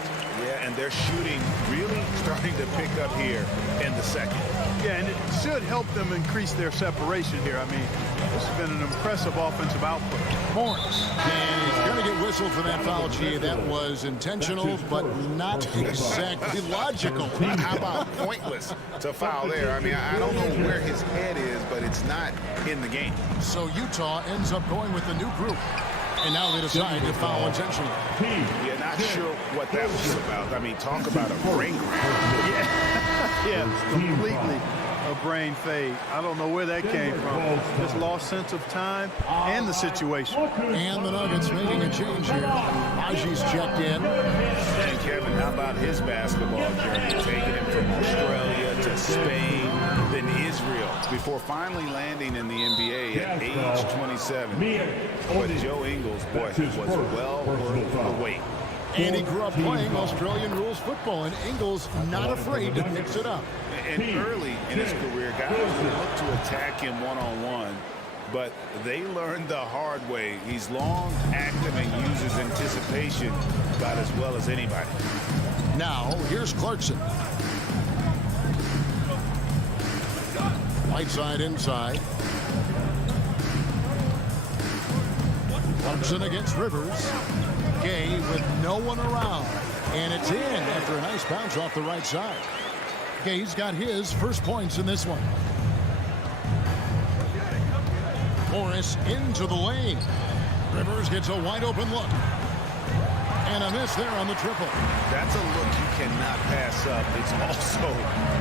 Yeah, and they're shooting really starting to pick up here in the second. Yeah, and it should help them increase their separation here. I mean, this has been an impressive offensive output. Morris. And he's going to get whistled for that foul, G. That was intentional, but not exactly logical. How about pointless to foul there? I mean, I don't know where his head is, but it's not in the game. So Utah ends up going with the new group. And now they decide to foul intentionally. Yeah, not sure what that was about. I mean, talk about a brain Yeah, completely a brain fade. I don't know where that came from. Just lost sense of time and the situation. And the Nuggets making a change here. Aji's checked in. And Kevin, how about his basketball journey? Taking him from Australia to Spain, then Israel, before finally landing in the NBA at age 27. But Joe Ingles, boy, was well worth the wait. And he grew up playing Australian rules football, and Ingles not afraid to mix it up. And early in his career, guys would look to attack him one-on-one, but they learned the hard way. He's long, active, and uses anticipation about as well as anybody. Now, here's Clarkson. Whiteside inside. Clarkson against Rivers. Gay with no one around. And it's in after a nice bounce off the right side. Gay's got his first points in this one. Morris into the lane. Rivers gets a wide open look. And a miss there on the triple. That's a look you cannot pass up. It's also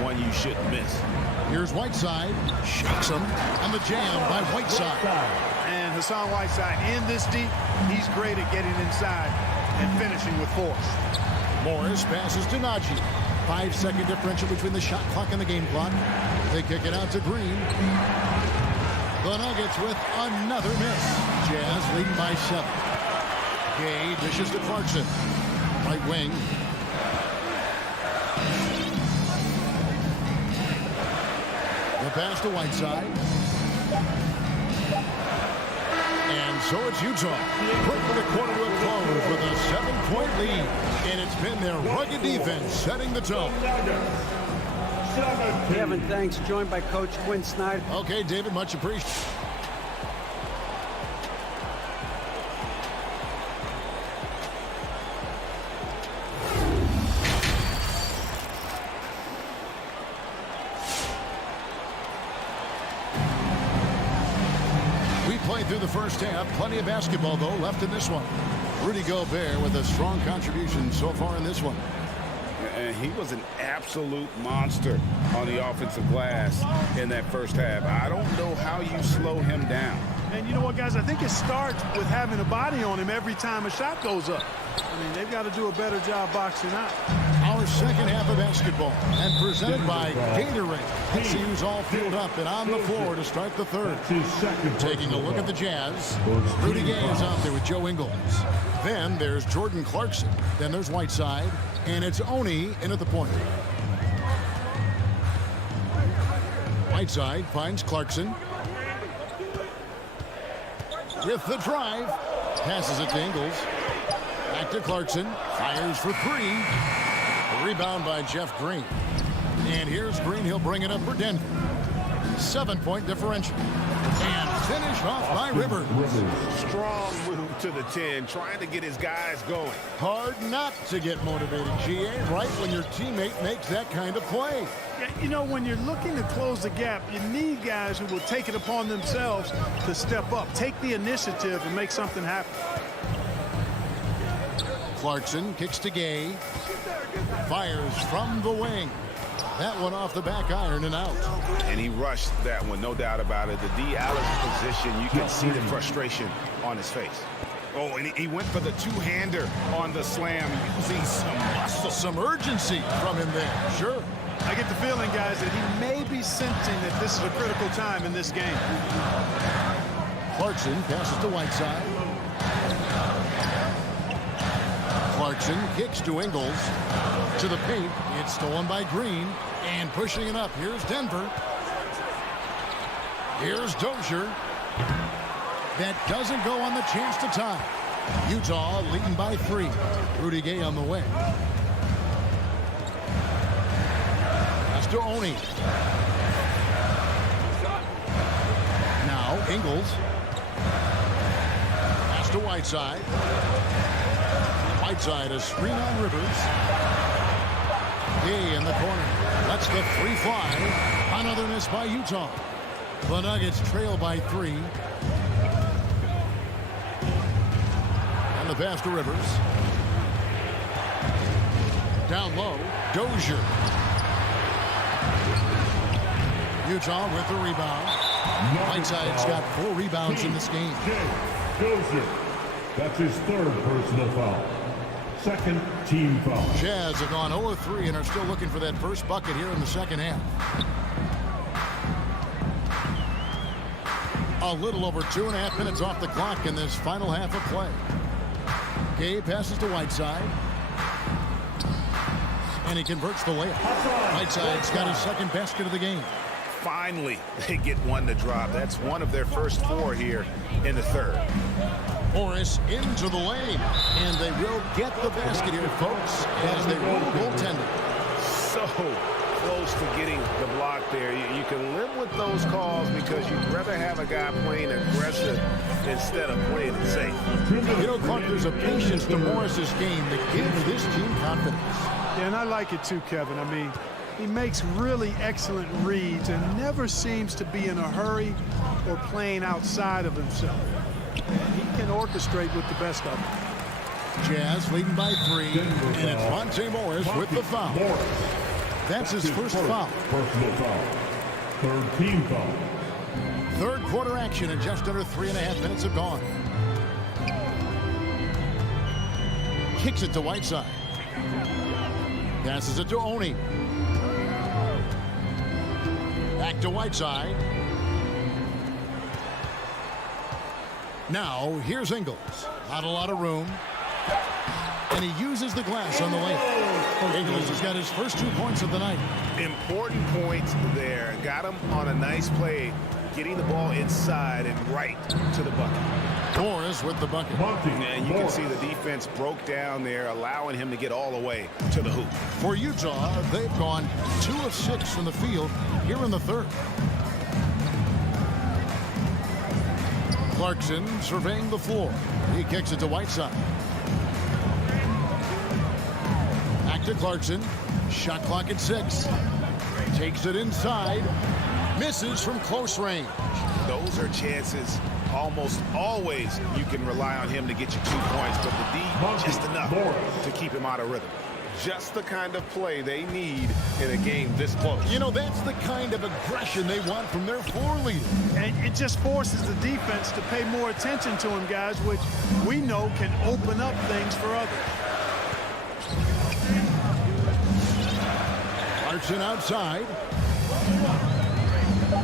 one you shouldn't miss. Here's Whiteside. Shocks him. And the jam by Whiteside. And Hassan Whiteside in this deep, he's great at getting inside and finishing with force. Morris passes to Najee. 5-second differential between the shot clock and the game clock. They kick it out to Green. The Nuggets with another miss. Jazz leading by 7. Gay dishes to Clarkson. Right wing. The pass to Whiteside. And so it's Utah, putting the quarter to a close with a 7-point lead. And it's been their rugged defense setting the tone. Kevin, thanks. Joined by Coach Quinn Snyder. Okay, David, much appreciated. Through the first half, plenty of basketball though left in this one. Rudy Gobert with a strong contribution so far in this one. And he was an absolute monster on the offensive glass in that first half. I don't know how you slow him down. And you know what, guys? I think it starts with having a body on him every time a shot goes up. I mean, they've got to do a better job boxing out. Our second half of basketball, and presented by Gatorade. Let's see who's all filled up and on the floor to start the third. Taking a look at the Jazz, Rudy Gay is out there with Joe Ingles. Then there's Jordan Clarkson. Then there's Whiteside, and it's Oni in at the point. Whiteside finds Clarkson. With the drive, passes it to Ingles. Back to Clarkson, fires for three. A rebound by Jeff Green. And here's Green, he'll bring it up for Denver. 7-point differential. And finished off by Rivers. Strong move to the 10, trying to get his guys going. Hard not to get motivated, GA, right when your teammate makes that kind of play. Yeah, you know, when you're looking to close the gap, you need guys who will take it upon themselves to step up, take the initiative and make something happen. Clarkson kicks to Gay. Fires from the wing. That one off the back iron and out. And he rushed that one, no doubt about it. The D. Allen's position, you can see the frustration on his face. Oh, and he went for the two-hander on the slam, using some muscle. Some urgency from him there, sure. I get the feeling, guys, that he may be sensing that this is a critical time in this game. Clarkson passes to Whiteside. Clarkson kicks to Ingles. To the paint. It's stolen by Green. And pushing it up. Here's Denver. Here's Dozier. That doesn't go on the chance to tie. Utah leading by 3. Rudy Gay on the way. That's to Oni. Now Ingles. Pass to Whiteside. Whiteside, a screen on Rivers. Gay in the corner. Lets the 3 fly. Another miss by Utah. The Nuggets trail by 3. And the pass to Rivers. Down low. Dozier. Utah with the rebound. Whiteside's got 4 rebounds in this game. Dozier. That's his 3rd personal foul. 2nd team foul. Jazz have gone 0-3 and are still looking for that first bucket here in the second half. A little over 2.5 minutes off the clock in this final half of play. Gay passes to Whiteside. And he converts the layup. Whiteside's got his 2nd basket of the game. Finally, they get one to drop. That's one of their first 4 here in the 3rd. Morris into the lane. And they will get the basket here, folks, as they rule goaltending. So close to getting the block there. You can live with those calls because you'd rather have a guy playing aggressive instead of playing it safe. You know, Clark, there's a patience to Morris's game that gives this team confidence. Yeah, and I like it too, Kevin. I mean, he makes really excellent reads and never seems to be in a hurry or playing outside of himself. And he can orchestrate with the best of them. Jazz leading by 3, and it's Monte Morris with the foul. That's his first foul. Personal foul. 3rd team foul. 3rd quarter action, and just under 3.5 minutes have gone. Kicks it to Whiteside. Passes it to Oni. Back to Whiteside. Now, here's Ingles. Not a lot of room. And he uses the glass on the layup. Ingles has got his first 2 points of the night. Important points there. Got him on a nice play getting the ball inside and right to the bucket. Morris with the bucket. And you can see the defense broke down there, allowing him to get all the way to the hoop. For Utah, they've gone 2 of 6 from the field here in the third. Clarkson surveying the floor. He kicks it to Whiteside. Back to Clarkson. Shot clock at 6. Takes it inside. Misses from close range. Those are chances. Almost always you can rely on him to get you 2 points, but the D just enough to keep him out of rhythm. Just the kind of play they need in a game this close. You know, that's the kind of aggression they want from their floor leader. And it just forces the defense to pay more attention to him, guys, which we know can open up things for others. Clarkson outside.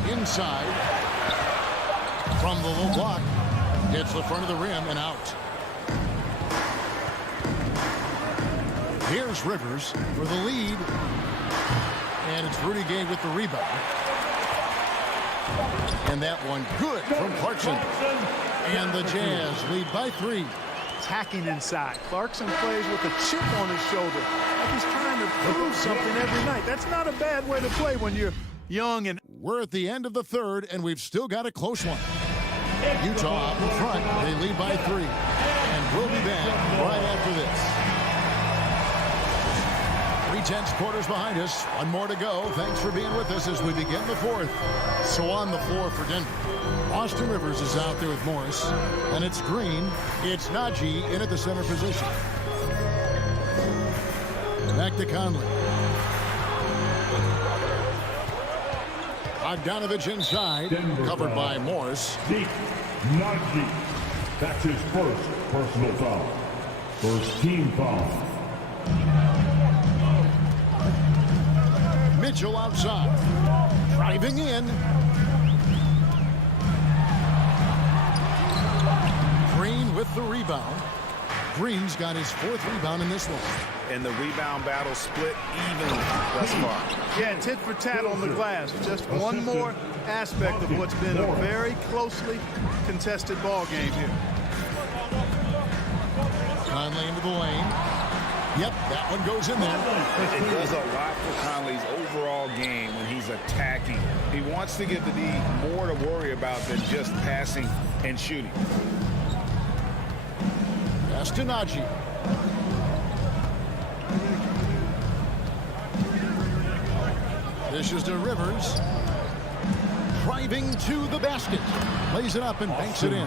Inside. From the low block. Hits the front of the rim and out. Here's Rivers for the lead. And it's Rudy Gay with the rebound. And that one good from Clarkson. And the Jazz lead by 3. Attacking inside. Clarkson plays with a chip on his shoulder. Like he's trying to prove something every night. That's not a bad way to play when you're young. And we're at the end of the third, and we've still got a close one. Utah up in front. They lead by 3. And we'll be back right after this. 3/10 quarters behind us. One more to go. Thanks for being with us as we begin the fourth. So on the floor for Denver, Austin Rivers is out there with Morris. And it's Green. It's Najee in at the center position. Back to Conley. Bogdanovich inside. Denver covered foul. by Morris. Najee. That's his first personal foul. First team foul. Mitchell outside. Driving in. Green with the rebound. Green's got his 4th rebound in this one. And the rebound battle split evenly thus far. yeah, tit for tat on the glass. Just one more aspect of what's been a very closely contested ball game here. Conley into the lane. Yep, that one goes in there. It does a lot for Conley's overall game when he's attacking. He wants to give the D more to worry about than just passing and shooting. Pass to Najee. This is to Rivers. Driving to the basket. Lays it up and banks it in.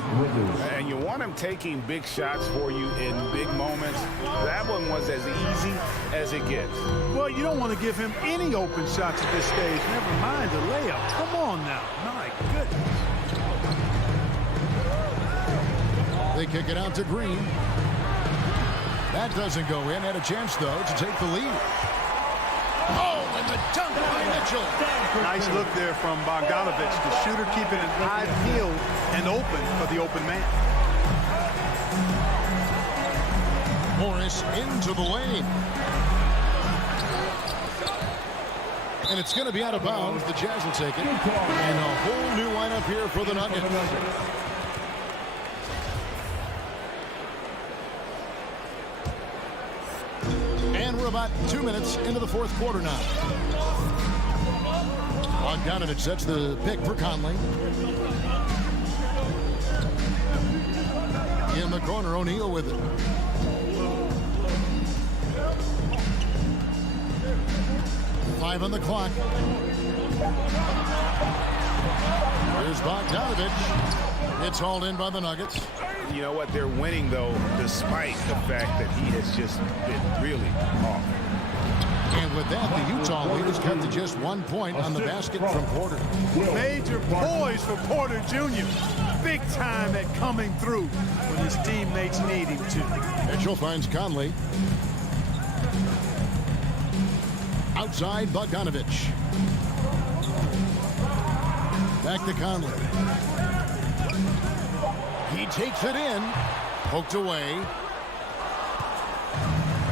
And you want him taking big shots for you in big moments. That one was as easy as it gets. Well, you don't want to give him any open shots at this stage. Never mind a layup. Come on now. My goodness. They kick it out to Green. That doesn't go in. Had a chance, though, to take the lead. Oh, and the dunk by Mitchell. Nice look there from Bogdanovich. The shooter keeping an eye peeled and open for the open man. Morris into the lane. And it's going to be out of bounds. The Jazz will take it. And a whole new lineup here for the Nuggets. And we're about 2 minutes into the fourth quarter now. Bogdanovich sets the pick for Conley. In the corner, O'Neal with it. Five on the clock. Here's Bogdanovich. It's hauled in by the Nuggets. You know what? They're winning, though, despite the fact that he has just been really off. And with that, the Utah leaders cut to just 1 point on the basket from Porter. Major poise for Porter Jr. Big time at coming through when his teammates need him to. Mitchell finds Conley. Outside, Bogdanovich. Back to Conley. He takes it in. Poked away.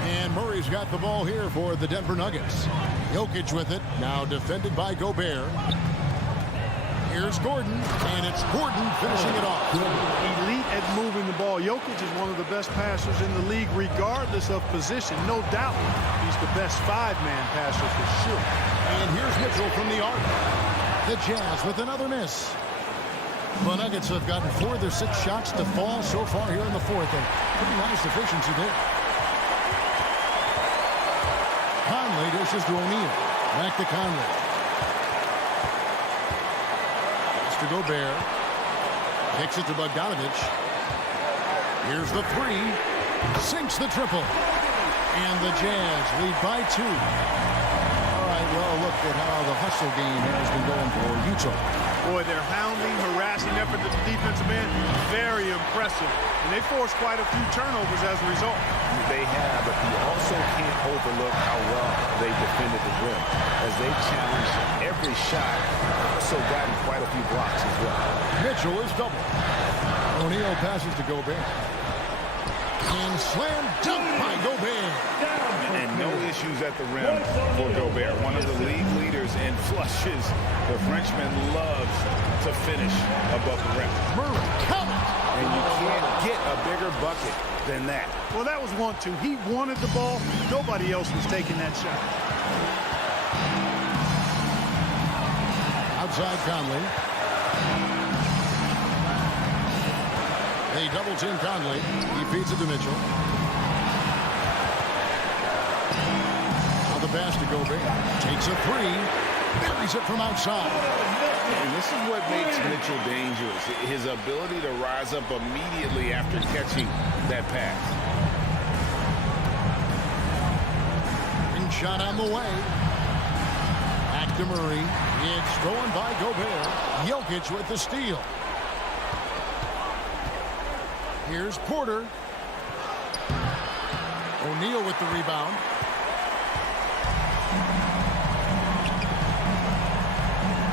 And Murray's got the ball here for the Denver Nuggets. Jokic with it. Now defended by Gobert. Here's Gordon, and it's Gordon finishing it off. Elite at moving the ball. Jokic is one of the best passers in the league, regardless of position. No doubt he's the best five-man passer for sure. And here's Mitchell from the arc. The Jazz with another miss. The Nuggets have gotten 4 of their 6 shots to fall so far here in the fourth. And pretty nice efficiency there. Conley dishes to O'Neal. Back to Conley. To Gobert. Kicks it to Bogdanovich. Here's the 3. Sinks the triple. And the Jazz lead by 2. All right, well, look at how the hustle game has been going for Utah. Boy, their hounding, harassing effort at the defensive end, very impressive. And they forced quite a few turnovers as a result. They have, but you also can't overlook how well they defended the rim, as they challenged every shot, also gotten quite a few blocks as well. Mitchell is double. O'Neal passes to Gobert. And slam dunk by Gobert. And no issues at the rim for Gobert, one of the league leaders in flushes. The Frenchman loves to finish above the rim. Murray, count it! And you can't get a bigger bucket than that. Well, that was 1-2. He wanted the ball. Nobody else was taking that shot. Outside Conley. They double team Conley. He feeds it to Mitchell. Now the pass to Gobert. Takes a 3. Buries it from outside. And this is what makes Mitchell dangerous. His ability to rise up immediately after catching that pass. And shot on the way. Back to Murray. It's stolen by Gobert. Jokic with the steal. Here's Porter. O'Neal with the rebound.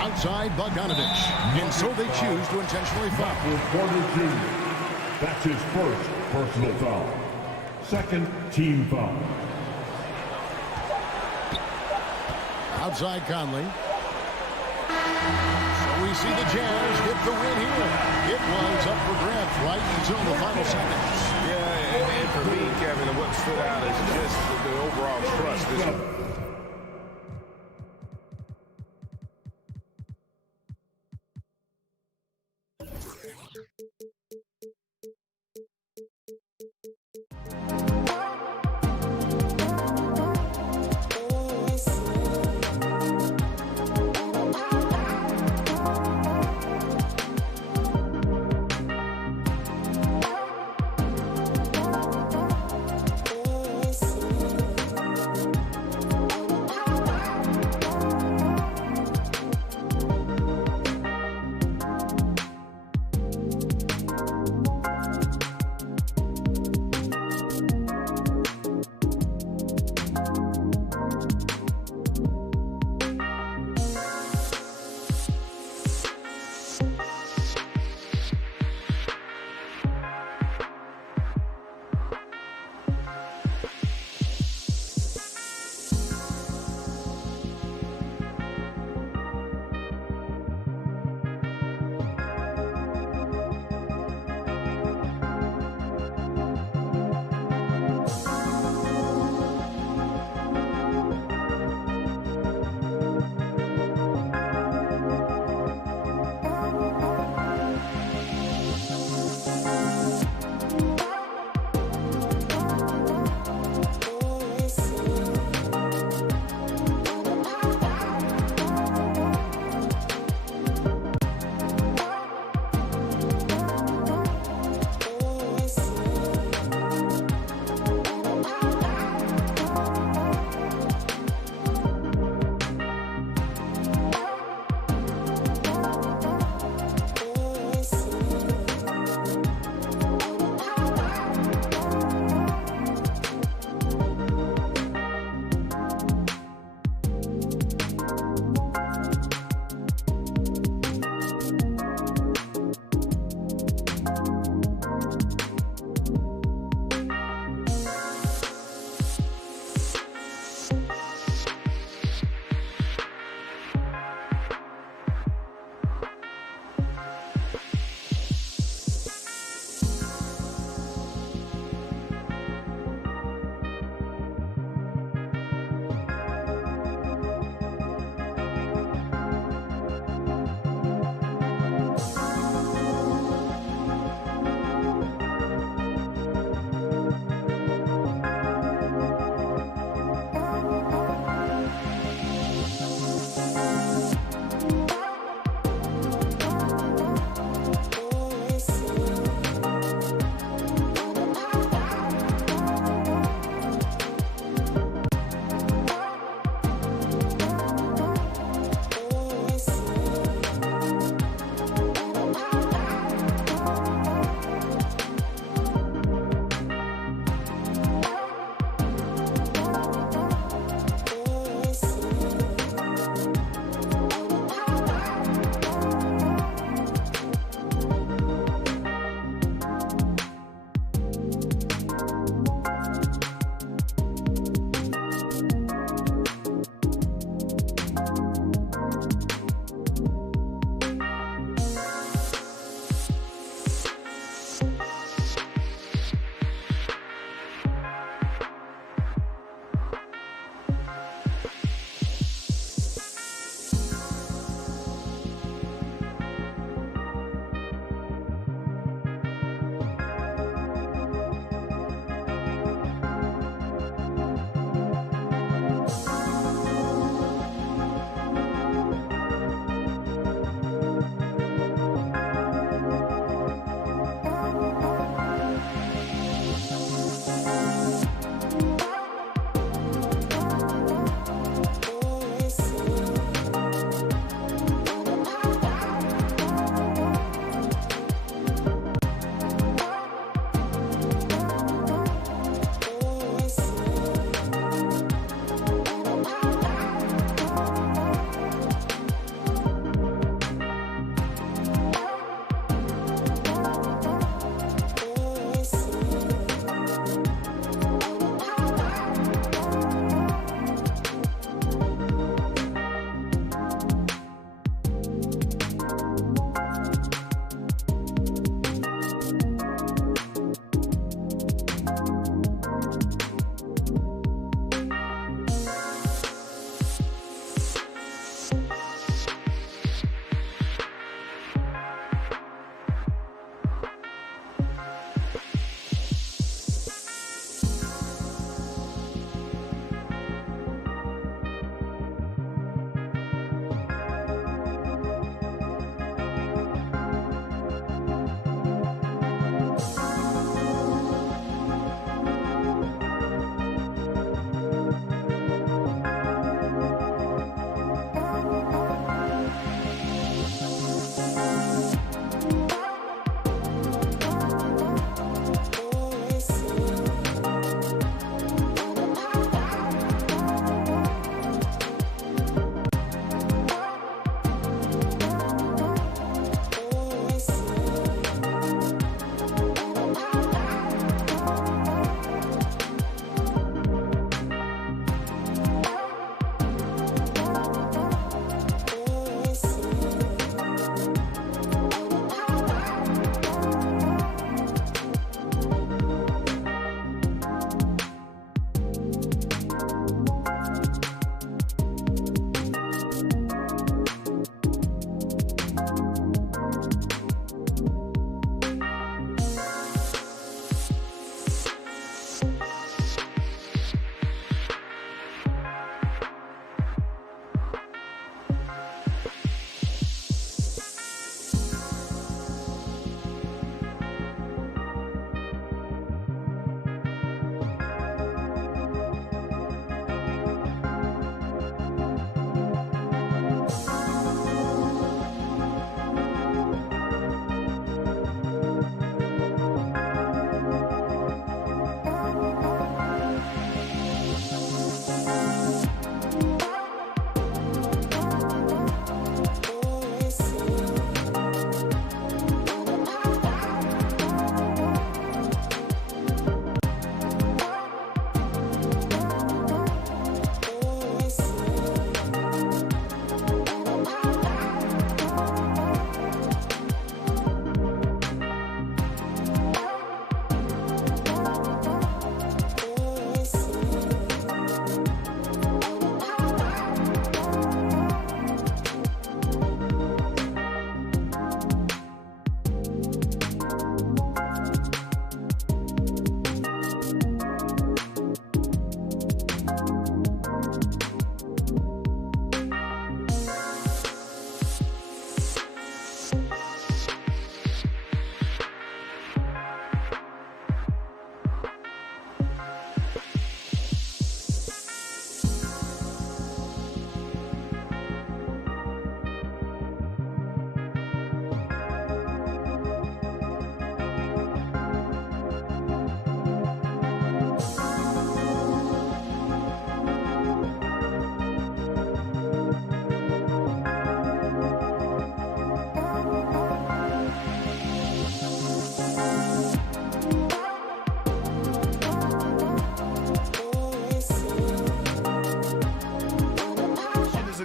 Outside Bogdanovich. And so they choose to intentionally foul. Porter Jr. That's his first personal foul. Second team foul. Outside Conley. So we see the Jazz get the win here. It was up for grabs right until the final seconds. Yeah, and for me, Kevin, what stood out is just the overall trust.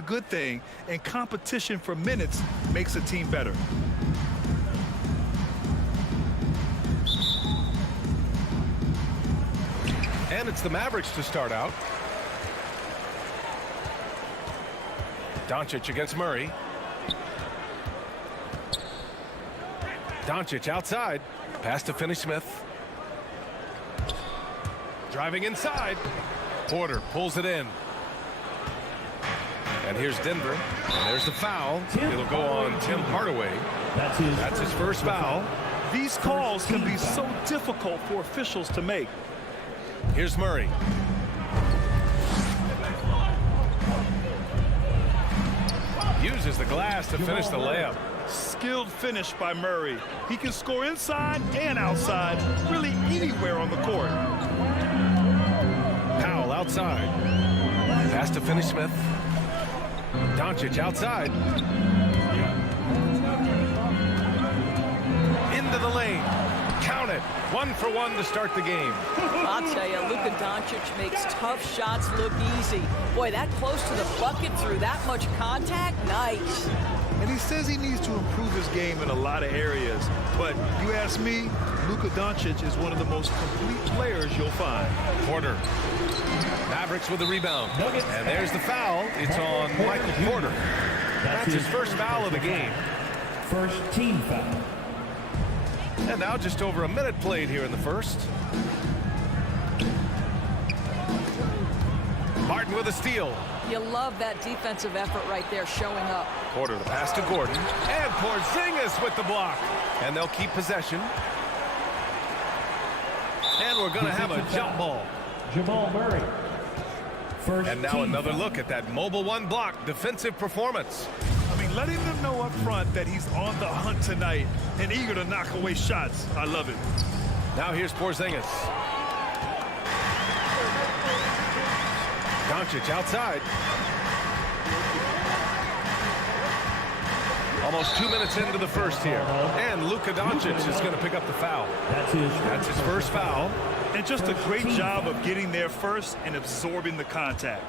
good thing, and competition for minutes makes a team better. And it's the Mavericks to start out. Doncic against Murray. Doncic outside. Pass to Finney-Smith. Driving inside. Porter pulls it in. And here's Denver. And there's the foul. It'll go on Tim Hardaway. That's his first foul. These calls can be so difficult for officials to make. Here's Murray. Uses the glass to finish the layup. Skilled finish by Murray. He can score inside and outside, really anywhere on the court. Powell outside. Pass to Finney-Smith. Doncic outside. Into the lane. Count it. 1 for 1 to start the game. I'll tell you, Luka Doncic makes tough shots look easy. Boy, that close to the bucket through that much contact, nice. And he says he needs to improve his game in a lot of areas. But you ask me, Luka Doncic is one of the most complete players you'll find. Porter. Mavericks with the rebound. And there's the foul. It's on Michael Porter. That's his first foul of the game. First team foul. And now just over a minute played here in the first. Martin with a steal. You love that defensive effort right there showing up. Porter the pass to Gordon. And Porzingis with the block. And they'll keep possession. And we're going to have a jump ball. Jamal Murray. First and now another look at that mobile one block defensive performance. I mean, letting them know up front that he's on the hunt tonight and eager to knock away shots. I love it. Now here's Porzingis. Doncic outside. Almost 2 minutes into the first here. And Luka Doncic is going to pick up the foul. That's his first foul. And just a great job of getting there first and absorbing the contact.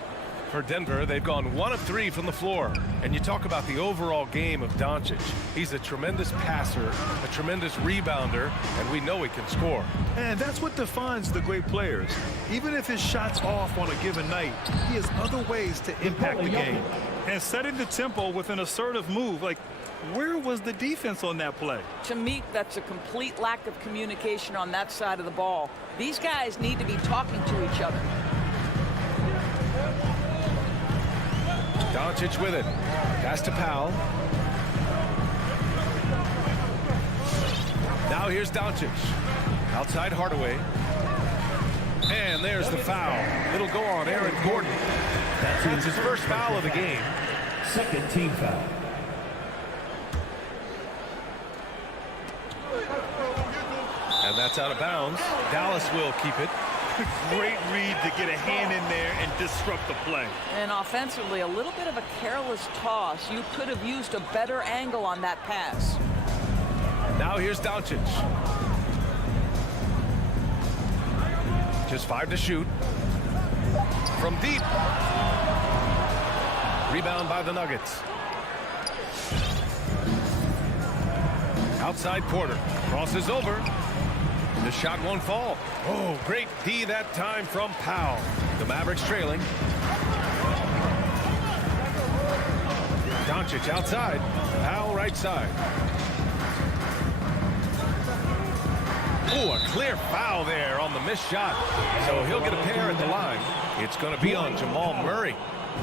For Denver, they've gone 1 of 3 from the floor. And you talk about the overall game of Doncic. He's a tremendous passer, a tremendous rebounder, and we know he can score. And that's what defines the great players. Even if his shot's off on a given night, he has other ways to impact the game. And setting the tempo with an assertive move, like, where was the defense on that play? To me, that's a complete lack of communication on that side of the ball. These guys need to be talking to each other. Doncic with it. Pass to Powell. Now here's Doncic. Outside Hardaway. And there's the foul. It'll go on Aaron Gordon. That's his first foul of the game. Second team foul. And that's out of bounds. Dallas will keep it. Great read to get a hand in there and disrupt the play. And offensively, a little bit of a careless toss. You could have used a better angle on that pass. Now here's Doncic. Just 5 to shoot. From deep. Rebound by the Nuggets. Outside Porter. Crosses over. The shot won't fall. Oh, great D that time from Powell. The Mavericks trailing. Doncic outside. Powell right side. Oh, a clear foul there on the missed shot. So he'll get a pair at the line. It's going to be on Jamal Murray.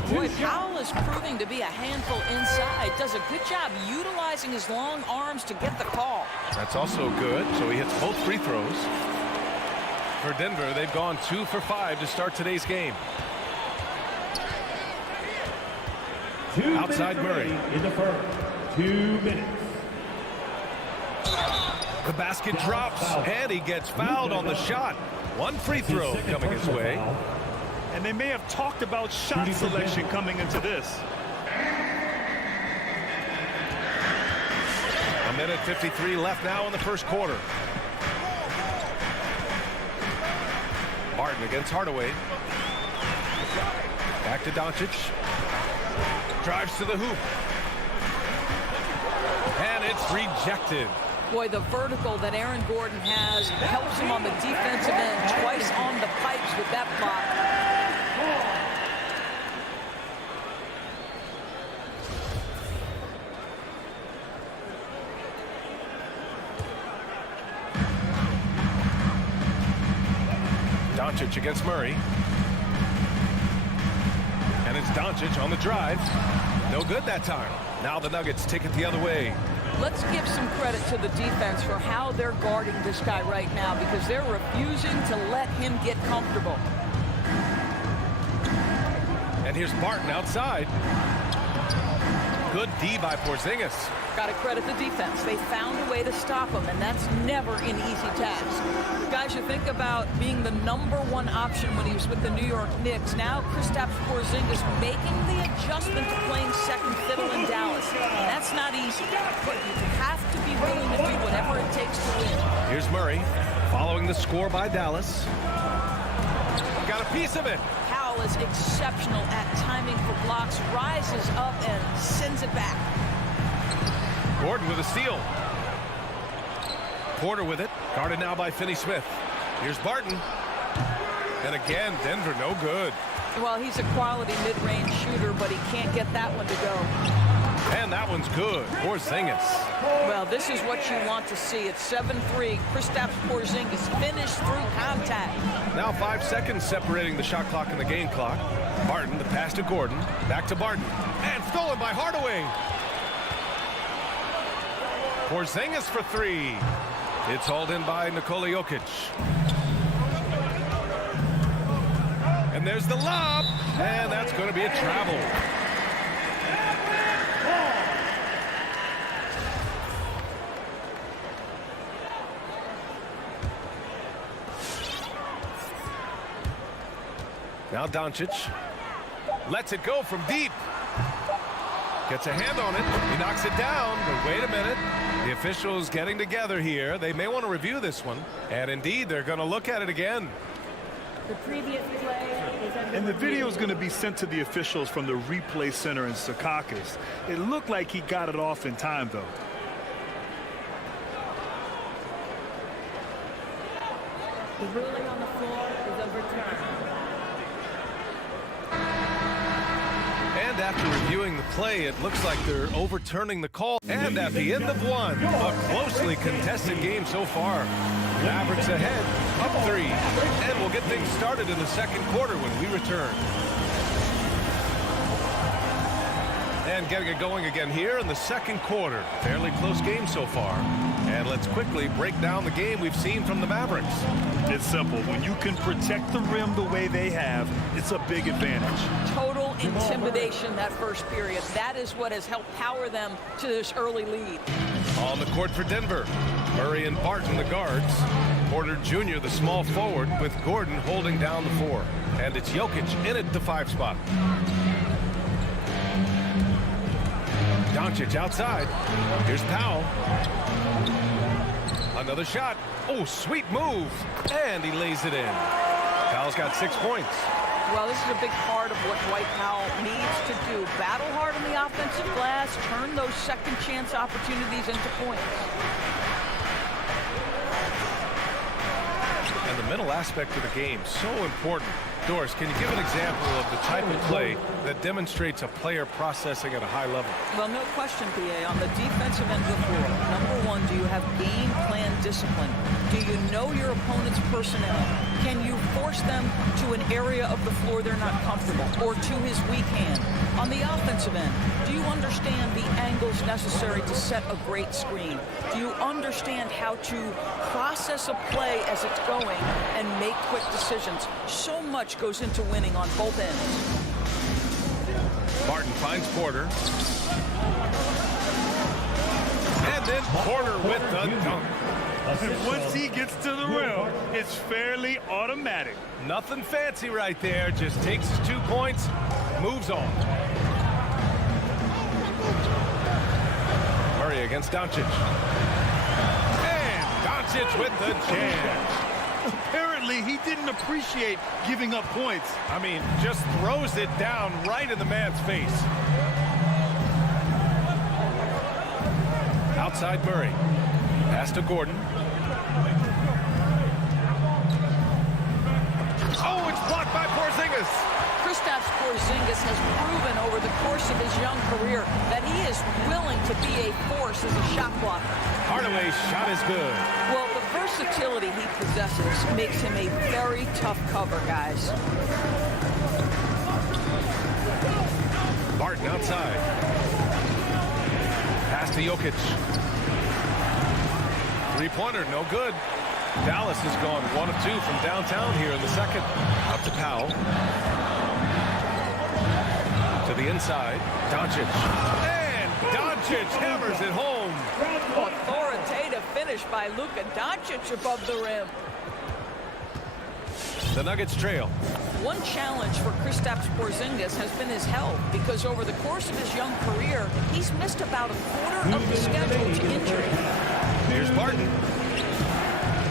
Boy, Powell is proving to be a handful inside. Does a good job utilizing his long arms to get the call. That's also good. So he hits both free throws. For Denver, they've gone 2 for 5 to start today's game. Outside Murray. In the first. 2 minutes. The basket drops, and he gets fouled on the shot. 1 free throw coming his way. And they may have talked about shot selection coming into this. A minute 53 left now in the first quarter. Martin against Hardaway. Back to Doncic. Drives to the hoop. And it's rejected. Boy, the vertical that Aaron Gordon has helps him on the defensive end, twice on the pipes with that block. Doncic against Murray. And it's Doncic on the drive. No good that time. Now the Nuggets take it the other way. Let's give some credit to the defense for how they're guarding this guy right now, because they're refusing to let him get comfortable. And here's Barton outside. Good D by Porzingis. Got to credit the defense. They found a way to stop him, and that's never an easy task. Guys, you think about being the #1 option when he was with the New York Knicks. Now Kristaps Porzingis making the adjustment to playing second fiddle in Dallas. That's not easy, but you have to be willing to do whatever it takes to win. Here's Murray following the score by Dallas. Got a piece of it. Powell is exceptional at timing for blocks, rises up and sends it back. Gordon with a steal. Porter with it. Guarded now by Finney-Smith. Here's Barton. And again, Denver no good. Well, he's a quality mid-range shooter, but he can't get that one to go. And that one's good. Porzingis. Well, this is what you want to see. It's 7-3. Kristaps Porzingis finished through contact. Now 5 seconds separating the shot clock and the game clock. Barton, the pass to Gordon. Back to Barton. And stolen by Hardaway. Porzingis for three. It's hauled in by Nikola Jokic. And there's the lob. And that's going to be a travel. Now Doncic lets it go from deep. Gets a hand on it. He knocks it down. But wait a minute. The officials getting together here. They may want to review this one. And indeed, they're going to look at it again. The previous play is under And the video is going to be sent to the officials from the replay center in Secaucus. It looked like he got it off in time, though. The ruling on the floor is overturned. And after reviewing the play, it looks like they're overturning the call. And at the end of one, a closely contested game so far. Mavericks ahead, up 3. And we'll get things started in the second quarter when we return. And getting it going again here in the second quarter. Fairly close game so far. And let's quickly break down the game we've seen from the Mavericks. It's simple. When you can protect the rim the way they have, it's a big advantage. Total intimidation that first period. That is what has helped power them to this early lead. On the court for Denver, Murray and Barton the guards. Porter Jr. the small forward with Gordon holding down the 4. And it's Jokic in at the 5 spot. Doncic outside. Here's Powell. Another shot. Oh, sweet move. And he lays it in. Powell's got 6 points. Well, this is a big part of what Dwight Powell needs to do. Battle hard on the offensive glass, turn those second chance opportunities into points. And the mental aspect of the game, so important. Doris, can you give an example of the type of play that demonstrates a player processing at a high level? Well, no question, PA. On the defensive end of the floor, number one, do you have game plan discipline? Do you know your opponent's personnel? Can you force them to an area of the floor they're not comfortable or to his weak hand? On the offensive end, do you understand the angles necessary to set a great screen? Do you understand how to process a play as it's going and make quick decisions? So much goes into winning on both ends. Barton finds Porter. And then Porter with the dunk. And once he gets to the rim, it's fairly automatic. Nothing fancy right there. Just takes his 2 points, moves on. Murray against Doncic. And Doncic with the jam. Apparently apparently he didn't appreciate giving up points. I mean, just throws it down right in the man's face. Outside Murray. Pass to Gordon. Oh, it's blocked by Porzingis. Kristaps Porzingis has proven over the course of his young career that he is willing to be a force as a shot blocker. Hardaway's shot is good. Well, the versatility he possesses makes him a very tough cover, guys. Barton outside. Pass to Jokic. Three-pointer, no good. Dallas has gone 1 of 2 from downtown here in the second. Up to Powell. To the inside. Doncic. And Doncic hammers it home. Authoritative finish by Luka Doncic above the rim. The Nuggets trail. One challenge for Kristaps Porzingis has been his health, because over the course of his young career, he's missed about a quarter of the schedule to injury. Here's Barton.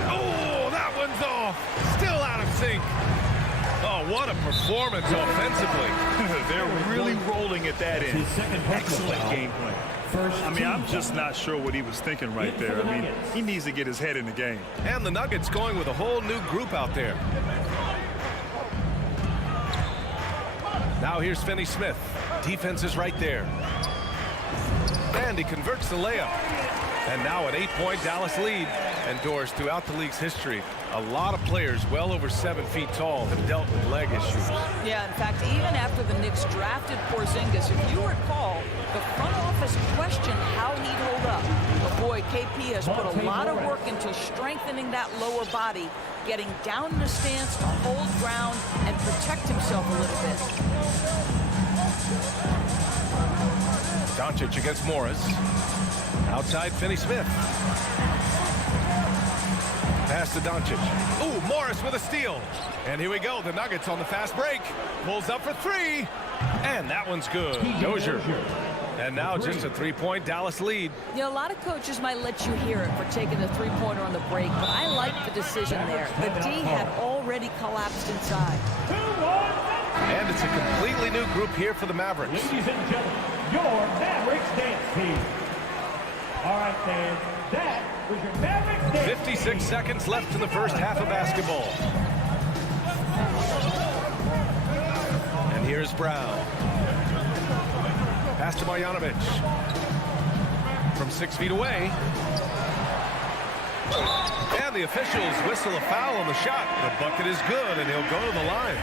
Oh, that one's off. Still out of sync. Oh, what a performance offensively. They're really rolling at that end. Excellent game plan. I mean, I'm just not sure what he was thinking right there. I mean, he needs to get his head in the game. And the Nuggets going with a whole new group out there. Now here's Finney Smith. Defense is right there. And he converts the layup. And now an 8-point Dallas lead. And Doris, throughout the league's history, a lot of players well over 7 feet tall have dealt with leg issues. Yeah, in fact, even after the Knicks drafted Porzingis, if you recall, the front office questioned how he'd hold up. But boy, KP has put a lot of work into strengthening that lower body, getting down in the stance to hold ground and protect himself a little bit. Doncic against Morris. Outside Finney Smith. Pass to Doncic. Ooh, Morris with a steal. And here we go. The Nuggets on the fast break. Pulls up for 3. And that one's good. Dozier. And now just a 3-point Dallas lead. You know, a lot of coaches might let you hear it for taking the three-pointer on the break, but I like the decision there. The D had already collapsed inside. And it's a completely new group here for the Mavericks. Ladies and gentlemen, your Mavericks dance team. All right, fans, that was your Mavericks dance 56 team. seconds left in the first half of basketball. And here's Brown. Pass to Marjanovic. From 6 feet away. And the officials whistle a foul on the shot. The bucket is good, and he'll go to the line.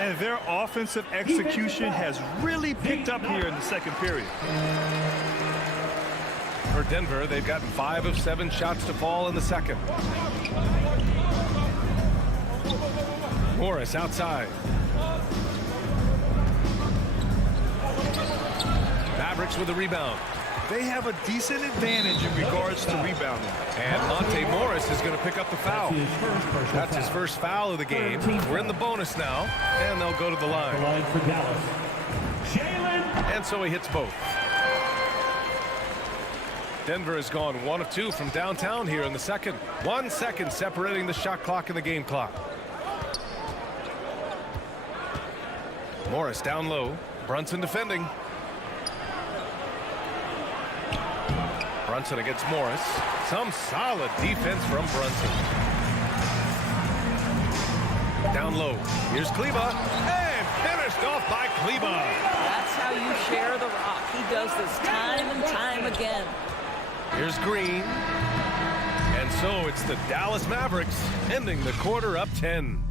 And their offensive execution has really picked up here in the second period. For Denver, they've gotten 5 of 7 shots to fall in the second. Morris outside. Mavericks with the rebound. They have a decent advantage in regards to rebounding. And Monte Morris is going to pick up the foul. That's his first foul of the game. We're in the bonus now, and they'll go to the line. The line for Dallas. And so he hits both. Denver has gone 1 of 2 from downtown here in the second. 1 second separating the shot clock and the game clock. Morris down low. Brunson defending. Brunson against Morris. Some solid defense from Brunson. Down low. Here's Kleba. And finished off by Kleba. That's how you share the rock. He does this time and time again. Here's Green. And so it's the Dallas Mavericks ending the quarter up 10.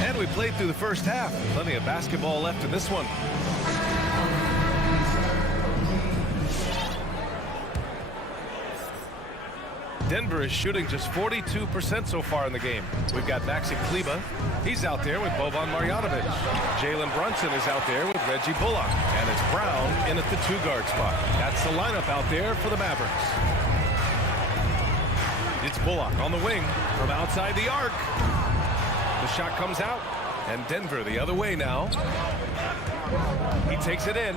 And we played through the first half. Plenty of basketball left in this one. Denver is shooting just 42% so far in the game. We've got Maxi Kleba. He's out there with Boban Marjanovic. Jalen Brunson is out there with Reggie Bullock. And it's Brown in at the 2-guard spot. That's the lineup out there for the Mavericks. It's Bullock on the wing from outside the arc. The shot comes out. And Denver the other way now. He takes it in.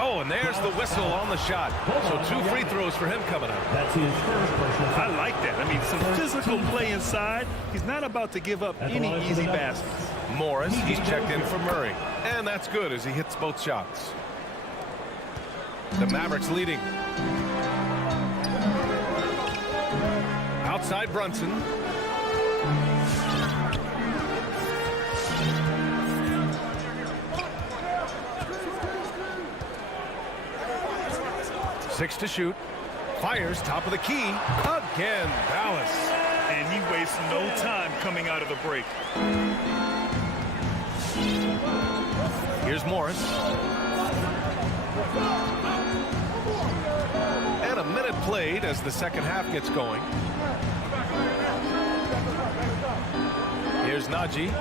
Oh, and there's the whistle on the shot. So 2 free throws for him coming up. That's his first personal foul. I like that. I mean, some physical play inside. He's not about to give up any easy baskets. Morris, he's checked in for Murray. And that's good as he hits both shots. The Mavericks leading. Outside Brunson. Six to shoot. Fires top of the key. Again, Dallas. And he wastes no time coming out of the break. Here's Morris. And a minute played as the second half gets going. Here's Najee.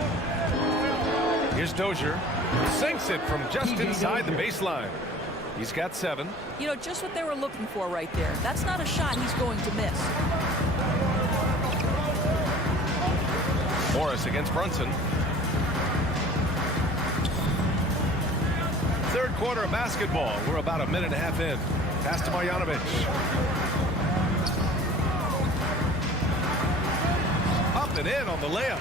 Here's Dozier. Sinks it from just inside the baseline. He's got 7. You know, just what they were looking for right there. That's not a shot he's going to miss. Morris against Brunson. Third quarter of basketball. We're about a minute and a half in. Pass to Marjanovic. Up and in on the layup.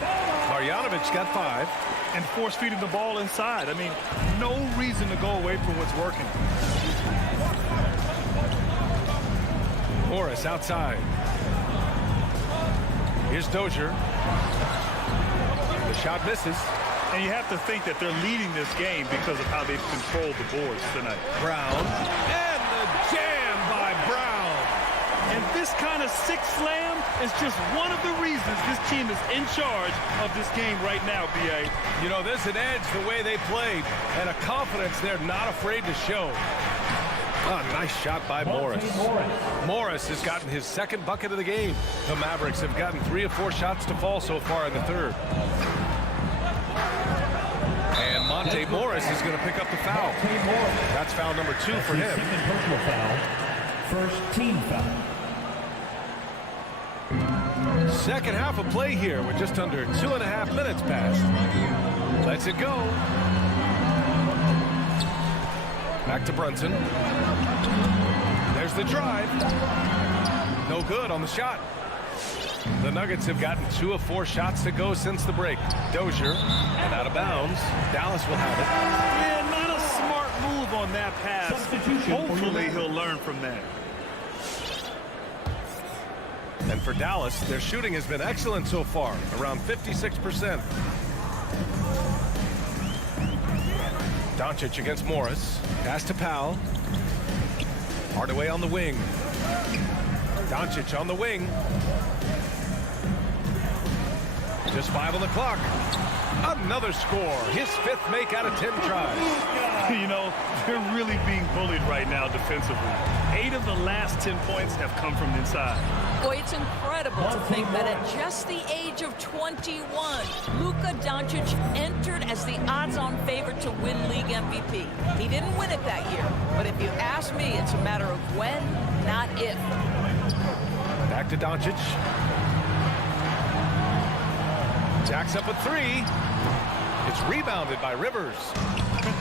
Marjanovic got 5. And force feeding the ball inside. I mean, no reason to go away from what's working. Morris outside. Here's Dozier. The shot misses. And you have to think that they're leading this game because of how they've controlled the boards tonight. Brown. And the jam by Brown. And this kind of six slam is just one of the reasons this team is in charge of this game right now, B.A. You know, there's an edge the way they played and a confidence they're not afraid to show. Oh, nice shot by Morris. Morris has gotten his second bucket of the game. The Mavericks have gotten 3 of 4 shots to fall so far in the third. And Monte Morris is going to pick up the foul. That's foul number 2 for him. Second personal foul. First team foul. Second half of play here with just under 2.5 minutes passed. Lets it go. Back to Brunson. There's the drive. No good on the shot. The Nuggets have gotten 2 of 4 shots to go since the break. Dozier and out of bounds. Dallas will have it. Yeah, not a smart move on that pass. Hopefully he'll learn from that. And for Dallas, their shooting has been excellent so far, around 56%. Doncic against Morris. Pass to Powell. Hardaway on the wing. Doncic on the wing. Just 5 on the clock. Another score. His 5th make out of 10 tries. You know, they're really being bullied right now defensively. 8 of the last 10 points have come from inside. Boy, it's incredible to think that at just the age of 21, Luka Doncic entered as the odds-on favorite to win league MVP. He didn't win it that year, but if you ask me, it's a matter of when, not if. Back to Doncic. Jacks up a 3. It's rebounded by Rivers.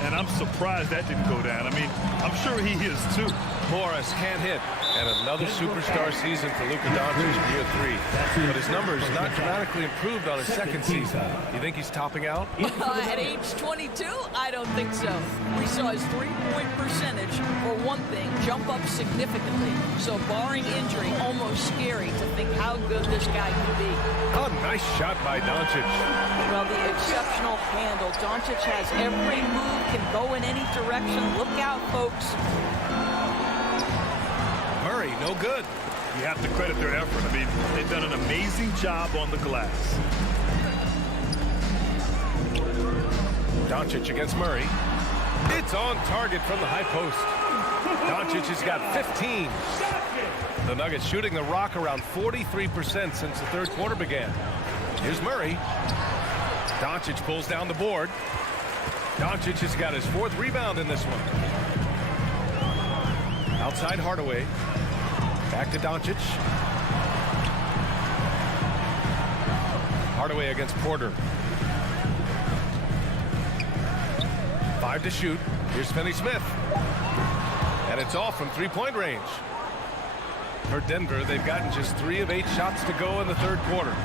And I'm surprised that didn't go down. I mean, I'm sure he is too. Morris can't hit. And another superstar season for Luka Doncic in year 3. But his numbers not dramatically improved on his second season. You think he's topping out? At age 22, I don't think so. We saw his three-point percentage, for one thing, jump up significantly. So barring injury, almost scary to think how good this guy can be. A nice shot by Doncic. Well, the exceptional handle. Doncic has every move, can go in any direction. Look out, folks. Murray, no good. You have to credit their effort. I mean, they've done an amazing job on the glass. Doncic against Murray. It's on target from the high post. Doncic has got 15. The Nuggets shooting the rock around 43% since the third quarter began. Here's Murray. Doncic pulls down the board. Doncic has got his 4th rebound in this one. Outside Hardaway. Back to Doncic. Hardaway against Porter. 5 to shoot. Here's Finney-Smith. And it's off from three-point range. For Denver, they've gotten just 3 of 8 shots to go in the third quarter.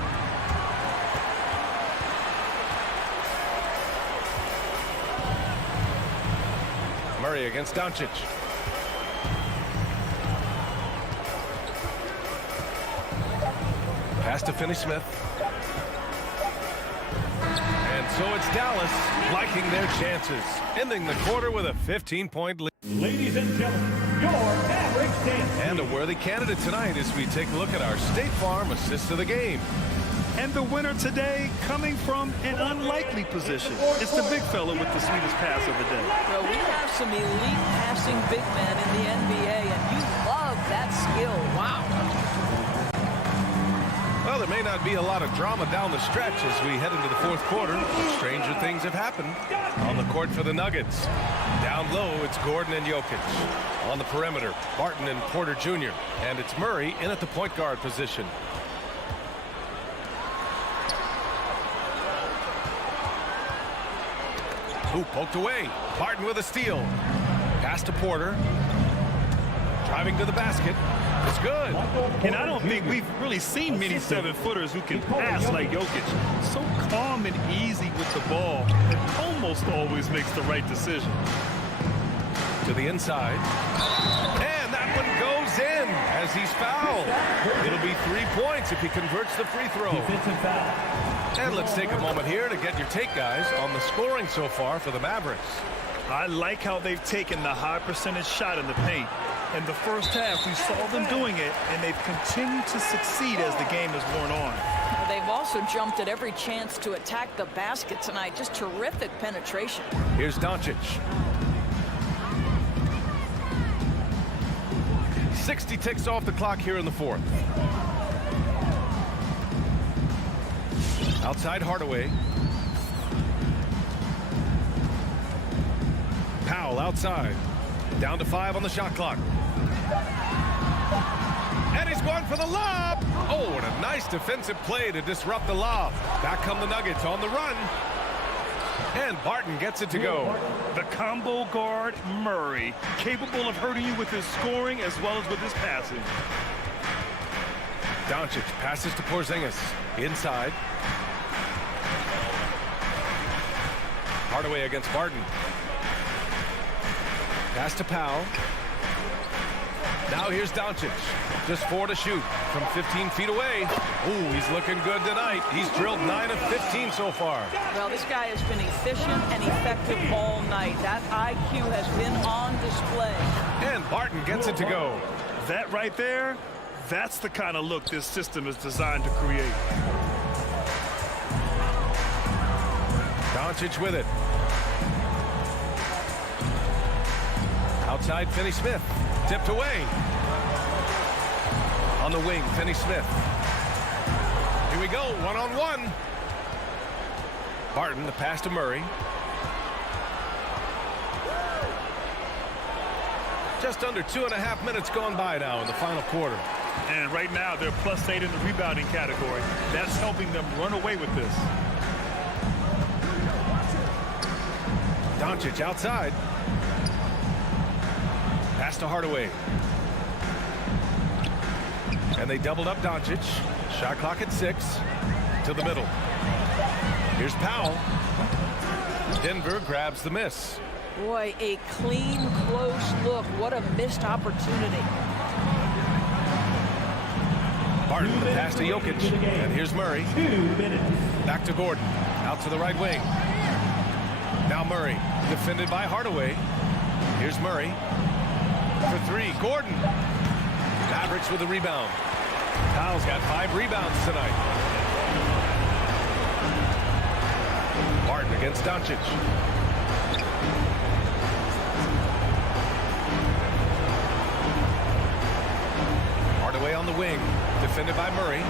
Murray against Doncic. Pass to Finney-Smith. And so it's Dallas liking their chances, ending the quarter with a 15-point lead. Ladies and gentlemen, your Mavericks dance. And a worthy candidate tonight as we take a look at our State Farm assist of the game. And the winner today coming from an unlikely position. It's the big fella with the sweetest pass of the day. Well, we have some elite passing big men in the NBA, and you love that skill. Wow. Well, there may not be a lot of drama down the stretch as we head into the fourth quarter. Stranger things have happened on the court for the Nuggets. Down low, it's Gordon and Jokic. On the perimeter, Barton and Porter Jr. And it's Murray in at the point guard position. Ooh, poked away. Barton with a steal. Pass to Porter. Driving to the basket. It's good. And I don't think we've really seen many 7-footers who can pass like Jokic. So calm and easy with the ball. And almost always makes the right decision. To the inside. And that one goes in as he's fouled. It'll be 3 points if he converts the free throw. And let's take a moment here to get your take, guys, on the scoring so far for the Mavericks. I like how they've taken the high percentage shot in the paint. In the first half, we saw them doing it, and they've continued to succeed as the game has worn on. They've also jumped at every chance to attack the basket tonight. Just terrific penetration. Here's Doncic. 60 ticks off the clock here in the fourth. Outside Hardaway. Powell outside. Down to 5 on the shot clock. And he's going for the lob. Oh, and a nice defensive play to disrupt the lob. Back come the Nuggets on the run. And Barton gets it to go. The combo guard, Murray, capable of hurting you with his scoring as well as with his passing. Doncic passes to Porzingis. Inside. Hardaway against Barton. Pass to Powell. Now here's Doncic. Just 4 to shoot from 15 feet away. Ooh, he's looking good tonight. He's drilled 9 of 15 so far. Well, this guy has been efficient and effective all night. That IQ has been on display. And Barton gets it to go. That right there, that's the kind of look this system is designed to create. Doncic with it. Outside Finney-Smith. Tipped away. On the wing, Finney-Smith. Here we go, one-on-one. Barton, the pass to Murray. Just under 2.5 minutes gone by now in the final quarter. And right now, they're +8 in the rebounding category. That's helping them run away with this. Doncic outside. Pass to Hardaway. And they doubled up Doncic. Shot clock at 6. To the middle. Here's Powell. Denver grabs the miss. Boy, a clean, close look. What a missed opportunity. Barton, the pass to Jokic. And here's Murray. Back to Gordon. Out to the right wing. Now Murray. Defended by Hardaway. Here's Murray. For 3. Gordon. Mavericks with the rebound. Powell's got 5 rebounds tonight. Barton against Doncic. Hardaway on the wing. Defended by Murray.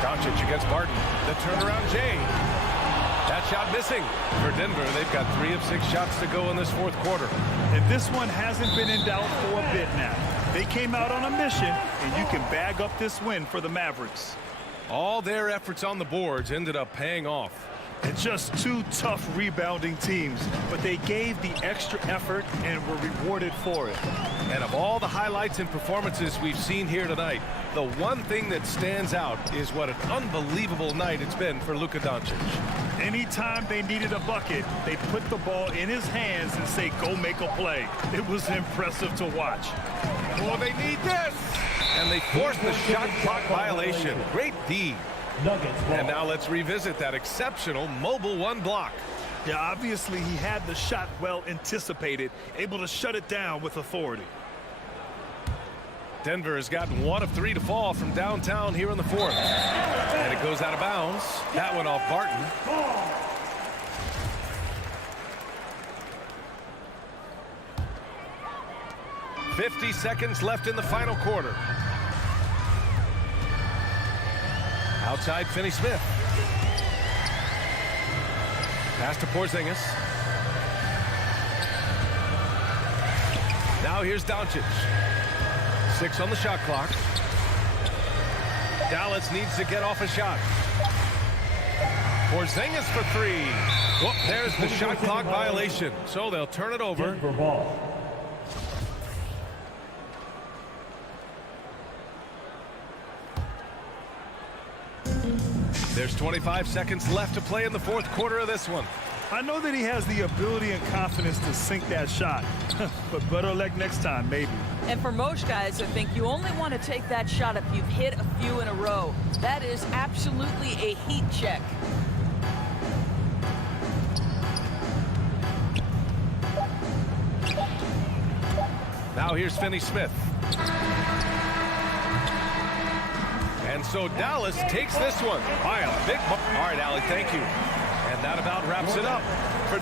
Doncic against Barton. The turnaround Jay. That shot missing. For Denver, they've got 3 of 6 shots to go in this fourth quarter. And this one hasn't been in doubt for a bit now. They came out on a mission, and you can bag up this win for the Mavericks. All their efforts on the boards ended up paying off. And just two tough rebounding teams, but they gave the extra effort and were rewarded for it. And of all the highlights and performances we've seen here tonight, the one thing that stands out is what an unbelievable night it's been for Luka Doncic. Anytime they needed a bucket, they put the ball in his hands and say, go make a play. It was impressive to watch. Oh, they need this! And they forced the shot clock violation. Great D. And now let's revisit that exceptional mobile one block. Yeah, obviously he had the shot well anticipated, able to shut it down with authority. Denver has gotten 1 of 3 to fall from downtown here in the fourth. And it goes out of bounds. That one off Barton. "50 seconds left in the final quarter. Outside Finney-Smith. Pass to Porzingis. Now here's Doncic. 6 on the shot clock. Dallas needs to get off a shot. Porzingis for 3. Whoop, there's the shot clock violation. So they'll turn it over. There's 25 seconds left to play in the fourth quarter of this one. I know that he has the ability and confidence to sink that shot, but better luck next time, maybe. And for most guys, I think you only want to take that shot if you've hit a few in a row. That is absolutely a heat check. Now here's Finney-Smith. And so Dallas takes this one by a big mark. All right, Allie, thank you. And that about wraps it up for